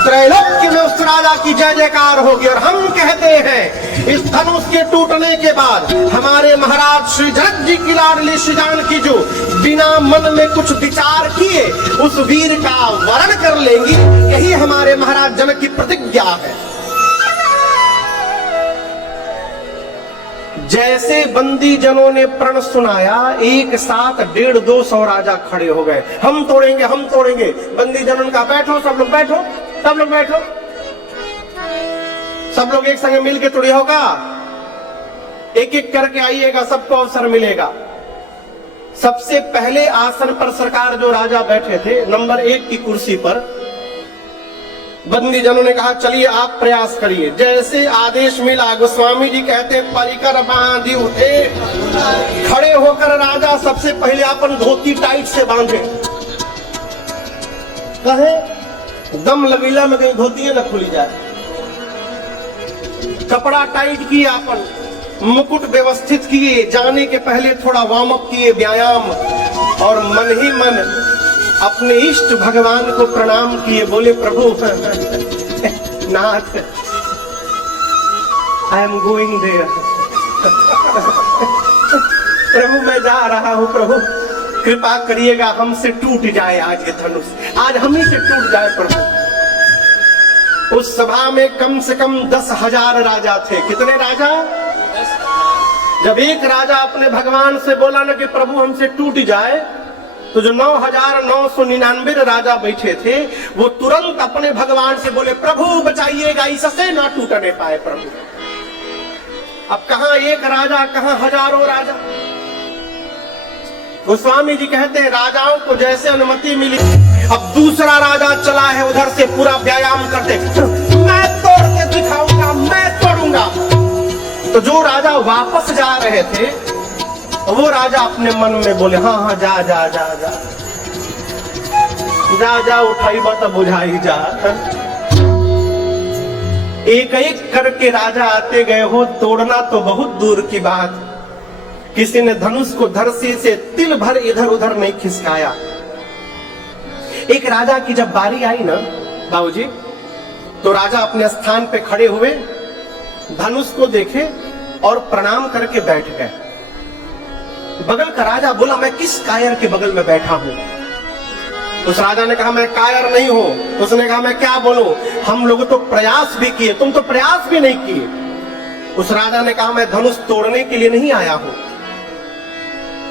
त्रैलोक्य में उस राजा की जय जयकार होगी। और हम कहते हैं, इस धनुष के टूटने के बाद हमारे महाराज श्री जनक जी की लाडली श्री जानकी जो बिना मन में कुछ विचार किए उस वीर का वरण कर लेंगी। यही हमारे महाराज जनक की प्रतिज्ञा है। जैसे बंदी जनों ने प्रण सुनाया, एक साथ 150-200 राजा खड़े हो गए। हम तोड़ेंगे, हम तोड़ेंगे। बंदी जनों का बैठो, सब लोग बैठो, सब लोग बैठो, सब लोग एक संग मिल के तोड़ी होगा। एक एक करके आइएगा, सबको अवसर मिलेगा। सबसे पहले आसन पर सरकार जो राजा बैठे थे, नंबर 1 की कुर्सी पर, बंदी जनों ने कहा चलिए आप प्रयास करिए। जैसे आदेश मिला, गोस्वामी जी कहते परिकर बांधी उठे, खड़े होकर राजा सबसे पहले अपन धोती टाइट से बांधे। कहे दम लगीला में कहीं धोती न खुली जाए। कपड़ा टाइट किया, अपन मुकुट व्यवस्थित किए, जाने के पहले थोड़ा वार्म अप किए, व्यायाम, और मन ही मन अपने इष्ट भगवान को प्रणाम किए। बोले प्रभु नाथ, आई एम गोइंग देयर। प्रभु मैं जा रहा हूं, प्रभु कृपा करिएगा हमसे टूट जाए आज ये धनुष, आज हम ही से टूट जाए प्रभु। उस सभा में कम से कम 10,000 राजा थे। कितने राजा? जब एक राजा अपने भगवान से बोला ना कि प्रभु हमसे टूट जाए, तो जो 9,999 राजा बैठे थे वो तुरंत अपने भगवान से बोले प्रभु बचाइएगा, इससे ना टूटने पाए प्रभु। अब कहां एक राजा, कहां हजारों राजा। गोस्वामी जी कहते हैं राजाओं को जैसे अनुमति मिली, अब दूसरा राजा चला है उधर से पूरा व्यायाम करते, मैं तोड़ के दिखाऊंगा, मैं तोड़ूंगा। तो जो राजा वापस जा रहे थे वो राजा अपने मन में बोले हाँ हाँ जा जा जा जा जा जा उठाई बात बुझाई जा। एक एक करके राजा आते गए हो, तोड़ना तो बहुत दूर की बात, किसी ने धनुष को धरती से तिल भर इधर उधर नहीं खिसकाया। एक राजा की जब बारी आई ना बाबूजी, तो राजा अपने स्थान पे खड़े हुए, धनुष को देखे और प्रणाम करके बैठ गए। बगल का राजा बोला मैं किस कायर के बगल में बैठा हूं? उस राजा ने कहा मैं कायर नहीं हूं। उसने कहा मैं क्या बोलूं, हम लोग तो प्रयास भी किए, तुम तो प्रयास भी नहीं किए। उस राजा ने कहा मैं धनुष तोड़ने के लिए नहीं आया हूं,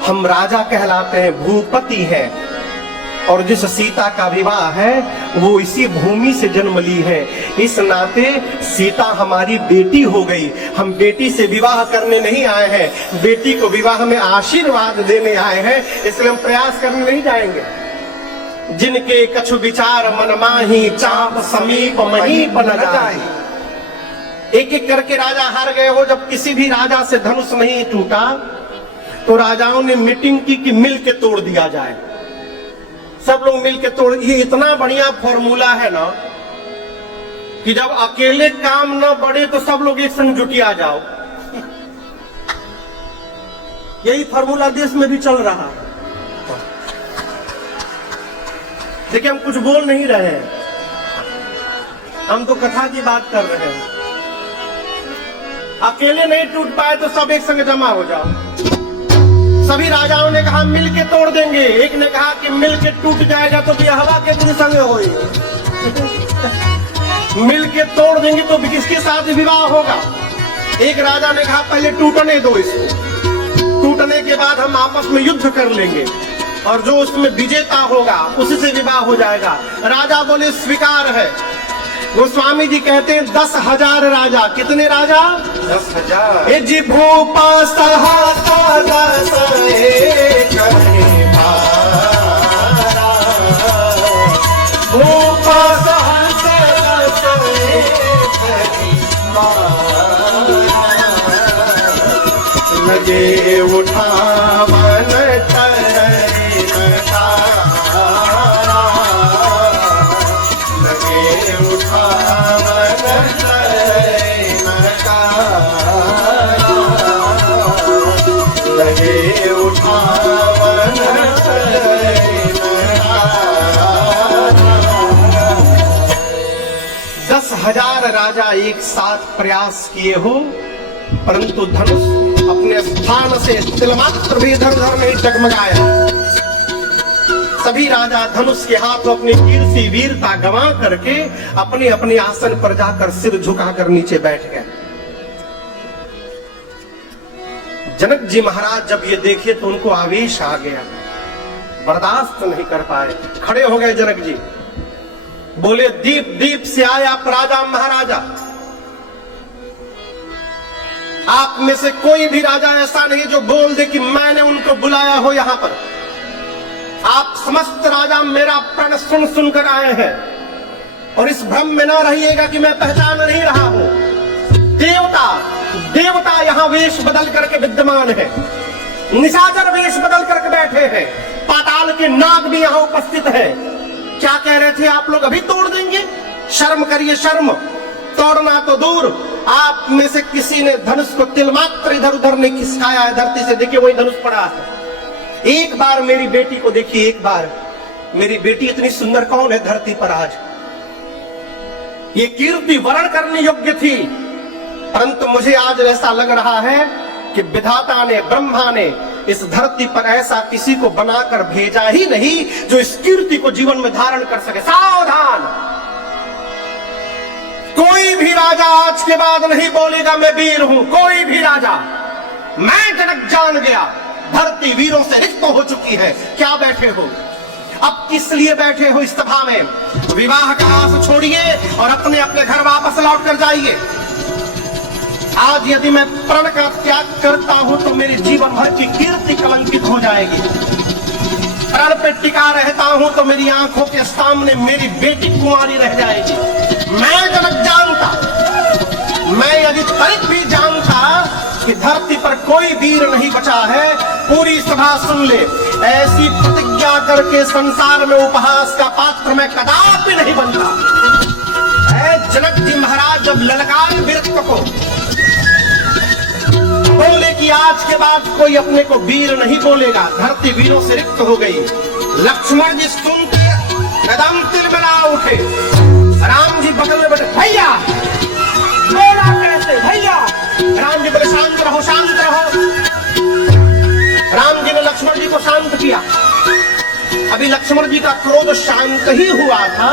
हम राजा कहलाते हैं, भूपति हैं, और जिस सीता का विवाह है वो इसी भूमि से जन्म ली है, इस नाते सीता हमारी बेटी हो गई। हम बेटी से विवाह करने नहीं आए हैं, बेटी को विवाह में आशीर्वाद देने आए हैं, इसलिए हम प्रयास करने नहीं जाएंगे। जिनके कछु विचार मन माही, चाप समीप महीप न जाए। एक एक करके राजा हार गए हो। जब किसी भी राजा से धनुष नहीं टूटा तो राजाओं ने मीटिंग की कि मिल के तोड़ दिया जाए। सब लोग मिल के तोड़। ये इतना बढ़िया फॉर्मूला है ना कि जब अकेले काम न बढ़े तो सब लोग एक संग जुटिया जाओ। यही फॉर्मूला देश में भी चल रहा है। देखिए हम कुछ बोल नहीं रहे हैं, हम तो कथा की बात कर रहे हैं। अकेले नहीं टूट पाए तो सब एक संग जमा हो जाओ। सभी राजाओं ने कहा मिल के तोड़ देंगे, एक ने कहा कि मिल के टूट जाएगा तो हवा के दिन संग होई। मिल के तोड़ देंगे तो किसके साथ विवाह होगा? एक राजा ने कहा पहले टूटने दो इसको, टूटने के बाद हम आपस में युद्ध कर लेंगे और जो उसमें विजेता होगा उसी से विवाह हो जाएगा। राजा बोले स्वीकार है। गोस्वामी जी कहते हैं 10,000 राजा। कितने राजा? 10,000। ए जी भूपा सहासा दस एक भारा, भूपा सहासा दस एक भारा, लगे उठावन राजा एक साथ प्रयास किए हो, परंतु धनुष अपने स्थान से तिलमात्र भी इधर उधर नहीं डगमगाया। सभी राजा धनुष के हाथों अपनी कीर्ति वीरता गंवा करके अपने अपने आसन पर जाकर सिर झुकाकर नीचे बैठ गए। जनक जी महाराज जब ये देखे तो उनको आवेश आ गया, बर्दाश्त नहीं कर पाए, खड़े हो गए जनक जी। बोले दीप दीप से आया राजा महाराजा, आप में से कोई भी राजा ऐसा नहीं जो बोल दे कि मैंने उनको बुलाया हो यहां पर। आप समस्त राजा मेरा प्रण सुन सुनकर आए हैं और इस भ्रम में ना रहिएगा कि मैं पहचान नहीं रहा हूं। देवता देवता यहां वेश बदल करके विद्यमान है, निशाचर वेश बदल करके बैठे हैं, पाताल के नाग भी यहां उपस्थित है। क्या कह रहे थे आप लोग? अभी तोड़ देंगे? शर्म करिए शर्म। तोड़ना तो दूर, आप में से किसी ने धनुष को तिलमात्र इधर उधर नहीं खिसकाया है धरती से। देखिए वही धनुष पड़ा है। एक बार मेरी बेटी को देखिए, एक बार मेरी बेटी इतनी सुंदर कौन है धरती पर आज? ये कीर्ति वर्ण करने योग्य थी, परंतु मुझे आज ऐसा लग रहा है कि विधाता ने, ब्रह्मा ने इस धरती पर ऐसा किसी को बनाकर भेजा ही नहीं जो इस कीर्ति को जीवन में धारण कर सके। सावधान, कोई भी राजा आज के बाद नहीं बोलेगा मैं वीर हूं। कोई भी राजा, मैं जनक जान गया, धरती वीरों से रिक्त हो चुकी है। क्या बैठे हो? अब किस लिए बैठे हो इस सभा में? विवाह का आस छोड़िए और अपने अपने घर वापस लौट कर जाइए। आज यदि मैं प्रण का त्याग करता हूं तो मेरे जीवन भर की कीर्ति कलंकित हो जाएगी। प्रण पे टिका रहता हूं तो मेरी आंखों के सामने मेरी बेटी कुंवारी रह जाएगी। मैं जनक जानता, मैं यदि तनिक भी जानता कि धरती पर कोई वीर नहीं बचा है। पूरी सभा सुन ले, ऐसी प्रतिज्ञा करके संसार में उपहास का पात्र मैं कदापि नहीं बनता। जनक जी महाराज जब ललकारे विरक्त को, बोले कि आज के बाद कोई अपने को वीर नहीं बोलेगा, धरती वीरों से रिक्त हो गई। लक्ष्मण जी सुनते एकदम तिलमिला उठे। राम जी बगल में बैठे, भैया बोला कैसे भैया? राम जी बोले शांत रहो शांत रहो। राम जी ने लक्ष्मण जी को शांत किया। अभी लक्ष्मण जी का क्रोध शांत ही हुआ था,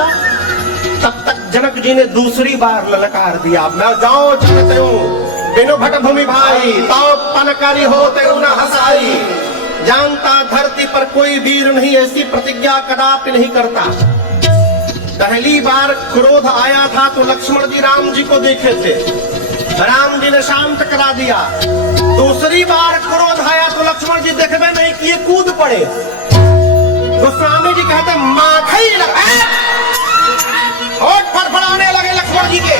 तब तक जनक जी ने दूसरी बार ललकार दिया, मैं जाओ जानते हूं बिनु भट भूमि भाई, ताओ पनकारी होते न हसाई। जानता धरती पर कोई वीर नहीं ऐसी प्रतिज्ञा कदापि नहीं करता। पहली बार क्रोध आया था तो लक्ष्मण जी राम जी को देखे थे, राम जी ने शांत करा दिया। दूसरी बार क्रोध आया तो लक्ष्मण जी देखबे नहीं किए, कूद पड़े। गोस्वामी जी कहते माखई होठ फड़फड़ाने लगे लक्ष्मण जी के,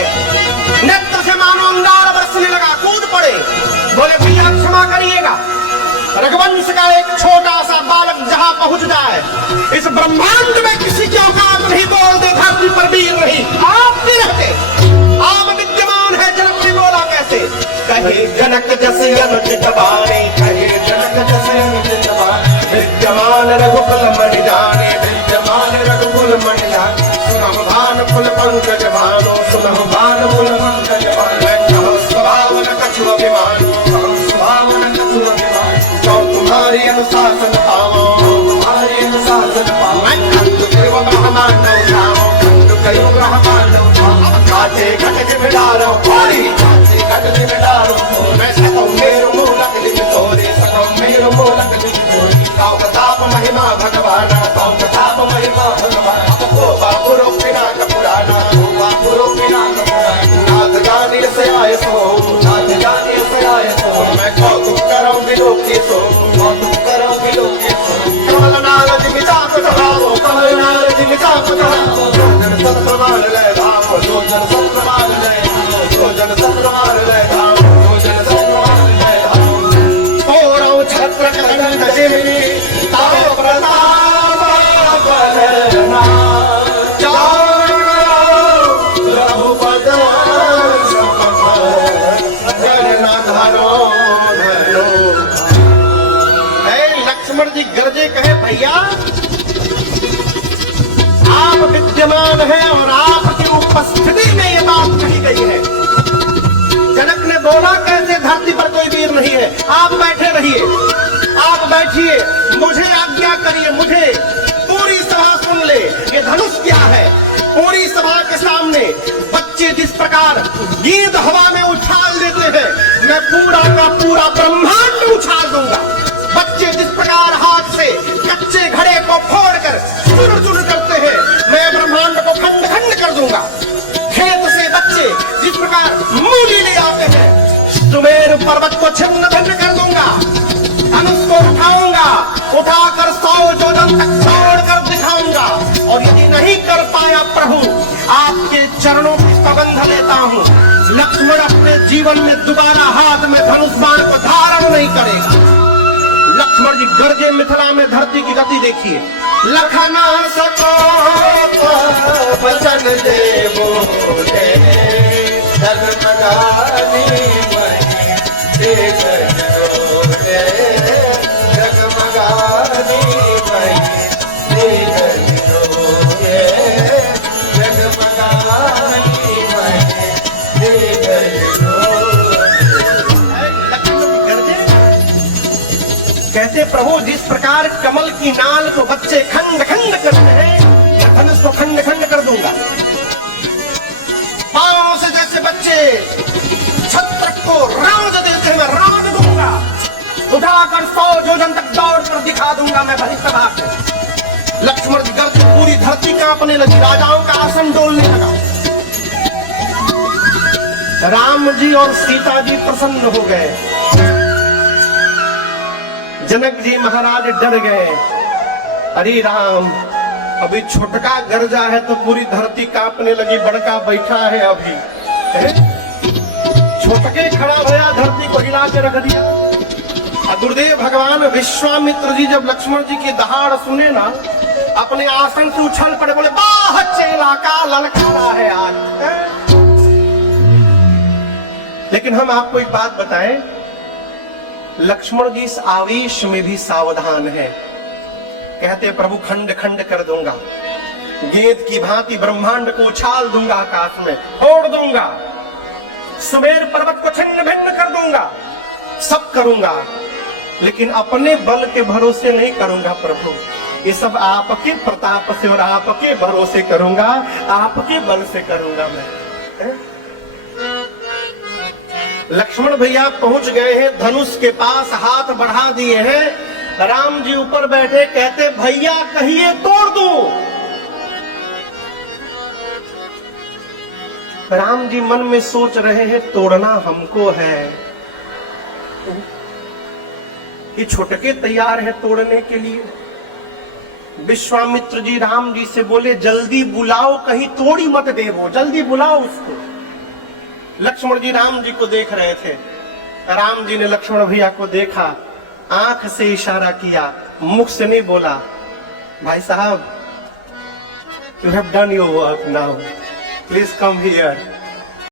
नेत्र से मानो अंगार बरसने लगा, कूद पड़े। बोले भैया क्षमा करिएगा, रघुवंश का एक छोटा सा बालक जहां पहुंच जाए, इस ब्रह्मांड में किसी की औकात नहीं, बोल दे धरती पर वीर नहीं। आप भी रहते, आप विद्यमान है। जनक ने बोला कैसे? कहे जनक जैसे अनुचित बाणे, कहे जनक जैसे अनुचित बाणे, विद्यमान रघुकुल मणि जाने, विद्यमान रघुकुल मणि जाने। सुनहु भान कुल पंकज भानो, सुनहु भान कुल पंकज भानो। स्वभाव न कछु अभिमान, स्वभाव न कछु अभिमान। जो तुम्हारी अनुशासन पाओ, तुम्हारी अनुशासन पाओ। मैं खंड देव ब्रह्मांड उठाओ, खंड कयो ब्रह्मांड उठाओ। काटे घट बिडारो होरी, काटे घट बिडारो। मैं सकौ मेरो मूलक लिख तोरे, सकौ मेरो मूलक लिख तोरे। ताऊ प्रताप महिमा भगवाना, ताऊ प्रताप महिमा भगवाना। बापुरो पिनाक पुराना, बापुरो पिनाक पुराना। नाथ गाने से आए सो, नाथ गाने से आए सो। मैं कौतुक करूं बिलोके सो, कौतुक करूं बिलोके सो। कमल नारद मिटा को चढ़ाओ, कमल नारद मिटा को चढ़ाओ। जन सत प्रमाण ले धाम, जो जन सत प्रमाण ले धाम, जो जन सत प्रमाण ले धाम, जो जन सत प्रमाण ले धाम। ओरौ छत्र करंद जिमि, ताओ प्रताप बलना। लक्ष्मण जी गरजे कहे भैया आप विद्यमान हैं और आपकी उपस्थिति में ये बात कही गई है। जनक ने बोला कैसे धरती पर कोई वीर नहीं है? आप बैठे रहिए, आप बैठिए, मुझे आज्ञा करिए। मुझे पूरी सभा सुन ले, ये धनुष क्या है? पूरी सभा के सामने बच्चे जिस प्रकार गेंद हवा में उछाल देते हैं, मैं पूरा का पूरा ब्रह्मांड उछाल दूंगा। बच्चे जिस प्रकार हाथ से कच्चे घड़े को फोड़कर चूर चूर करते हैं, मैं ब्रह्मांड को खंड खंड कर दूंगा। खेत से बच्चे जिस प्रकार मूली ले आते हैं, सुमेर पर्वत को छिन्न भिन्न कर दूंगा। धनुष को उठाऊंगा, उठाकर 100 योजन तक छोड़ कर दिखाऊंगा। और यदि नहीं कर पाया प्रभु, आपके चरणों की सौगंध लेता हूँ, लक्ष्मण अपने जीवन में दोबारा हाथ में धनुष बाण को धारण नहीं करेगा। लक्ष्मण जी गरजे, मिथिला में धरती की गति देखिए। लखना सको वचन देवो दे, जगमगानी मणि देख रे, जगमगानी मणि देख रे, जगमगानी मणि देख रे। कहते प्रभु जिस प्रकार कमल की नाल को बच्चे खंड खंड करते हैं, मैं धनुष को खंड खंड कर दूंगा। पांव से जैसे बच्चे छत्र को राज देते हैं, मैं राज दूंगा। उठाकर 100 योजन तक दौड़ कर दिखा दूंगा मैं भरी सभा को। लक्ष्मण जी गर्ज पूरी धरती कांपने लगी, राजाओं का आसन डोलने लगा। राम जी और सीता जी प्रसन्न हो गए। जनक जी महाराज डर गए, अरे राम अभी छोटका गरजा है तो पूरी धरती कांपने लगी, बड़का बैठा है अभी है? छोटके खड़ा भया, धरती को हिला के रख दिया। और गुरुदेव भगवान विश्वामित्र जी जब लक्ष्मण जी की दहाड़ सुने ना, अपने आसन से उछल पड़े, बोले बाह चेला का ललकारा है आज। लेकिन हम आपको एक बात बताएं, लक्ष्मण जी इस आवेश में भी सावधान है। कहते प्रभु खंड खंड कर दूंगा, गेंद की भांति ब्रह्मांड को उछाल दूंगा, आकाश में फोड़ दूंगा, सुमेर पर्वत को छिन्न भिन्न कर दूंगा, सब करूंगा, लेकिन अपने बल के भरोसे नहीं करूंगा प्रभु। ये सब आपके प्रताप से और आपके भरोसे करूंगा, आपके बल से करूंगा मैं। लक्ष्मण भैया पहुंच गए हैं, धनुष के पास हाथ बढ़ा दिए हैं। राम जी ऊपर बैठे, कहते भैया कहिए तोड़ दूं। राम जी मन में सोच रहे हैं तोड़ना हमको है। ये छोटके तैयार है तोड़ने के लिए। विश्वामित्र जी राम जी से बोले जल्दी बुलाओ, कहीं तोड़ी मत देवो, जल्दी बुलाओ उसको। लक्ष्मण जी राम जी को देख रहे थे। राम जी ने लक्ष्मण भैया को देखा, आंख से इशारा किया, मुख से नहीं बोला। भाई साहब, you have done your work now, please come here.